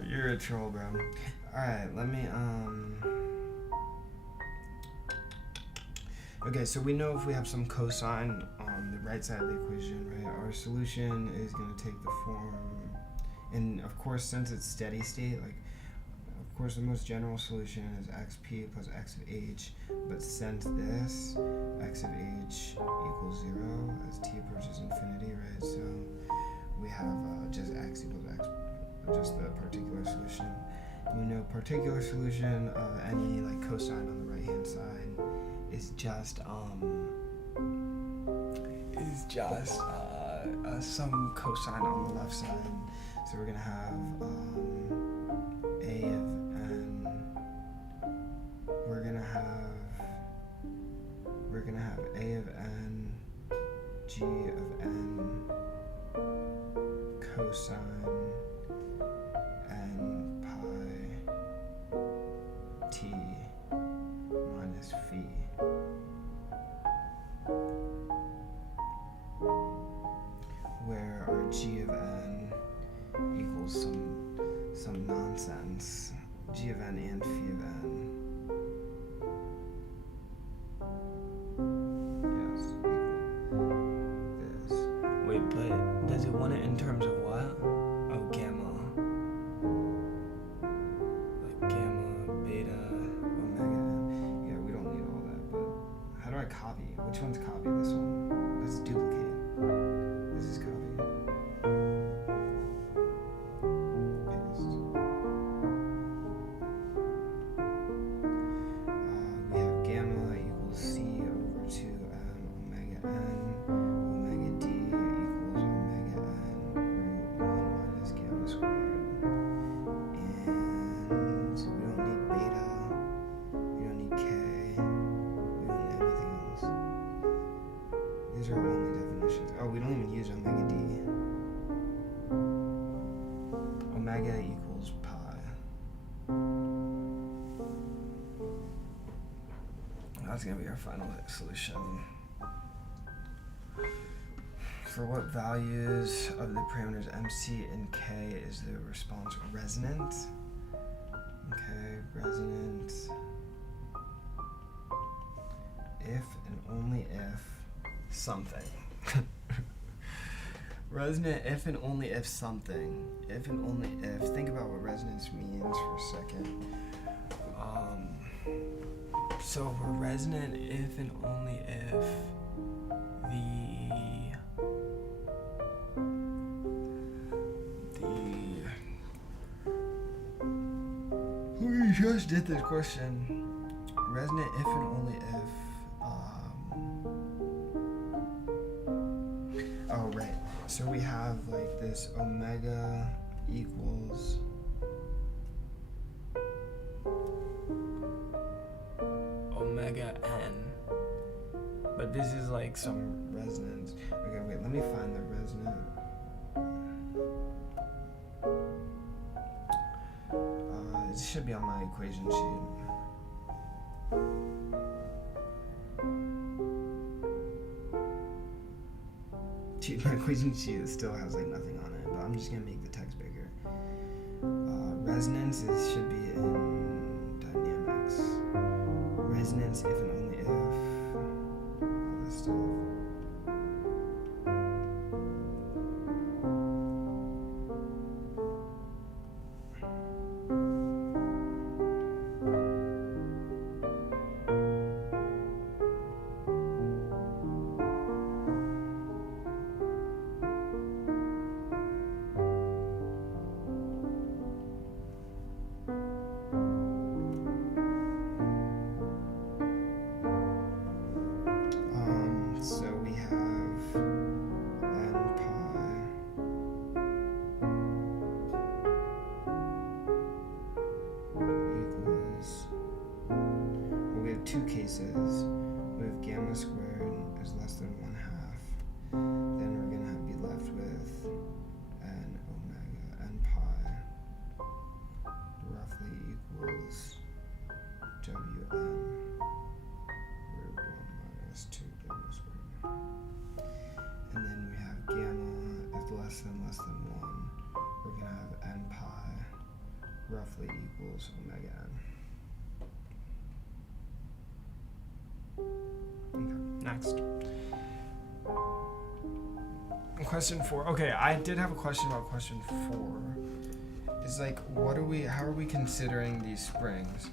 You're a troll, bro. Alright, let me, okay, so we know if we have some cosine on the right side of the equation, right, our solution is going to take the form, and of course, since it's steady state, like, of course, the most general solution is xp plus x of h, but since this, x of h equals 0 as t approaches infinity, right, so we have just x equals x, just the particular solution. We know particular solution of any like cosine on the right hand side is just some cosine on the left side. So we're gonna have a of n. We're gonna have a of n, g of n, cosine n pi t minus phi. Where our g of n equals some nonsense. G of n and phi of n. Yes, equal this. Wait, but does it want it in terms of what? Oh, gamma. Like gamma, beta, omega. Yeah, we don't need all that, but how do I copy? Which one's copy? This one? Let's duplicate. This is copy. Omega equals pi. That's going to be our final solution. For what values of the parameters MC and K is the response resonant? Okay, resonant. If and only if something. Resonant if and only if something. If and only if. Think about what resonance means for a second. So we're resonant if and only if we just did this question. Resonant if and only if oh right. So we have like this omega equals omega n. But this is like some resonance. Okay, wait, let me find the resonant. It should be on my equation sheet. Dude, my equation sheet still has like nothing on it, but I'm just gonna make the text bigger. Resonance should be in dynamics. Resonance if and only if. All this stuff. Two cases with gamma squared is less than 1/2, then we're gonna be left with n omega n pi roughly equals wn root 1 minus 2 gamma squared. And then we have gamma if less than 1, we're gonna have n pi roughly equals omega n. Okay, next. Question 4. Okay, I did have a question about question 4. It's like, how are we considering these springs?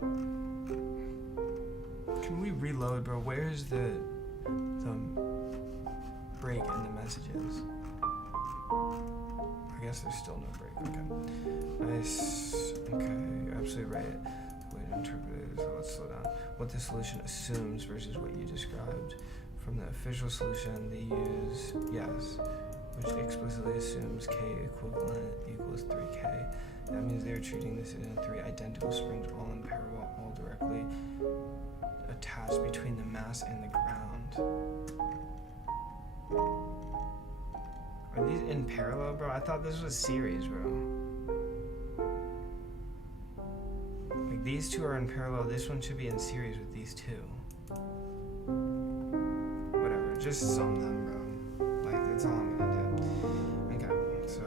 Can we reload, bro? Where's the break in the messages? I guess there's still no break. Okay. Nice. Okay, you're absolutely right. Way to interpret it. So let's slow down. What the solution assumes versus what you described. From the official solution, they use yes, which explicitly assumes K equivalent equals 3K. That means they're treating this as 3 identical springs all in parallel, all directly attached between the mass and the ground. Are these in parallel, bro? I thought this was a series, bro. Like these two are in parallel. This one should be in series with these two. Whatever, just sum them, bro. Like that's all I'm gonna do. Okay, so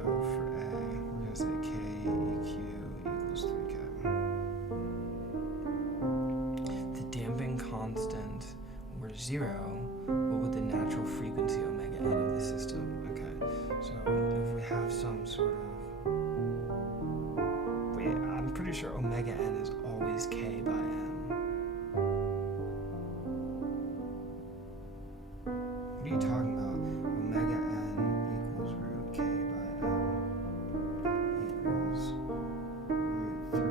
were 0, what would the natural frequency omega n of the system? Okay, so if we have some sort of, wait, I'm pretty sure omega n is always k by m. What are you talking about? Omega n equals root k by m equals root 3.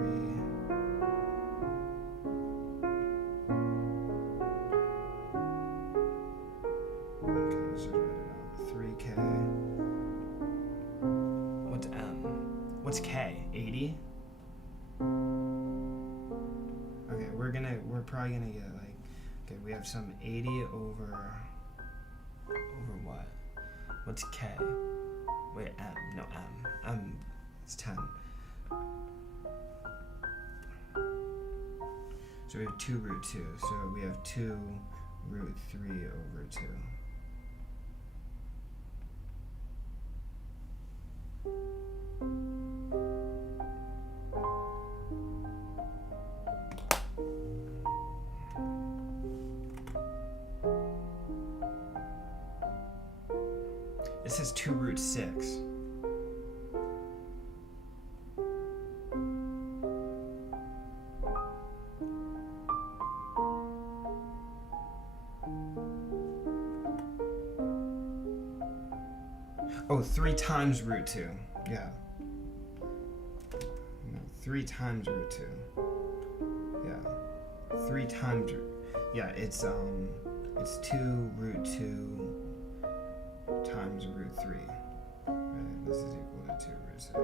Okay, let's just write it out. 3k. What's m? What's k? 80? Okay, we're probably gonna get like, okay, we have some 80 over what? What's k? Wait, m, no, m is 10. So we have 2 root 2, so we have 2 root 3 over 2. It says 2 root 6. Oh, 3 times root 2. Yeah. No, 3 times root 2. Yeah. 3 times. Yeah, it's 2 root 2 times root 3. Right? This is equal to 2 root 6.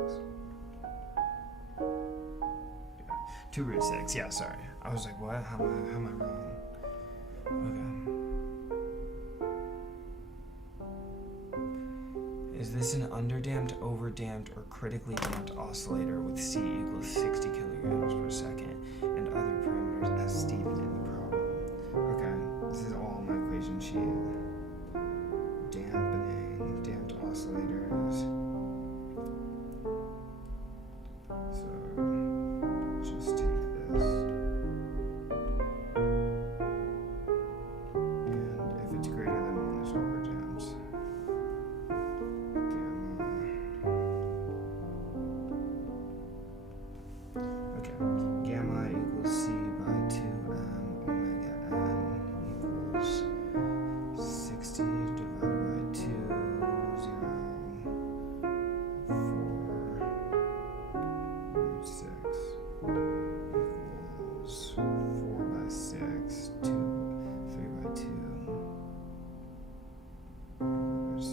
Yeah. 2 root 6. Yeah, sorry. I was like, what? How am I wrong? Okay. Is this an underdamped, overdamped, or critically damped oscillator with C equals 60 kilograms per second and other parameters as stated in the problem? Okay, this is all my equation sheet. Dampening, damped oscillators. So, just take this. And if it's greater than 1, it's overdamped. Gamma equals C by 2m omega n equals 60 divided by 2, 0, 4 root 6 equals 4 by 6, 3 by 2 root 6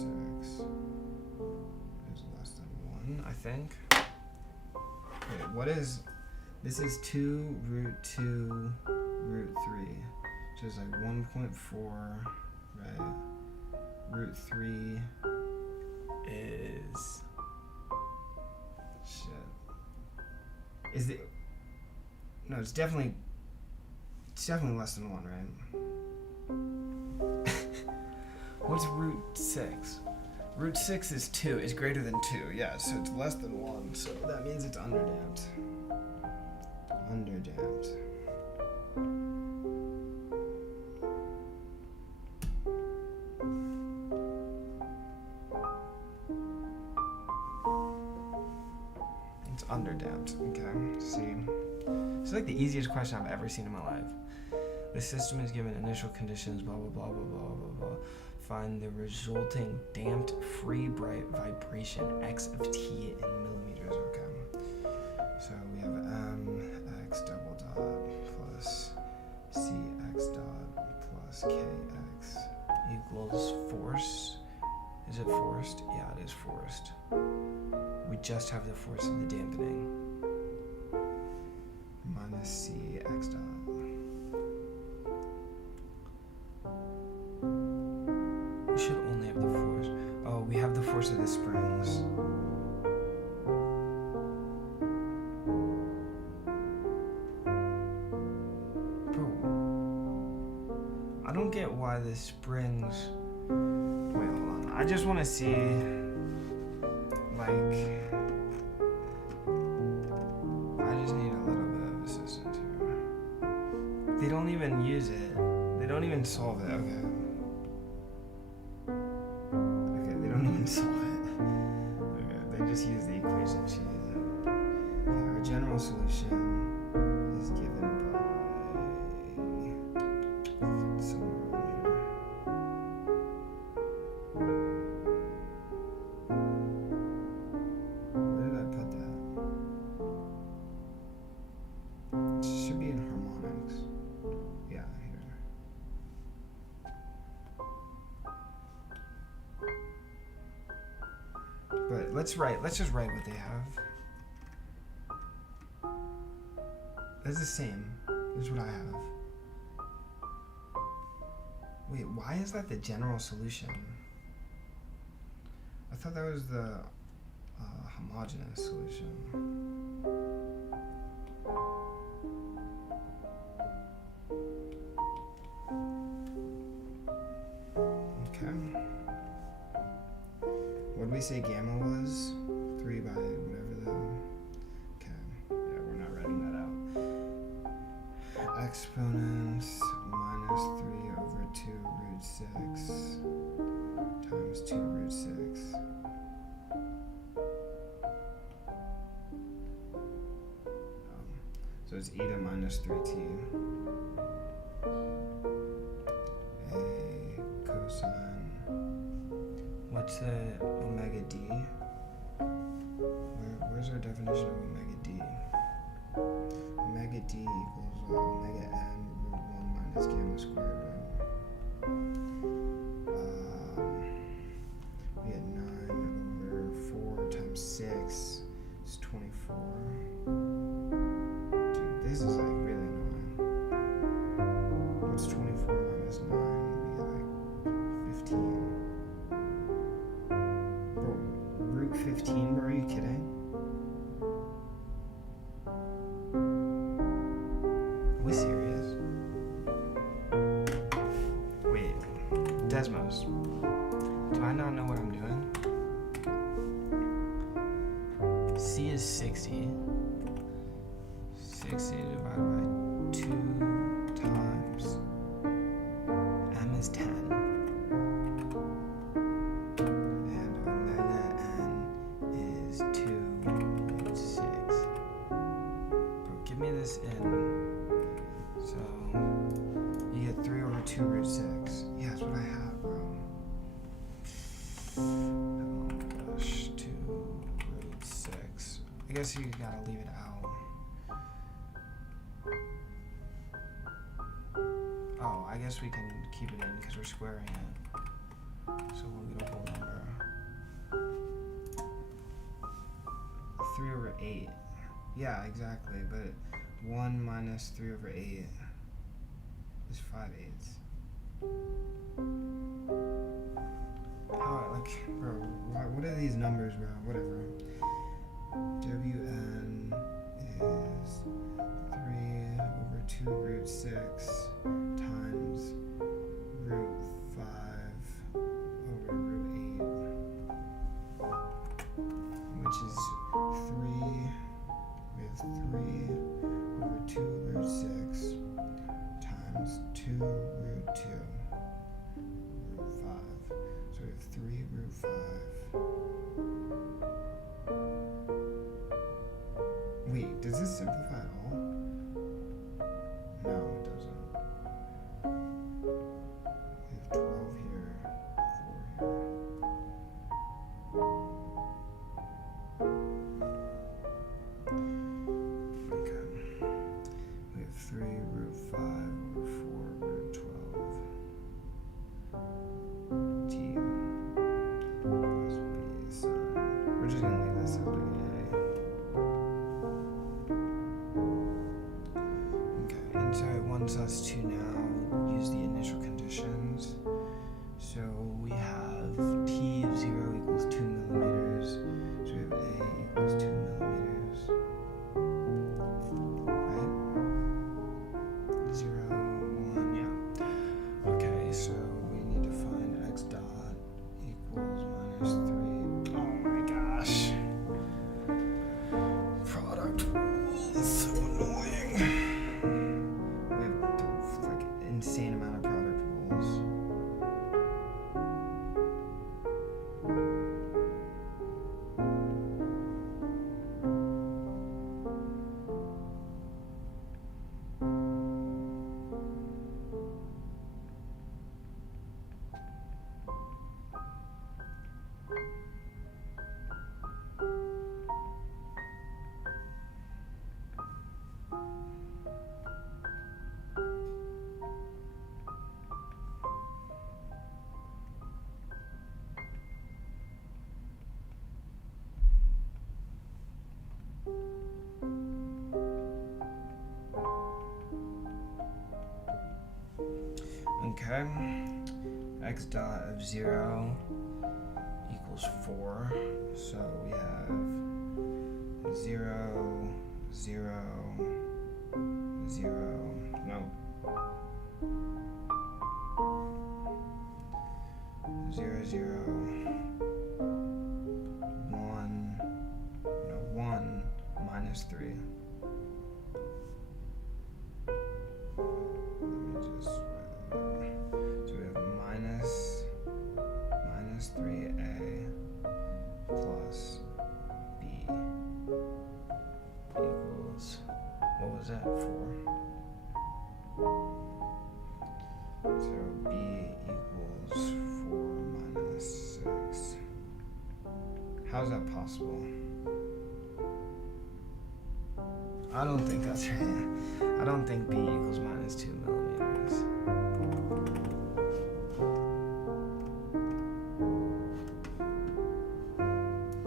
is less than 1, I think. Wait, what is... This is 2 root 2 root 3, which is like 1.4, right? Root 3 is... Shit. Is it... No, it's definitely less than 1, right? What's root 6? Root 6 is 2, is greater than 2, yeah, so it's less than 1, so that means it's underdamped. Underdamped. It's underdamped. Okay, see. It's like the easiest question I've ever seen in my life. The system is given initial conditions, blah, blah, blah, blah, blah, blah, blah. Find the resulting damped free bright vibration x of t in millimeters. Okay. So we have x double dot plus cx dot plus kx equals force. Is it forced? Yeah, it is forced. We just have the force of the dampening. Minus cx dot. We should only have the force. Oh, we have the force of the springs. I don't get why the springs... Wait, hold on. I just want to see, like... I just need a little bit of assistance here. They don't even use it. They don't even solve it. Okay. Okay, they don't even solve it. Okay, they just use the equation sheet. Okay, our general solution is given by somewhere over here. Where did I put that? It should be in harmonics. Yeah, here. But let's just write what they have. It's the same. This is what I have. Wait, why is that the general solution? I thought that was the homogeneous solution. Okay. What did we say gamma was? 3 by whatever the... Okay. Yeah, we're not writing that out. Exponents minus 3 over 2 root 6 times 2 root 6. So it's eta minus 3t. A cosine. What's the omega d? Where's our definition of omega d? Omega d equals omega n root 1 minus gamma squared, right? We had 9 over 4 times 6 is 24. Dude, this is like really annoying. What's 24 minus 9? We get like 15. Bro, root 15, bro, are you kidding? Are we serious? Wait, Desmos, do I not know what I'm doing? C is 60. 60 divided by 2 times m is 10. And omega n is 2 root 6. Bro, give me this in. So you get 3 over 2 root 6. Yeah, that's what I have, bro. Oh my gosh, 2 root 6. I guess you gotta leave it out. Oh, I guess we can keep it in because we're squaring it. So we'll get a whole number. 3 over 8. Yeah, exactly, but 1 minus 3 over 8 is 5/8. How, like, bro, what are these numbers, bro? Whatever. Wn is 3 over 2 root 6 times root 5 over root 8, which is 3 with 3 over 2 root 6 times 2 root 2 root 5. So we have 3 root 5. Wait, does this simplify at all? No, it doesn't. We have 12 here, 4 here. Okay. We have 3 root 5 over 4 root 12. T plus B sun. We're just going to leave this as like A. Okay. X dot of 0 equals 4. So we have 0, 0, 0, no. 0, 0, 1, no, 1, minus 3. Let me just so we have minus 3a plus b equals, what was that, 4? So b equals 4 minus 6. How is that possible? I don't think that's right. I don't think b equals minus 2 millimeters.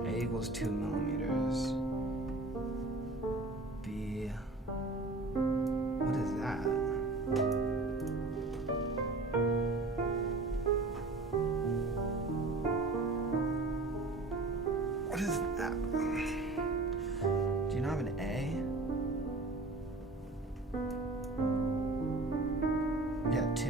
A equals 2 millimeters. B, what is that? What is that? Do you not have an A? Yeah, 2.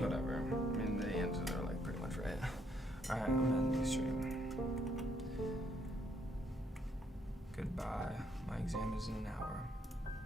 Whatever. I mean, the answers are like pretty much right. Alright, I'm ending the stream. Goodbye. My exam is in an hour.